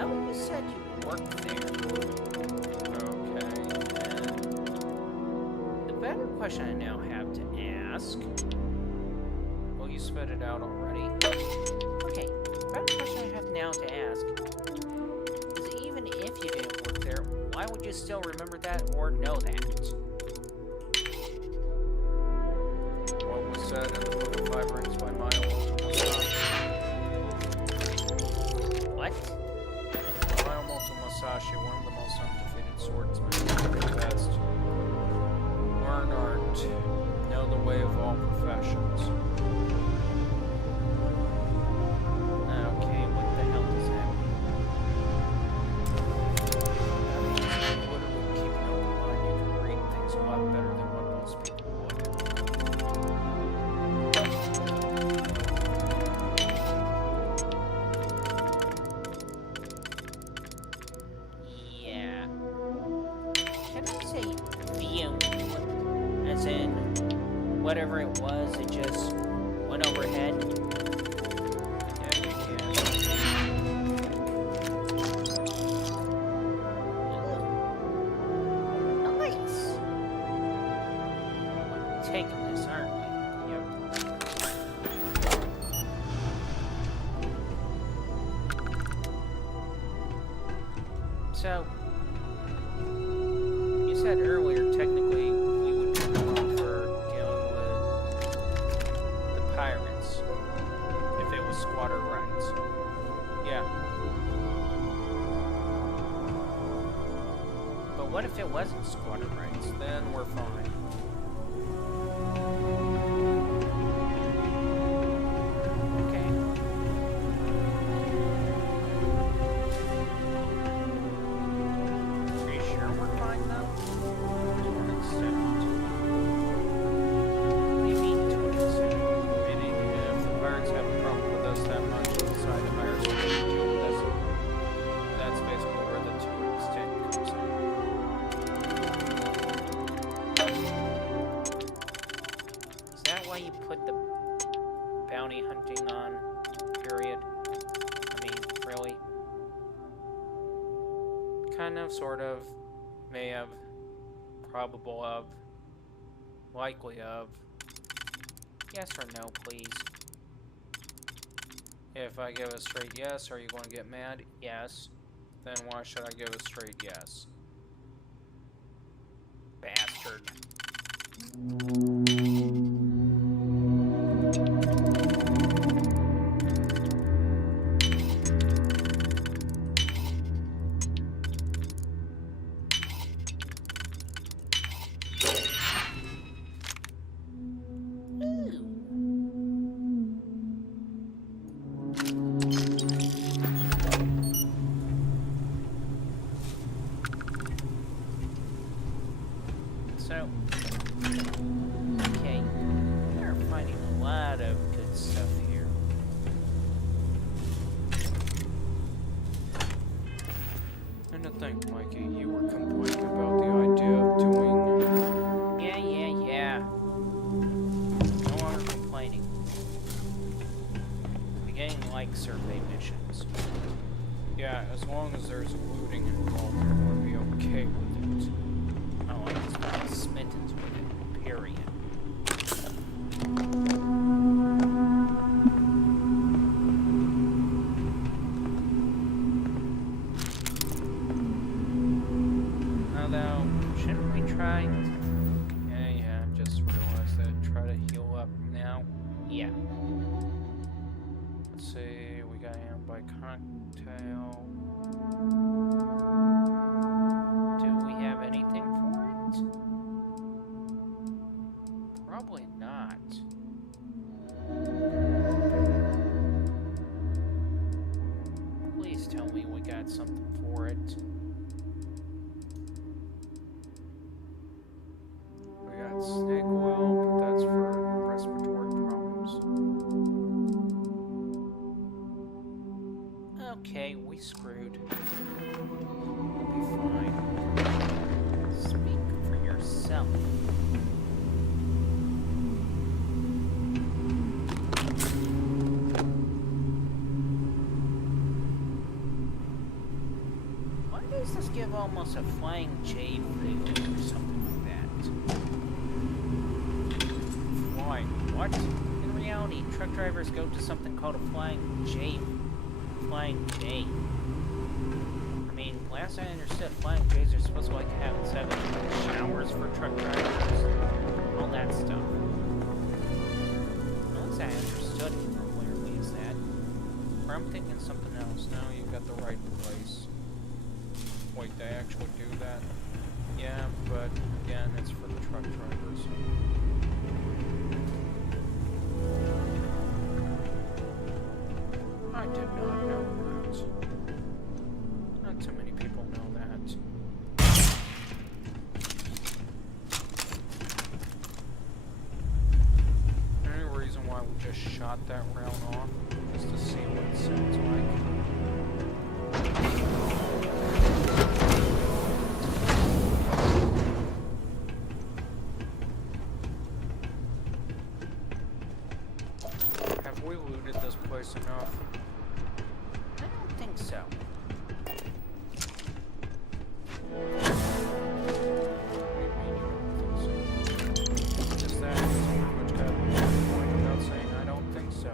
Well, you said you worked there. Okay. The better question I now have to ask. Well, you spit it out already. Okay, the better question I have now to ask is even if you didn't work there, why would you still remember that or know that? What was said in the Book of Five Rings by Maya Multimasashi? What? Maya Multimasashi, one of the most undefeated swordsmen, the best. Learn art, know the way of all professions. Okay, what the hell does that mean? That means literally keep an open mind. You can read things a lot better than what most people would. Yeah. Can I say view? As in, whatever it was, it just went overhead? Yeah, you can. Ooh, nice! We're taking this, aren't we? Yep. So, you said earlier, technically, we would be going for dealing with the pirates if it was squatter rights. Yeah. But what if it wasn't squatter rights? Then we're fine. Okay. Are you sure we're fine though? To an extent. What do you mean to an extent? Meaning, if the pirates have a problem with us that much and decide to hire someone to deal with us, that's basically where the to an extent comes in. Is that why you put the bounty hunting on, period? I mean, really? Kind of, sort of, may have, probable of, likely of. Yes or no, please? If I give a straight yes, are you going to get mad? Yes. Then why should I give a straight yes? Bastard. So, okay, we're finding a lot of good stuff here. And to think, Mikey, you were complaining about the idea of doing... Yeah. No longer complaining. Beginning like survey missions. Yeah, as long as there's looting involved, you're going to be okay with it. I don't like this guy Smittens with it, period. Although, shouldn't we try? Yeah, just realized that. Try to heal up now. Yeah. Let's see, we got him by cocktail. Do we have anything for it? Probably not. Please tell me we got something for it. We got snake oil, but that's for respiratory problems. Okay, we screwed. We'll be fine. Speak for yourself. does this give almost a flying J feel or something like that? Flying. What? In reality, truck drivers go to something called a flying J. Flying J. I mean, last I understood, flying J's are supposed to like have 7 showers for truck drivers, all that stuff. At least I understood clearly is that. Or I'm thinking something else. No, you got the right place. Wait, they actually do that? Yeah, but again, it's for the truck drivers. I did not know that. Not too many people know that. Any reason why we just shot that round off? Just to see what it sounds like. Have we looted this place enough? I don't think so. Just that, it's pretty much got a point about saying I don't think so.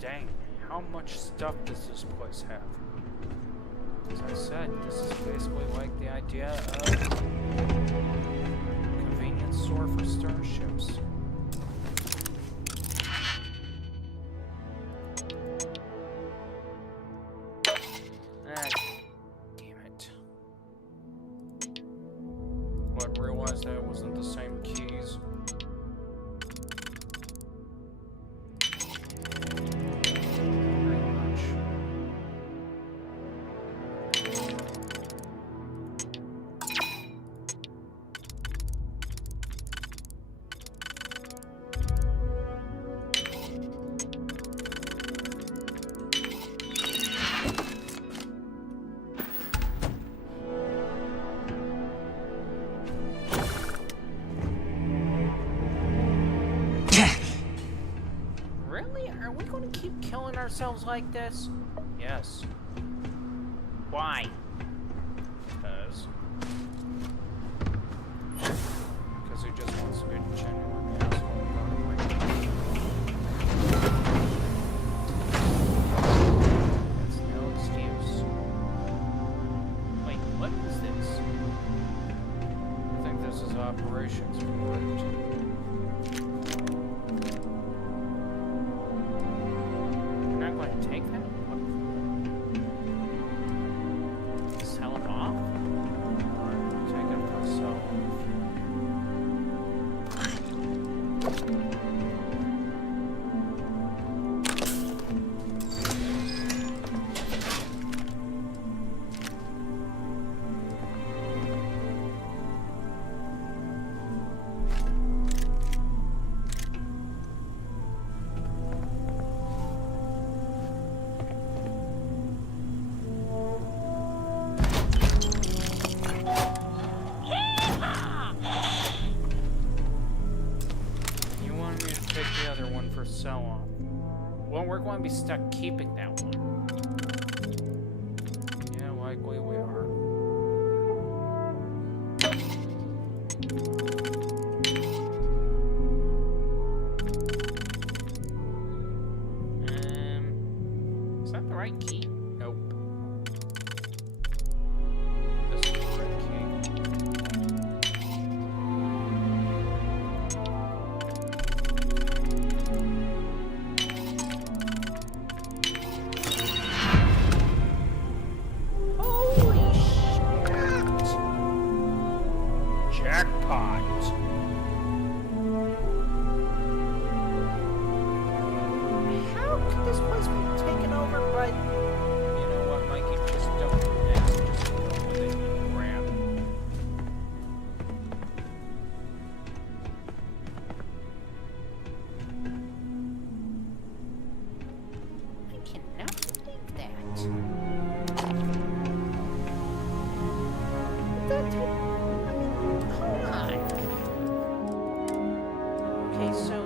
Dang, how much stuff does this place have? As I said, this is basically like the idea of convenience store for starships. Ah, damn it. But realized that it wasn't the same keys. Pretty much. Really? Are we going to keep killing ourselves like this? Yes. Why? Because he just wants to be a genuine asshole about it. That's no excuse. Wait, what is this? I think this is operations route. You're not going to take that? What? Sell it off? Or take it for self. You wanted me to take the other one for sell off. Well, we're going to be stuck keeping that one. Yeah, likely we are. Is that the right key? Nope. This is the right key. Holy shit! Jackpot! How could this place be taken over by... You know what, Mikey? Just don't ask. Just go with it and grab. I cannot believe that. That type... Hold on. Okay, so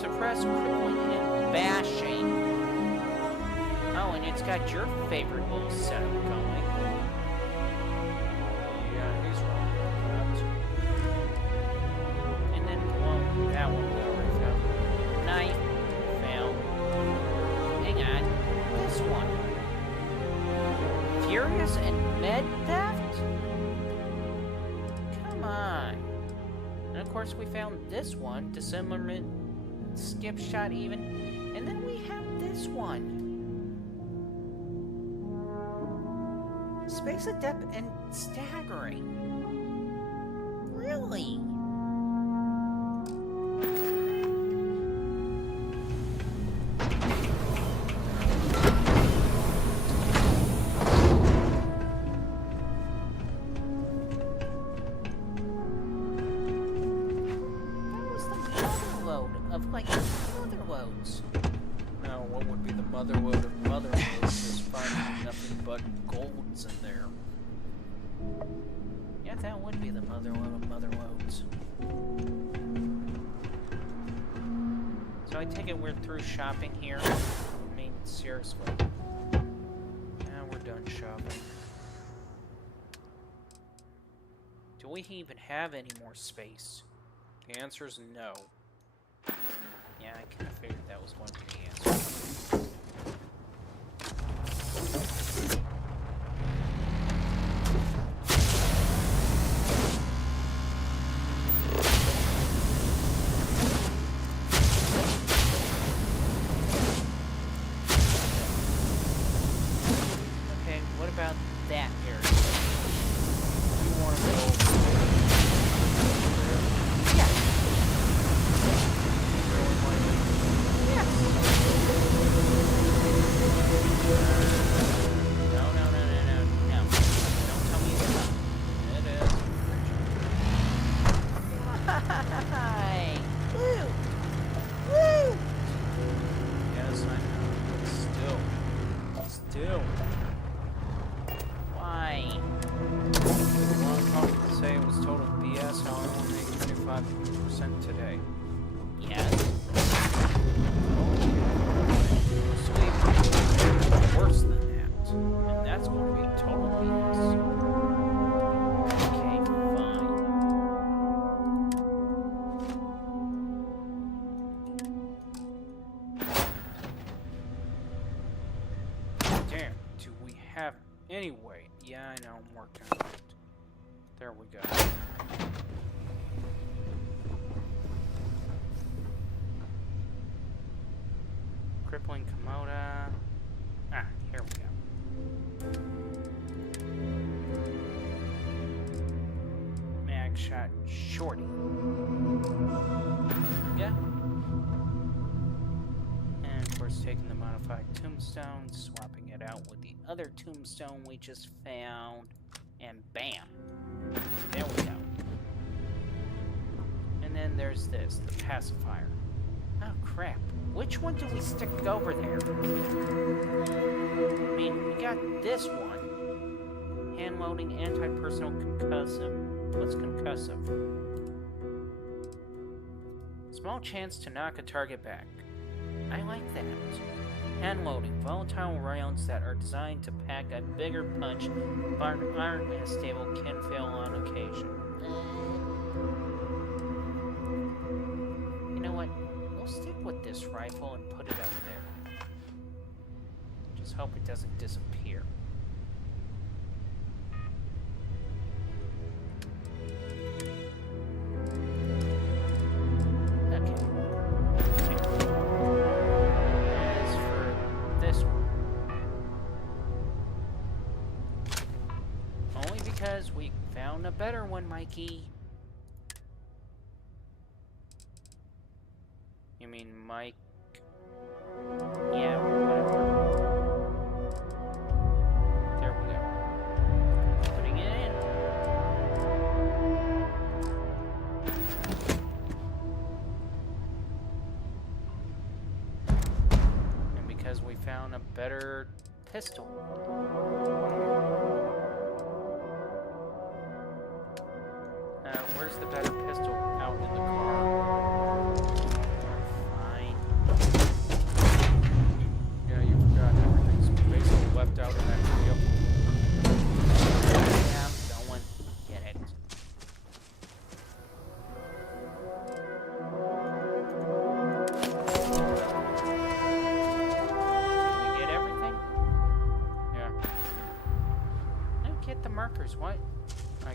Suppress, crippling, and bashing. Oh, and it's got your favorite little setup going. Yeah, he's wrong about And then, well, that one we already found. Knife, failed. Hang on, this one. Furious and med theft? Come on. And of course we found this one, dismemberment, skip shot even, and then we have this one. Space adept and staggering. Really? Now, what would be the mother load of mother loads is finding nothing but golds in there. Yeah, that would be the mother load of mother loads. So I take it we're through shopping here? I mean, seriously. Now we're done shopping. Do we even have any more space? The answer is no. Yeah, I kind of figured that was going to be the answer. Okay, what about that area? You want to go Yeah. No. Don't tell me it's not. It is. Hi. Woo. Woo. Yes, I know, but still. Why? Well, I'm probably going to say it was total BS how I only made 25% today. Yes. Sweet. Worse than that. And that's going to be total BS. Okay, fine. Damn, do we have any way? Yeah, I know, I'm working on it. There we go. Crippling Komoda. Ah, here we go. Mag shot shorty. Yeah. And of course taking the modified tombstone, swapping it out with the other tombstone we just found, and bam. There we go. And then there's this, the pacifier. Oh crap. Which one do we stick over there? I mean, we got this one. Hand loading, anti-personal concussive. What's concussive? Small chance to knock a target back. I like that. Hand loading, volatile rounds that are designed to pack a bigger punch but aren't as stable can fail on occasion. You know what? We'll stick with this rifle and put it up there. Just hope it doesn't disappear. Okay. As for this one, only because we found a better one, Mikey. You mean Mike? Yeah, whatever. There we go. Putting it in. And because we found a better pistol. Where's the better pistol? Out in the car. Fine.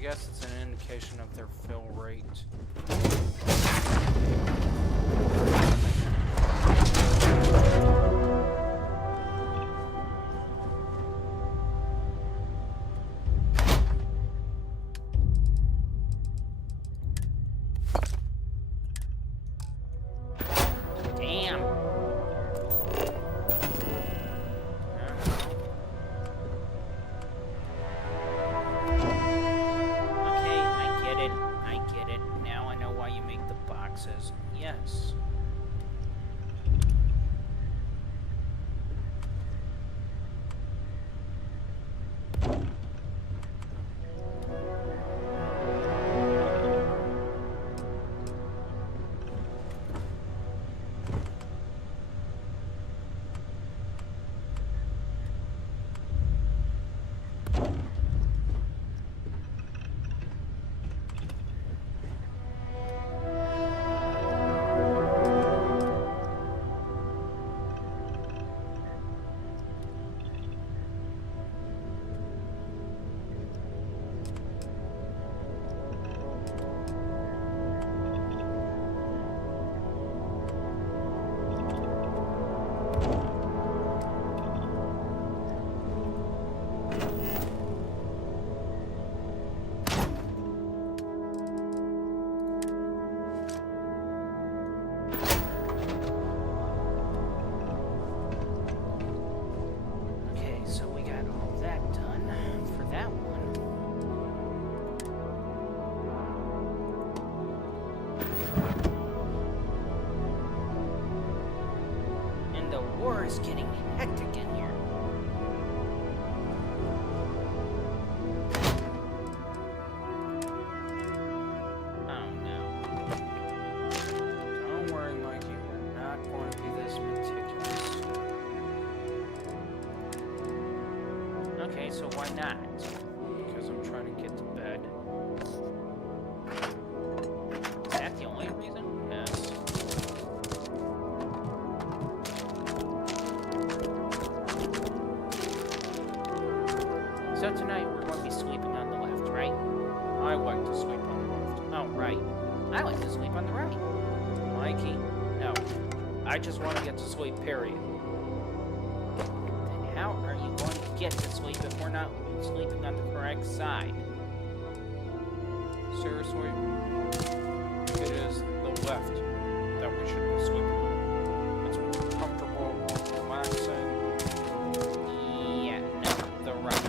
guess it's an indication of their fill rate. Damn. Okay, I get it. I get it. Now I know why you make the boxes. Yes. Okay, so we got all that done for that one. And the war is getting hectic in here. Oh no. Don't worry, Mikey. We're not going to be this meticulous. Okay, so why not? Because I'm trying to get to bed. Is that the only reason? Yes. So tonight we're going to be sleeping on the left, right? I like to sleep on the left. Oh, right. I like to sleep on the right. Mikey? No. I just want to get to sleep, period. Then how are you going to get to sleep if we're not sleeping on the correct side? Seriously? It is the left that we should be sleeping on. It's more comfortable, relaxing. Yeah, no, the right.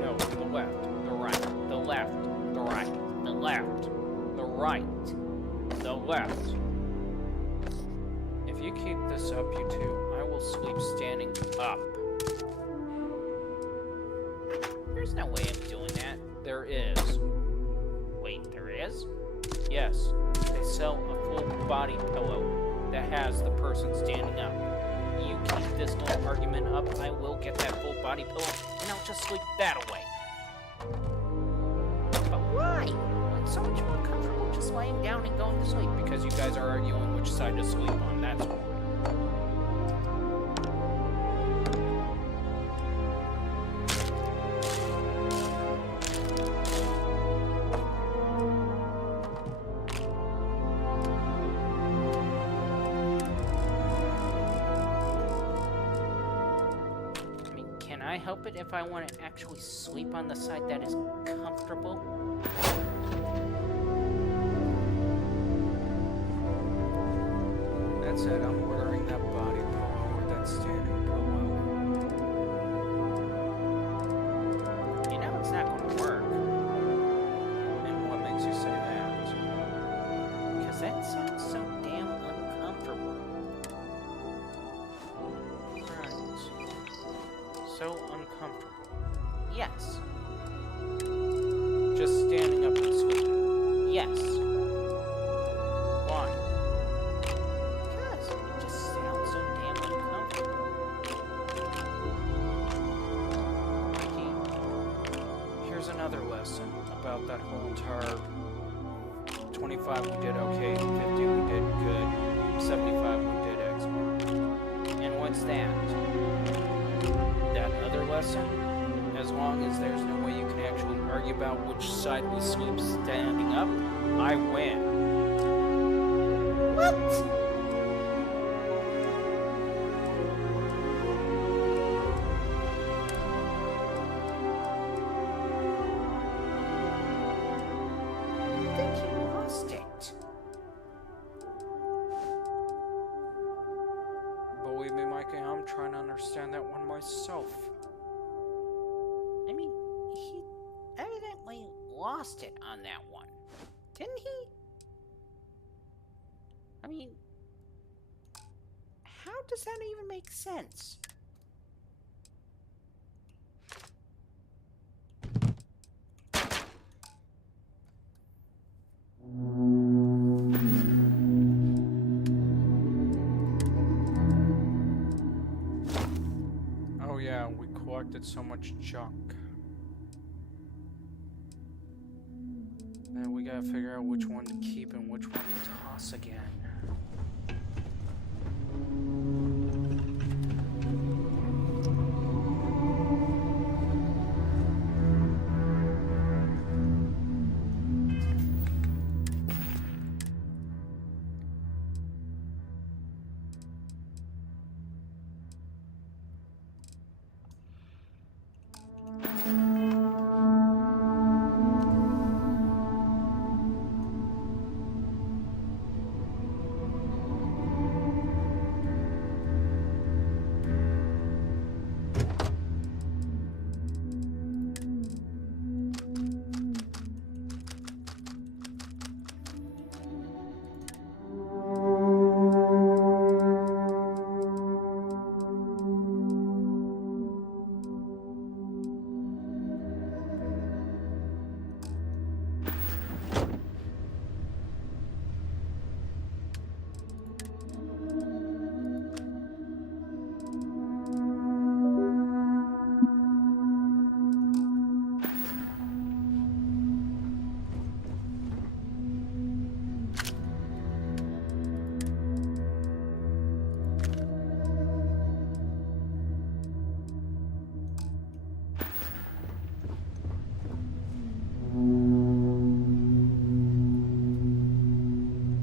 No, the left. The right. The left. The right. The left. The right. The left. If you keep this up, you two, I will sleep standing up. There's no way of doing that. There is. Wait, there is? Yes, they sell a full body pillow that has the person standing up. You keep this little argument up, I will get that full body pillow, and I'll just sleep that away. But why? It's so much more comfortable just laying down and going to sleep. Because you guys are arguing which side to sleep on, that's why. I mean, can I help it if I want to actually sleep on the side that is comfortable? That said, I'm ordering that body pillow or that standing pillow. You know it's not going to work. And what makes you say that? Because that sounds so damn uncomfortable. Right. So uncomfortable. Yes. Just standing up and sleeping. Yes. Why? Because it just sounds so damn uncomfortable. Mikey, here's another lesson about that whole entire 25 we did okay, 50 we did good, 75 we did excellent. And what's that? That other lesson, as long as there's no way you can actually argue about which side we sleep standing up, I win. What? I think you lost it. Believe me, Mikey, I'm trying to understand that one myself. I mean, he evidently lost it on that one, didn't he? I mean, how does that even make sense? Oh yeah, we collected so much junk. Now we gotta figure out which one to keep and which one to toss again.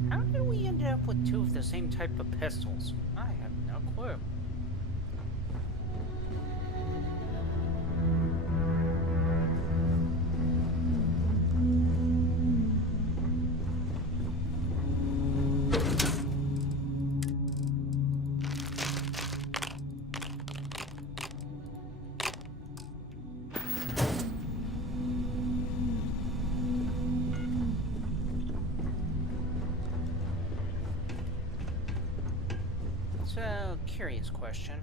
How did we end up with two of the same type of pistols? I have no clue. So, curious question.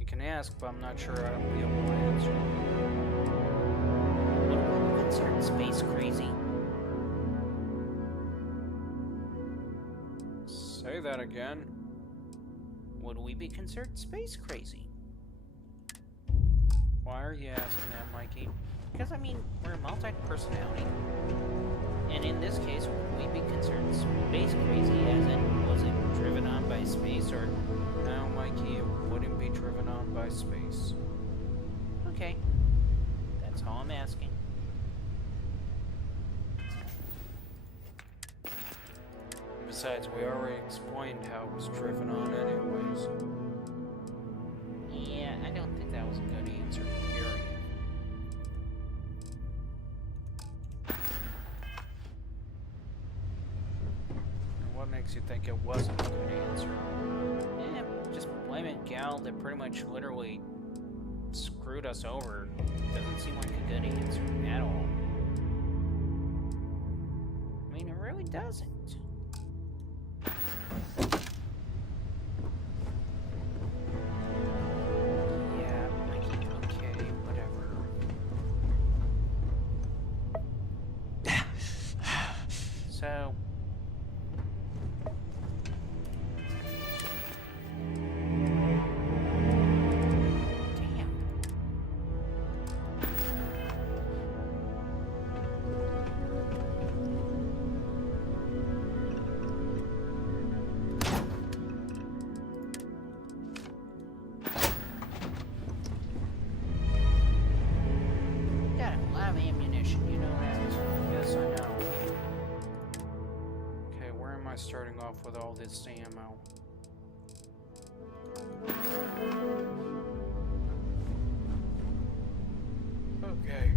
You can ask, but I'm not sure I'll be able to answer. Would we be considered space crazy? Say that again. Would we be considered space crazy? Why are you asking that, Mikey? Because, I mean, we're a multi-personality. And in this case, would we be considered space crazy, as in, was it driven on by space, or... No, Mikey, it wouldn't be driven on by space. Okay. That's all I'm asking. Besides, we already explained how it was driven on anyways. Yeah, I don't think that was a good answer, period. And what makes you think it wasn't a good answer? Eh, just blaming Gal that pretty much literally screwed us over doesn't seem like a good answer at all. I mean, it really doesn't. Yeah, okay, whatever. So... Damn. starting off with all this ammo. Okay.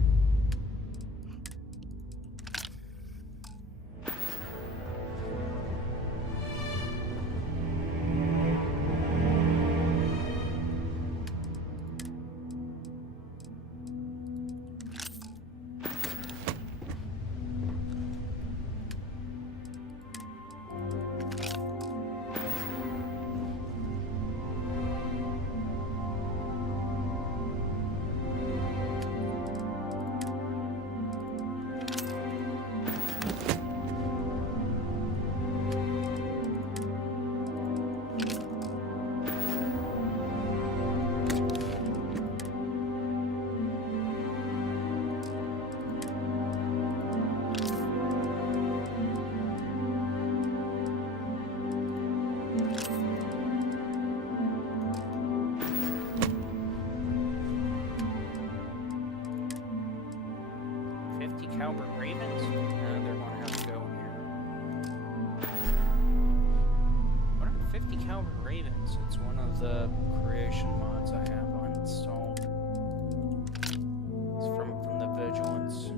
Caliber Ravens? They're going to have to go here. What are 50 caliber Ravens? It's one of the creation mods I have uninstalled. It's from the Vigilance.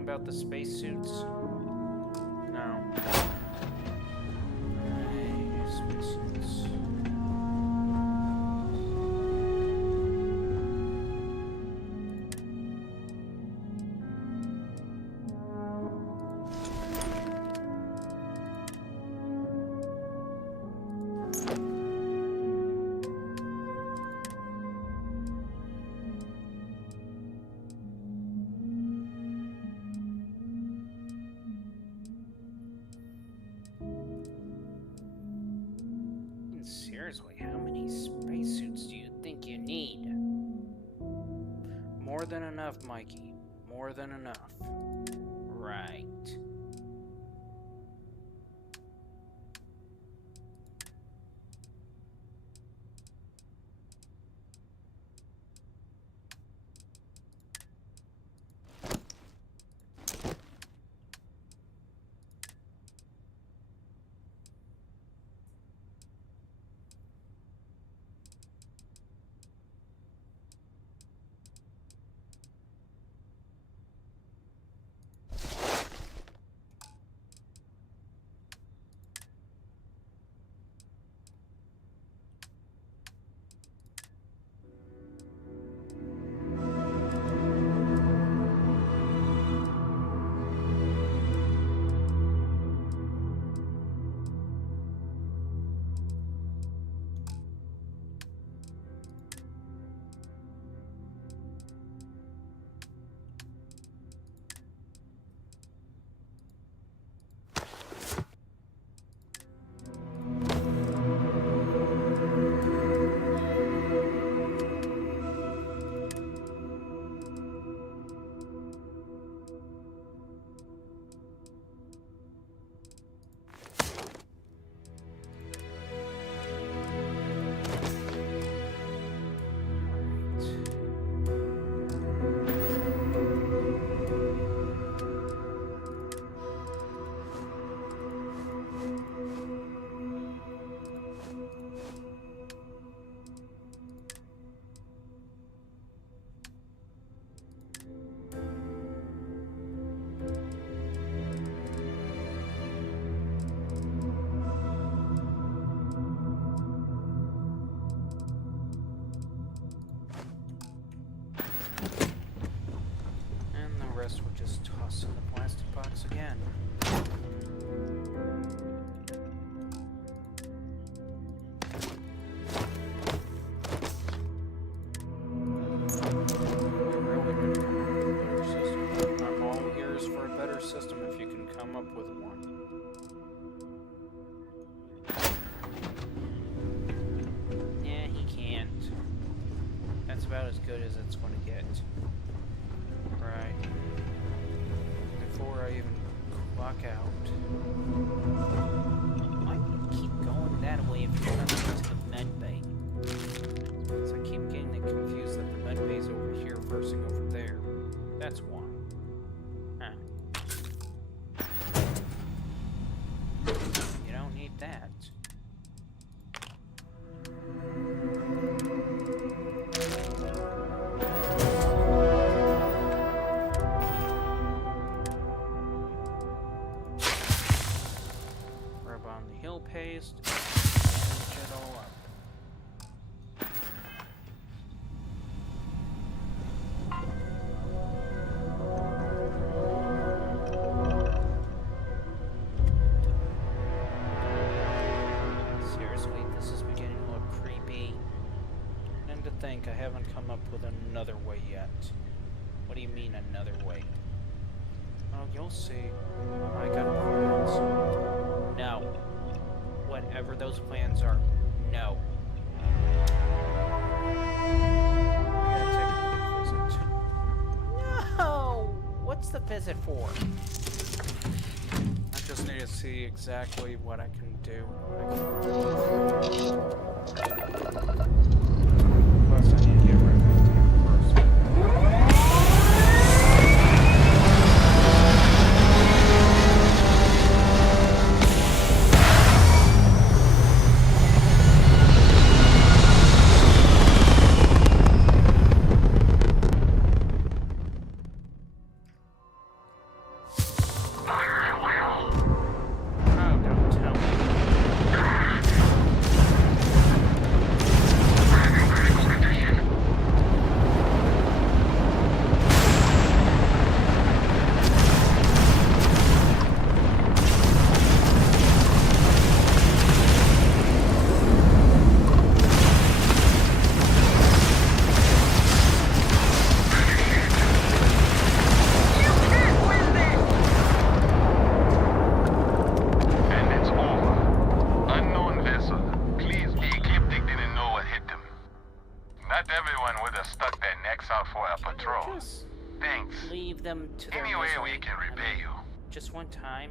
About the spacesuits? No. Spacesuits. Seriously, how many spacesuits do you think you need? More than enough, Mikey. More than enough. Right. as good as it's going to get. Right. Before I even clock out. Why do you keep going that way if you're not going to the med bay? So I keep getting it confused that the med bay's over here versus over there. That's why. Huh. You don't need that. Rub on the heal paste and bandage it all up. Seriously, this is beginning to look creepy. And to think I haven't come up with another way yet. What do you mean another way? Oh, you'll see. I got plans. No. Whatever those plans are, no. I gotta take a quick visit. No! What's the visit for? I just need to see exactly what I can do. Plus, I need to get rid of my camera first. Oh, don't tell me. And it's over. Unknown vessel. Please be ecliptic didn't know what hit them. Not everyone would have stuck their necks out for a patrol. Just Thanks. leave them to their Any way misery. we can repay you. Just one time.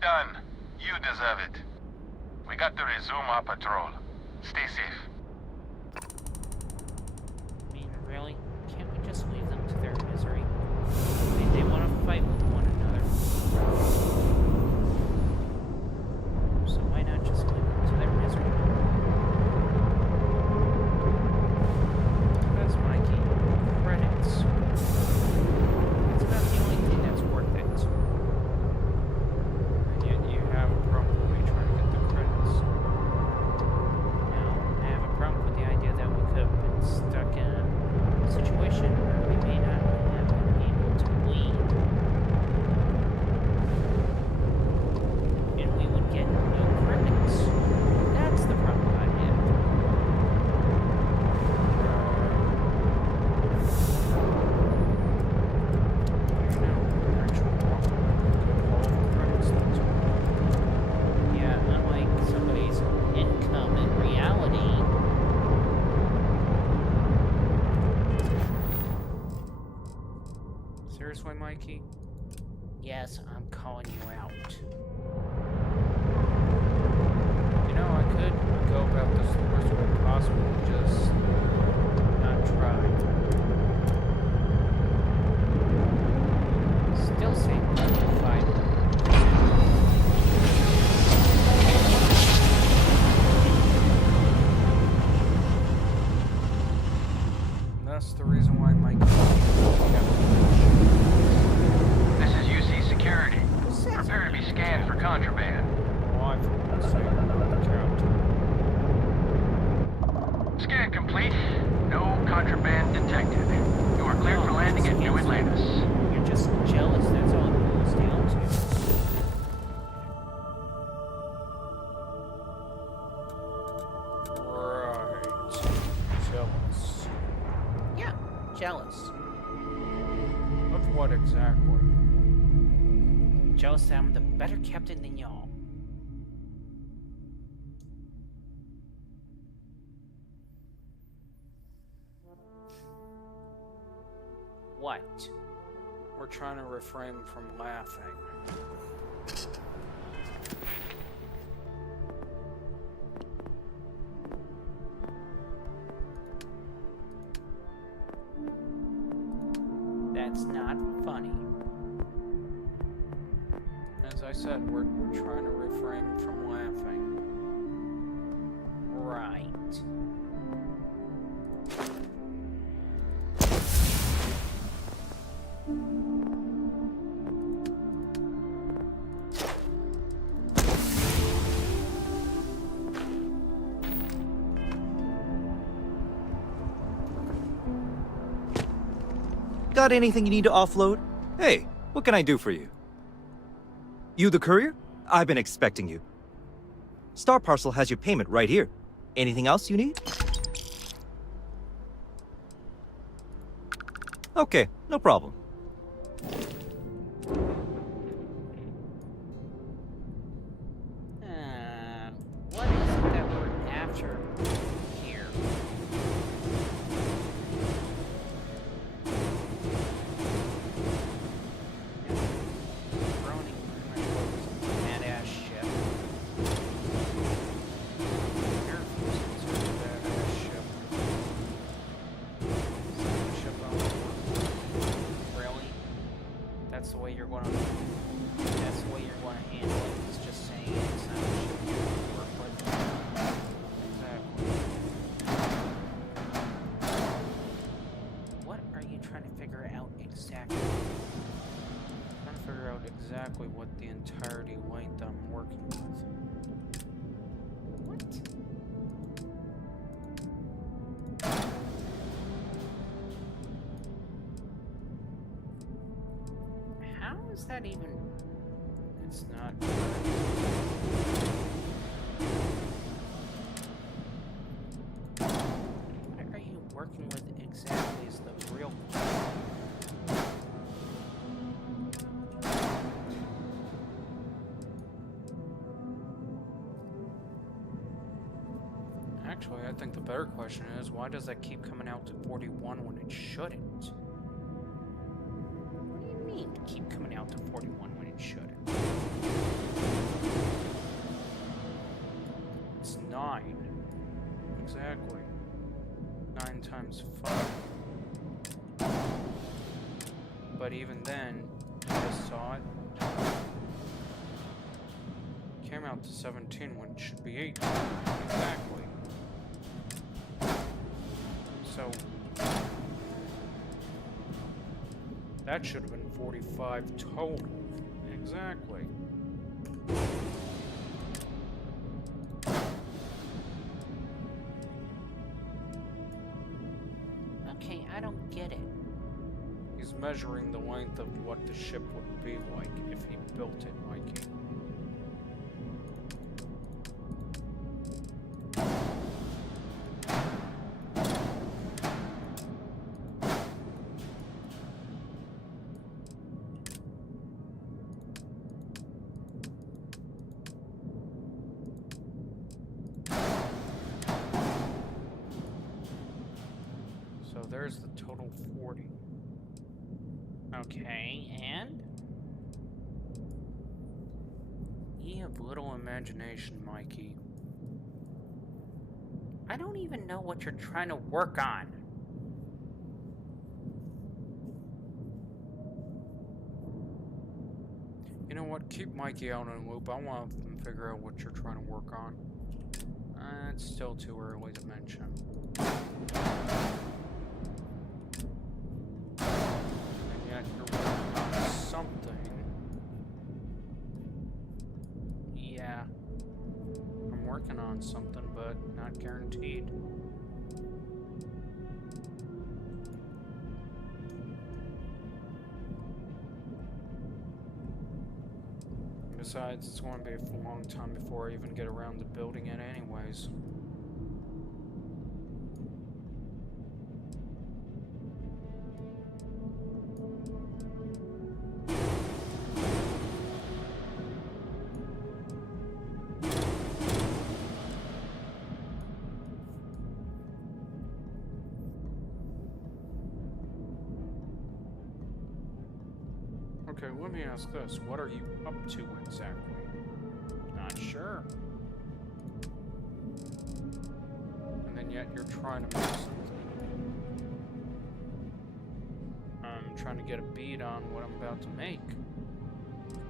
Done. You deserve it. We got to resume our patrol. Stay safe. I mean, really? Can't we just leave them to their misery? I mean, they want to fight with one another. So why not just leave them to their misery? That's my key. Credits. It's about the only thing that's worth it. And yet you have a problem with me trying to get the credits. No, I have a problem with the idea that we could have been stuck in a situation where we may not have been able to leave. And we would get no credits. That's the problem I have. Yeah, unlike somebody's income in reality. Seriously, Mikey? Yes, I'm calling you out. You know, I could go about this the worst way possible and just not try. Still saying fight. And that's the reason why Mikey. This is UC Security. Prepare to be scanned for contraband. Why for God's sake, count. Scan complete. No contraband detected. You are cleared for landing at New Atlantis. You're just jealous, that's all it boils down to. Right. Jealous. Yeah, jealous. Of what exactly? Jealous that I'm the better captain than y'all. What? We're trying to refrain from laughing. That's not funny. As I said, we're trying to refrain from laughing. Right. Got anything you need to offload? Hey, what can I do for you? You the courier? I've been expecting you. Star Parcel has your payment right here. Anything else you need? Okay, no problem. What is it that we're after here? Browning pretty much was a badass ship. Airforce is a badass ship. Ship Really? That's the way you're going to. That's the way you're going to handle it. It's just saying it's not a ship you want to work with. What are you trying to figure out exactly? Trying to figure out exactly what the entirety length I'm working with. What? How is that even? It's not. What are you working with exactly is the real question. Actually, I think the better question is, why does that keep coming out to 41 when it shouldn't? What do you mean keep coming out to 41 when it shouldn't? It's 9. Exactly. 9 times 5. But even then, I just saw it. Came out to 17 when it should be 18. Exactly. So that should have been 45 total. Exactly. Okay, I don't get it. He's measuring the length of what the ship would be like if he built it, Mikey. So there's the total 40. Okay, and? You have little imagination, Mikey. I don't even know what you're trying to work on. You know what? Keep Mikey out on a loop. I want to figure out what you're trying to work on. It's still too early to mention. And yet you're working on something. Yeah. I'm working on something, but not guaranteed. Besides, it's going to be a long time before I even get around to building it anyways. Okay, let me ask this. What are you up to exactly? Not sure. And then yet you're trying to make something. I'm trying to get a beat on what I'm about to make.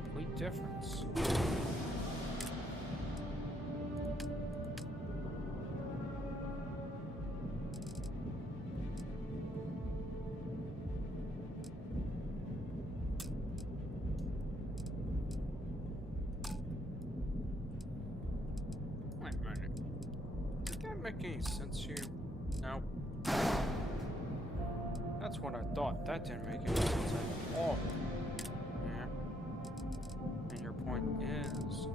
Complete difference. Wait a minute. Did that make any sense to you? No. That's what I thought. That didn't make any sense at all. Yeah. And your point is...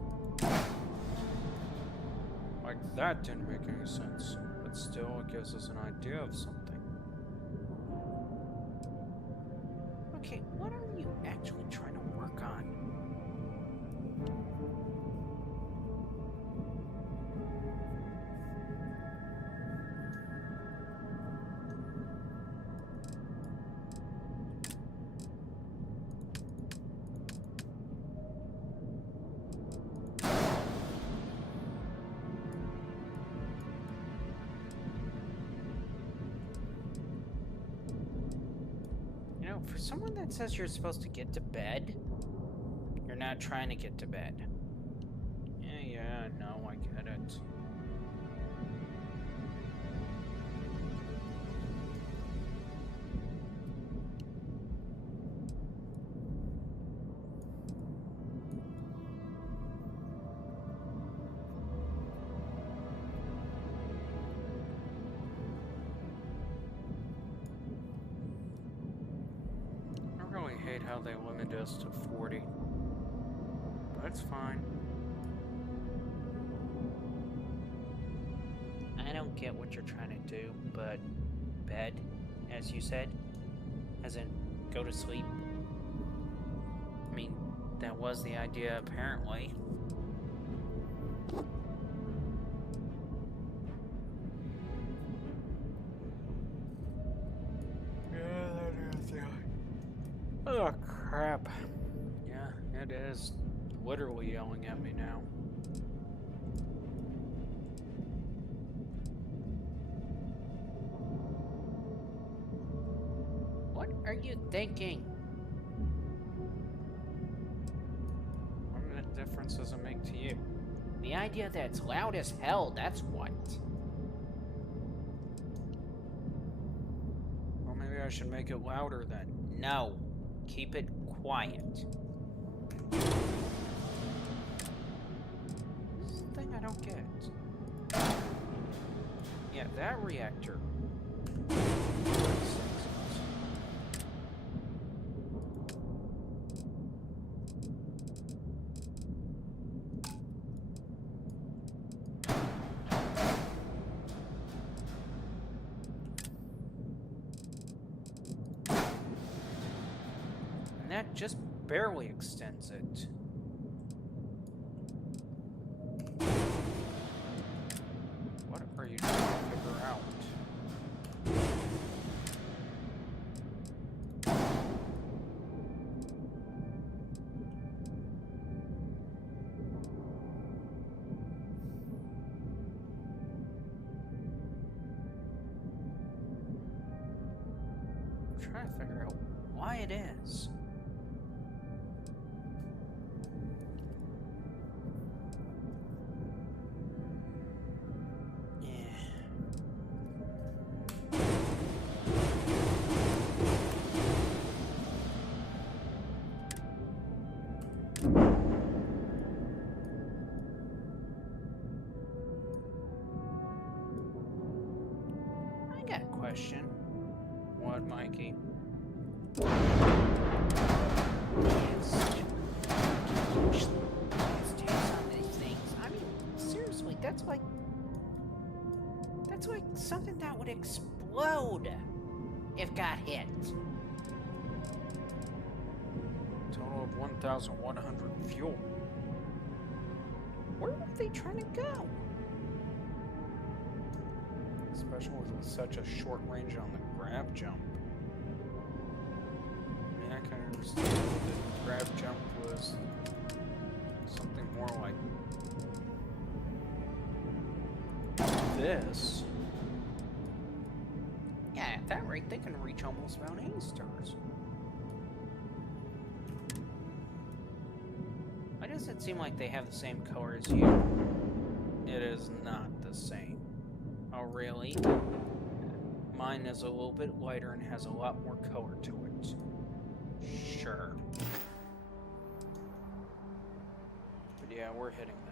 Like, that didn't make any sense. But still, it gives us an idea of something. Okay, what are you actually trying to work on? You know, for someone that says you're supposed to get to bed, you're not trying to get to bed. Yeah, no, I get it. I really hate how they limit us to 40. But it's fine. I don't get what you're trying to do, but bed, as you said, as in go to sleep. I mean, that was the idea apparently. Yeah, that is, yeah. Oh, crap. Yeah, it is literally yelling at me now. What are you thinking? What difference does it make to you? The idea that it's loud as hell, that's what. Well, maybe I should make it louder then. No, keep it quiet. This is the thing I don't get. Yeah, that reactor. And that just barely extends it. What are you trying to figure out? I'm trying to figure out why it is. I got a question. What, Mikey? I mean, seriously, that's like something that would explode if got hit. Total of 1,100 fuel. Where are they trying to go? Especially with such a short range on the grab jump. Yeah, I kind of understood that grab jump was something more like this. Yeah, at that rate, they can reach almost around any stars. Why does it seem like they have the same color as you? It is not the same. Oh, really? Mine is a little bit lighter and has a lot more color to it. Sure. But yeah, we're hitting the